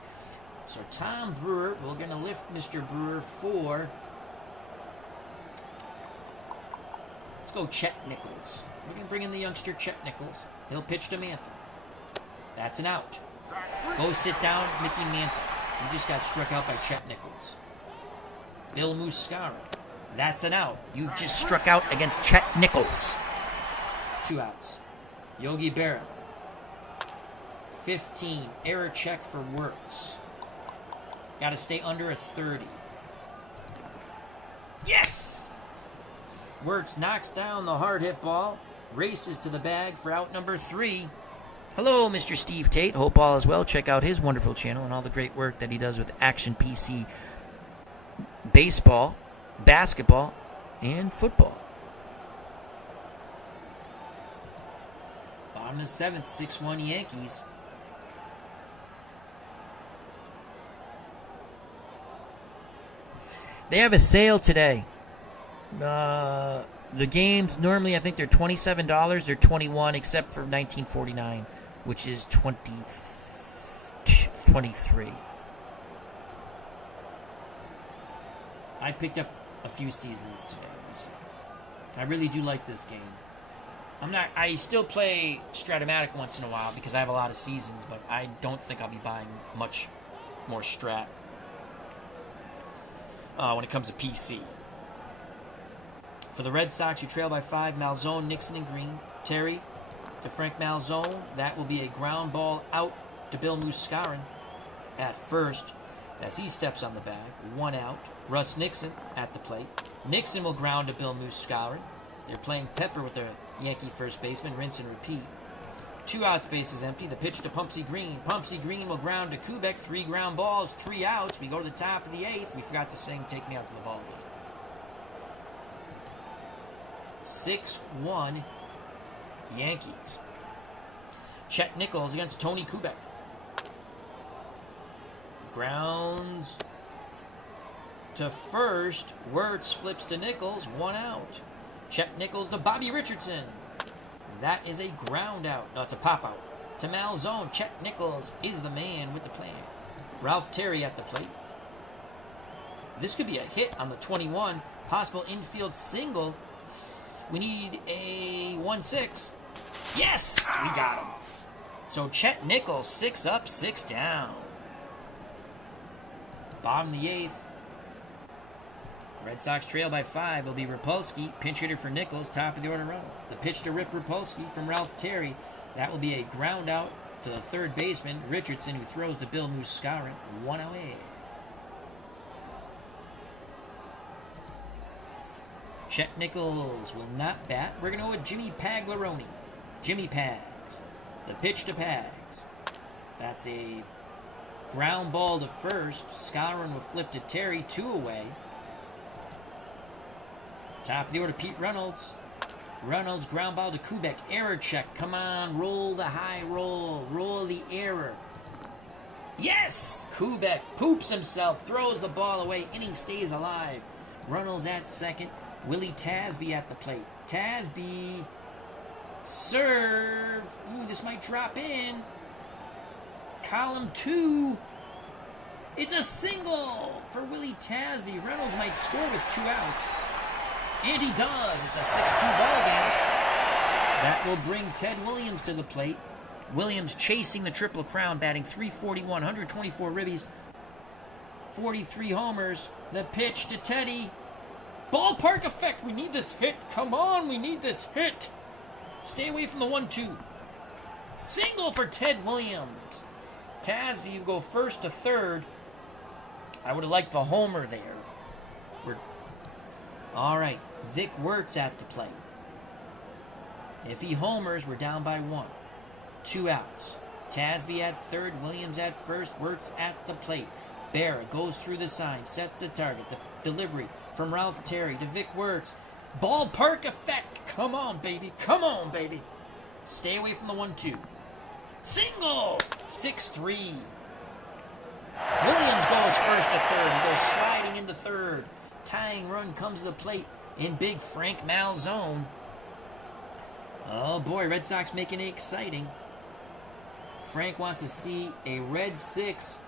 So Tom Brewer, we're going to lift Mr. Brewer for... Let's go Chet Nichols. We're going to bring in the youngster Chet Nichols. He'll pitch to Mantle. That's an out. Go sit down, Mickey Mantle. You just got struck out by Chet Nichols. Bill Muscara. That's an out. You just struck out against Chet Nichols. 2 outs. Yogi Berra. 15. Error check for Wertz. Got to stay under a 30. Yes! Wertz knocks down the hard hit ball. Races to the bag for out number 3. Hello, Mr. Steve Tate. Hope all is well. Check out his wonderful channel and all the great work that he does with Action PC baseball, basketball, and football. Bottom of the 7th, 6-1 Yankees. They have a sale today. The games, normally I think they're $27. They're $21, except for 1949, which is 23. I picked up a few seasons today myself. I really do like this game. I still play Stratomatic once in a while because I have a lot of seasons, but I don't think I'll be buying much more Strat when it comes to PC. For the Red Sox, you trail by 5. Malzone, Nixon, and Green. Terry to Frank Malzone. That will be a ground ball out to Bill Muscarin at first as he steps on the bag. 1 out. Russ Nixon at the plate. Nixon will ground to Bill Muscarin. They're playing Pepper with their Yankee first baseman. Rinse and repeat. 2 outs, bases empty. The pitch to Pumpsy Green. Pumpsy Green will ground to Kubek. 3 ground balls, 3 outs. We go to the top of the 8th. We forgot to sing Take Me Out to the Ball Game. 6-1 Yankees. Chet Nichols against Tony Kubek. Grounds to first. Wertz flips to Nichols. 1 out. Chet Nichols to Bobby Richardson. That is a ground out. No, it's a pop out. To Malzone. Chet Nichols is the man with the plan. Ralph Terry at the plate. This could be a hit on the 21. Possible infield single. We need a 1-6. Yes! We got him. So Chet Nichols, 6 up, 6 down. Bottom of the 8th. Red Sox trail by 5. It'll be Rapolsky, pinch hitter for Nichols, top of the order runners. The pitch to Rip Rapolsky from Ralph Terry. That will be a ground out to the third baseman, Richardson, who throws to Bill Muscarin. 1 away. Chet Nichols will not bat. We're going to go with Jimmy Paglaroni. Jimmy Pags. The pitch to Pags. That's a ground ball to first. Scourin will flip to Terry. 2 away. Top of the order, Pete Reynolds. Reynolds, ground ball to Kubek. Error check. Come on, roll the high roll. Roll the error. Yes! Kubek poops himself, throws the ball away. Inning stays alive. Reynolds at second. Willie Tasby at the plate. Tasby. Serve. Ooh, this might drop in. Column 2. It's a single for Willie Tasby. Reynolds might score with 2 outs. And he does. It's a 6-2 ball game. That will bring Ted Williams to the plate. Williams chasing the Triple Crown, batting .341, 124 ribbies, 43 homers. The pitch to Teddy. Ballpark effect. We need this hit. Come on, we need this hit. Stay away from the 1-2. Single for Ted Williams. Tasby will go first to third. I would have liked the homer there. All right, Vic Wirtz at the plate. If he homers, we're down by 1. 2 outs. Tasby at third, Williams at first, Wirtz at the plate. Berra goes through the sign, sets the target. The delivery from Ralph Terry to Vic Wirtz. Ballpark effect. Come on, baby. Come on, baby. Stay away from the 1-2. Single! 6-3. Williams goes first to third. He goes sliding into third. Tying run comes to the plate in big Frank Malzone. Oh boy, Red Sox making it exciting. Frank wants to see a red 6,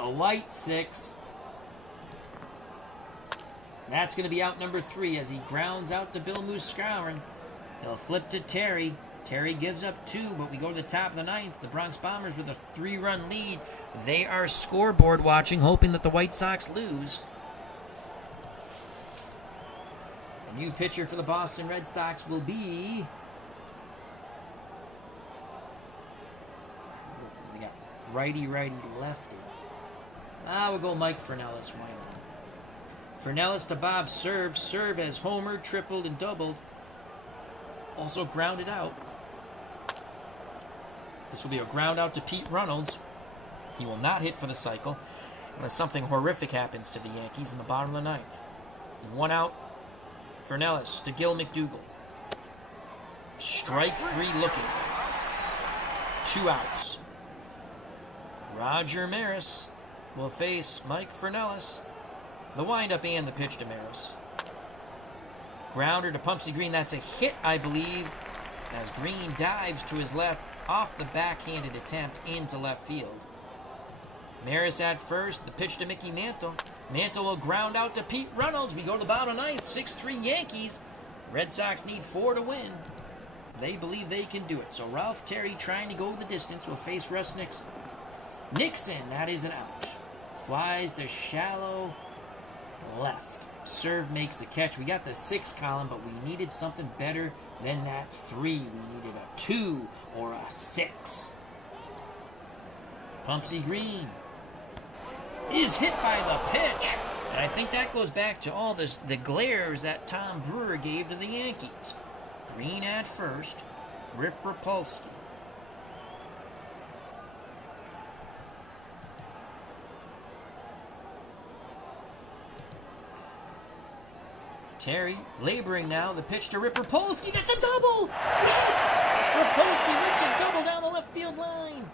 a white 6. That's going to be out number 3 as he grounds out to Bill Muscarin. He'll flip to Terry. Terry gives up 2, but we go to the top of the 9th. The Bronx Bombers with a 3-run lead. They are scoreboard watching, hoping that the White Sox lose. A new pitcher for the Boston Red Sox will be... They got righty, lefty. We'll go Mike Fernellis. Why not? Fernellis to Bob Serve. Serve as homered, tripled, and doubled. Also grounded out. This will be a ground out to Pete Reynolds. He will not hit for the cycle unless something horrific happens to the Yankees in the bottom of the 9th. 1 out. Fernellis to Gil McDougall. Strike 3 looking. 2 outs. Roger Maris will face Mike Fernellis. The windup and the pitch to Maris. Grounder to Pumpsy Green. That's a hit, I believe, as Green dives to his left off the backhanded attempt into left field. Maris at first. The pitch to Mickey Mantle. Mantle will ground out to Pete Reynolds. We go to the bottom of 9th. 6-3 Yankees. Red Sox need 4 to win. They believe they can do it. So Ralph Terry, trying to go the distance, will face Russ Nixon. Nixon, that is an out. Flies to shallow left. Serve makes the catch. We got the 6 column, but we needed something better than that 3. We needed a 2 or a 6. Pumpsy Green is hit by the pitch. And I think that goes back to all the glares that Tom Brewer gave to the Yankees. Green at first. Rip Rapolsky. Terry laboring now. The pitch to Rip Rapolsky. That's a double! Yes! Rapolsky rips a double down the left field line.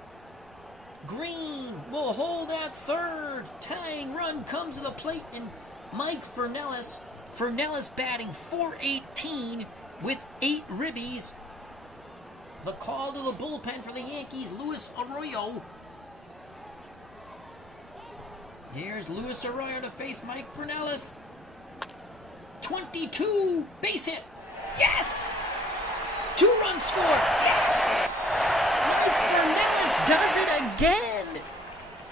Green will hold at third. Tying run comes to the plate, and Mike Fernellis. Fernellis batting .418 with 8 ribbies. The call to the bullpen for the Yankees, Luis Arroyo. Here's Luis Arroyo to face Mike Fernellis. 22, base hit. Yes! 2 runs scored. Yes! Fernellis does it again.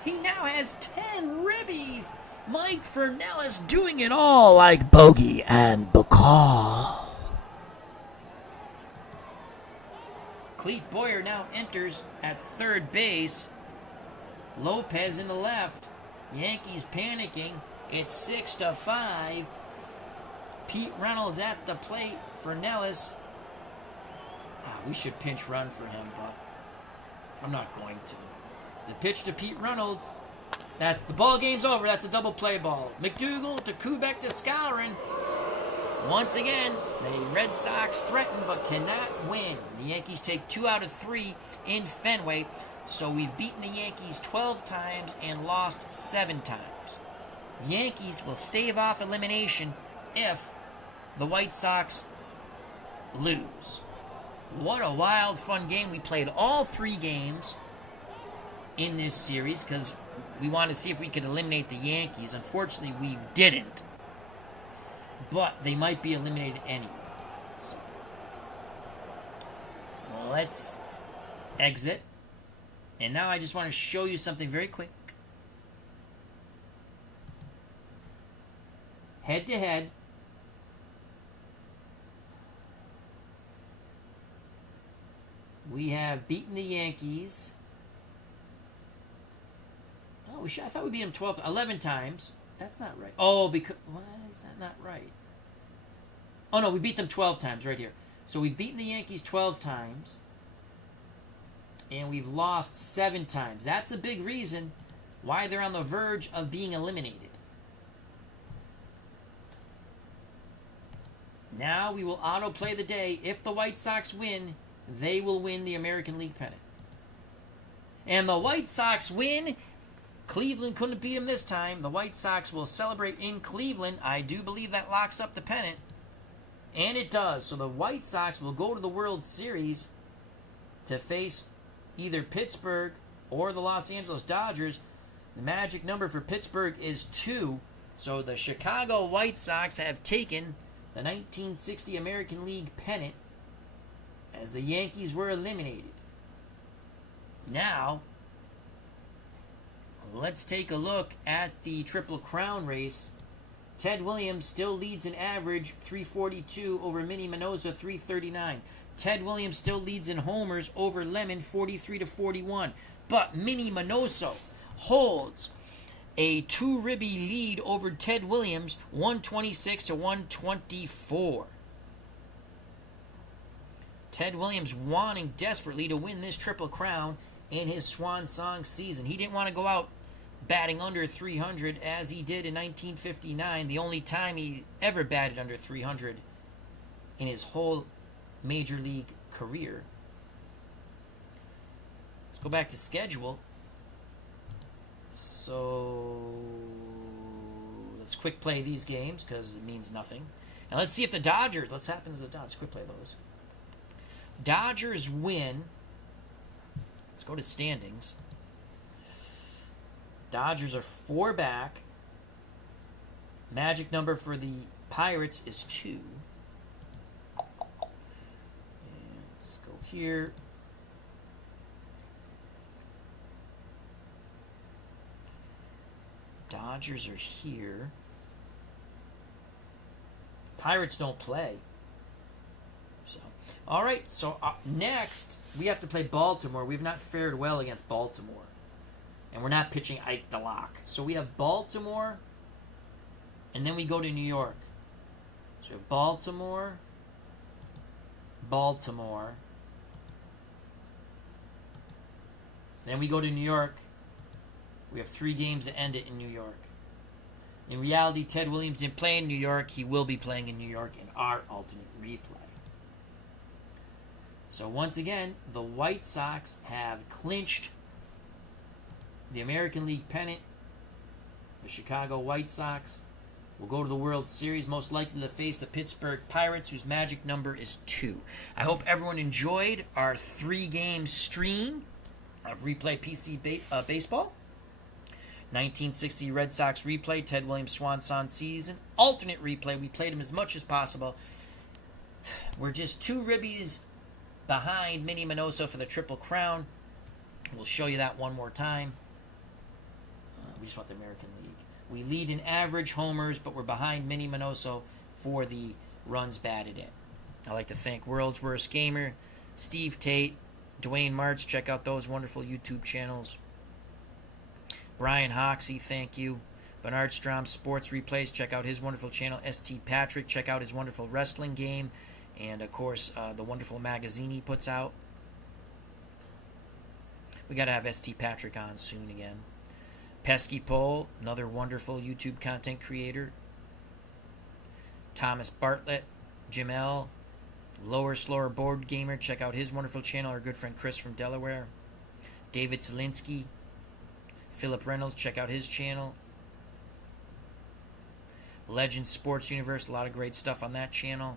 He now has 10 ribbies. Mike Fernellis doing it all like Bogey and Bacall. Clete Boyer now enters at third base. Lopez in the left. Yankees panicking. It's 6-5. Pete Reynolds at the plate. Fernellis. We should pinch run for him, but I'm not going to. The pitch to Pete Reynolds. The ball game's over. That's a double play ball. McDougal to Kubek to Skowron. Once again, the Red Sox threaten but cannot win. The Yankees take 2 out of 3 in Fenway. So we've beaten the Yankees 12 times and lost 7 times. Yankees will stave off elimination if the White Sox lose. What a wild, fun game. We played all 3 games in this series because we wanted to see if we could eliminate the Yankees. Unfortunately, we didn't. But they might be eliminated anyway. So let's exit. And now I just want to show you something very quick. Head to head. We have beaten the Yankees. Oh, I thought we beat them 11 times. That's not right. Oh, because... Why is that not right? Oh, no, we beat them 12 times right here. So we've beaten the Yankees 12 times. And we've lost 7 times. That's a big reason why they're on the verge of being eliminated. Now we will autoplay the day. If the White Sox win, they will win the American League pennant. And the White Sox win. Cleveland couldn't beat them this time. The White Sox will celebrate in Cleveland. I do believe that locks up the pennant. And it does. So the White Sox will go to the World Series to face either Pittsburgh or the Los Angeles Dodgers. The magic number for Pittsburgh is 2. So the Chicago White Sox have taken the 1960 American League pennant as the Yankees were eliminated. Now, let's take a look at the Triple Crown race. Ted Williams still leads in average, 342 over Minnie Minoso, 339. Ted Williams still leads in homers over Lemon, 43-41. But Minnie Minoso holds a 2-ribby lead over Ted Williams, 126-124. Ted Williams wanting desperately to win this Triple Crown in his swan song season. He didn't want to go out batting under 300 as he did in 1959, the only time he ever batted under 300 in his whole major league career. Let's go back to schedule. So let's quick play these games because it means nothing. And let's see if the Dodgers, let's happen to the Dodgers. Quick play those. Dodgers win. Let's go to standings. Dodgers are 4 back. Magic number for the Pirates is 2. And let's go here. Dodgers are here. Pirates don't play. So, all right. So next we have to play Baltimore. We've not fared well against Baltimore. And we're not pitching Ike DeLock. So we have Baltimore, and then we go to New York. So we have Baltimore, then we go to New York. We have 3 games to end it in New York. In reality, Ted Williams didn't play in New York. He will be playing in New York in our alternate replay. So once again, the White Sox have clinched the American League pennant. The Chicago White Sox will go to the World Series, most likely to face the Pittsburgh Pirates, whose magic number is 2. I hope everyone enjoyed our 3-game stream of Replay PC Baseball. 1960 Red Sox replay, Ted Williams Swan Song season. Alternate replay, we played him as much as possible. We're just 2 ribbies behind Minnie Minoso for the Triple Crown. We'll show you that one more time. We just want the American League. We lead in average homers, but we're behind Minnie Minoso for the runs batted in. I'd like to thank World's Worst Gamer, Steve Tate, Dwayne Martz. Check out those wonderful YouTube channels. Brian Hoxie, thank you. Bernard Strom Sports Replays. Check out his wonderful channel. St. Patrick. Check out his wonderful wrestling game. And, of course, the wonderful magazine he puts out. We got to have St. Patrick on soon again. Pesky Pole, another wonderful YouTube content creator. Thomas Bartlett, Jim L., Lower Slower Board Gamer. Check out his wonderful channel. Our good friend Chris from Delaware. David Zielinski. Philip Reynolds. Check out his channel. Legend Sports Universe. A lot of great stuff on that channel.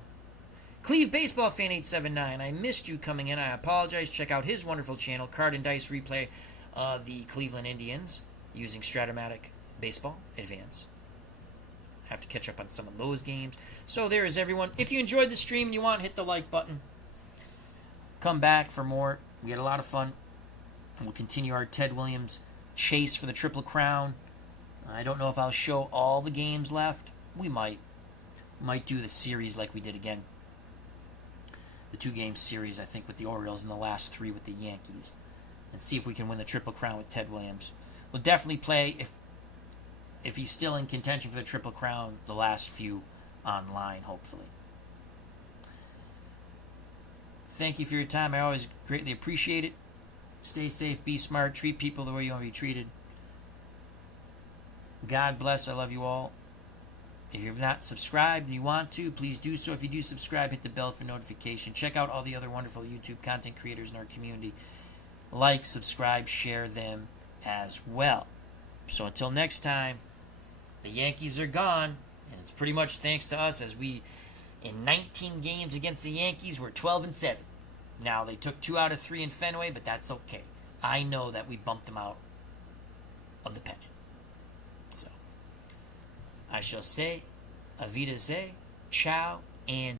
Cleve Baseball Fan 879. I missed you coming in. I apologize. Check out his wonderful channel. Card and Dice Replay of the Cleveland Indians using Stratomatic Baseball Advance. I have to catch up on some of those games. So there is everyone. If you enjoyed the stream and you want, hit the like button. Come back for more. We had a lot of fun. We'll continue our Ted Williams chase for the Triple Crown. I don't know if I'll show all the games left. We might. Might do the series like we did again. The 2-game series, I think, with the Orioles and the last 3 with the Yankees. And see if we can win the Triple Crown with Ted Williams. We'll definitely play, if he's still in contention for the Triple Crown, the last few online, hopefully. Thank you for your time. I always greatly appreciate it. Stay safe, be smart, treat people the way you want to be treated. God bless. I love you all. If you've not subscribed and you want to, please do so. If you do subscribe, hit the bell for notification. Check out all the other wonderful YouTube content creators in our community. Like, subscribe, share them as well. So until next time, the Yankees are gone, and it's pretty much thanks to us, as we, in 19 games against the Yankees, we're 12-7. Now, they took 2 out of 3 in Fenway, but that's okay. I know that we bumped them out of the pennant. So, I shall say, Auf Wiedersehen, ciao, and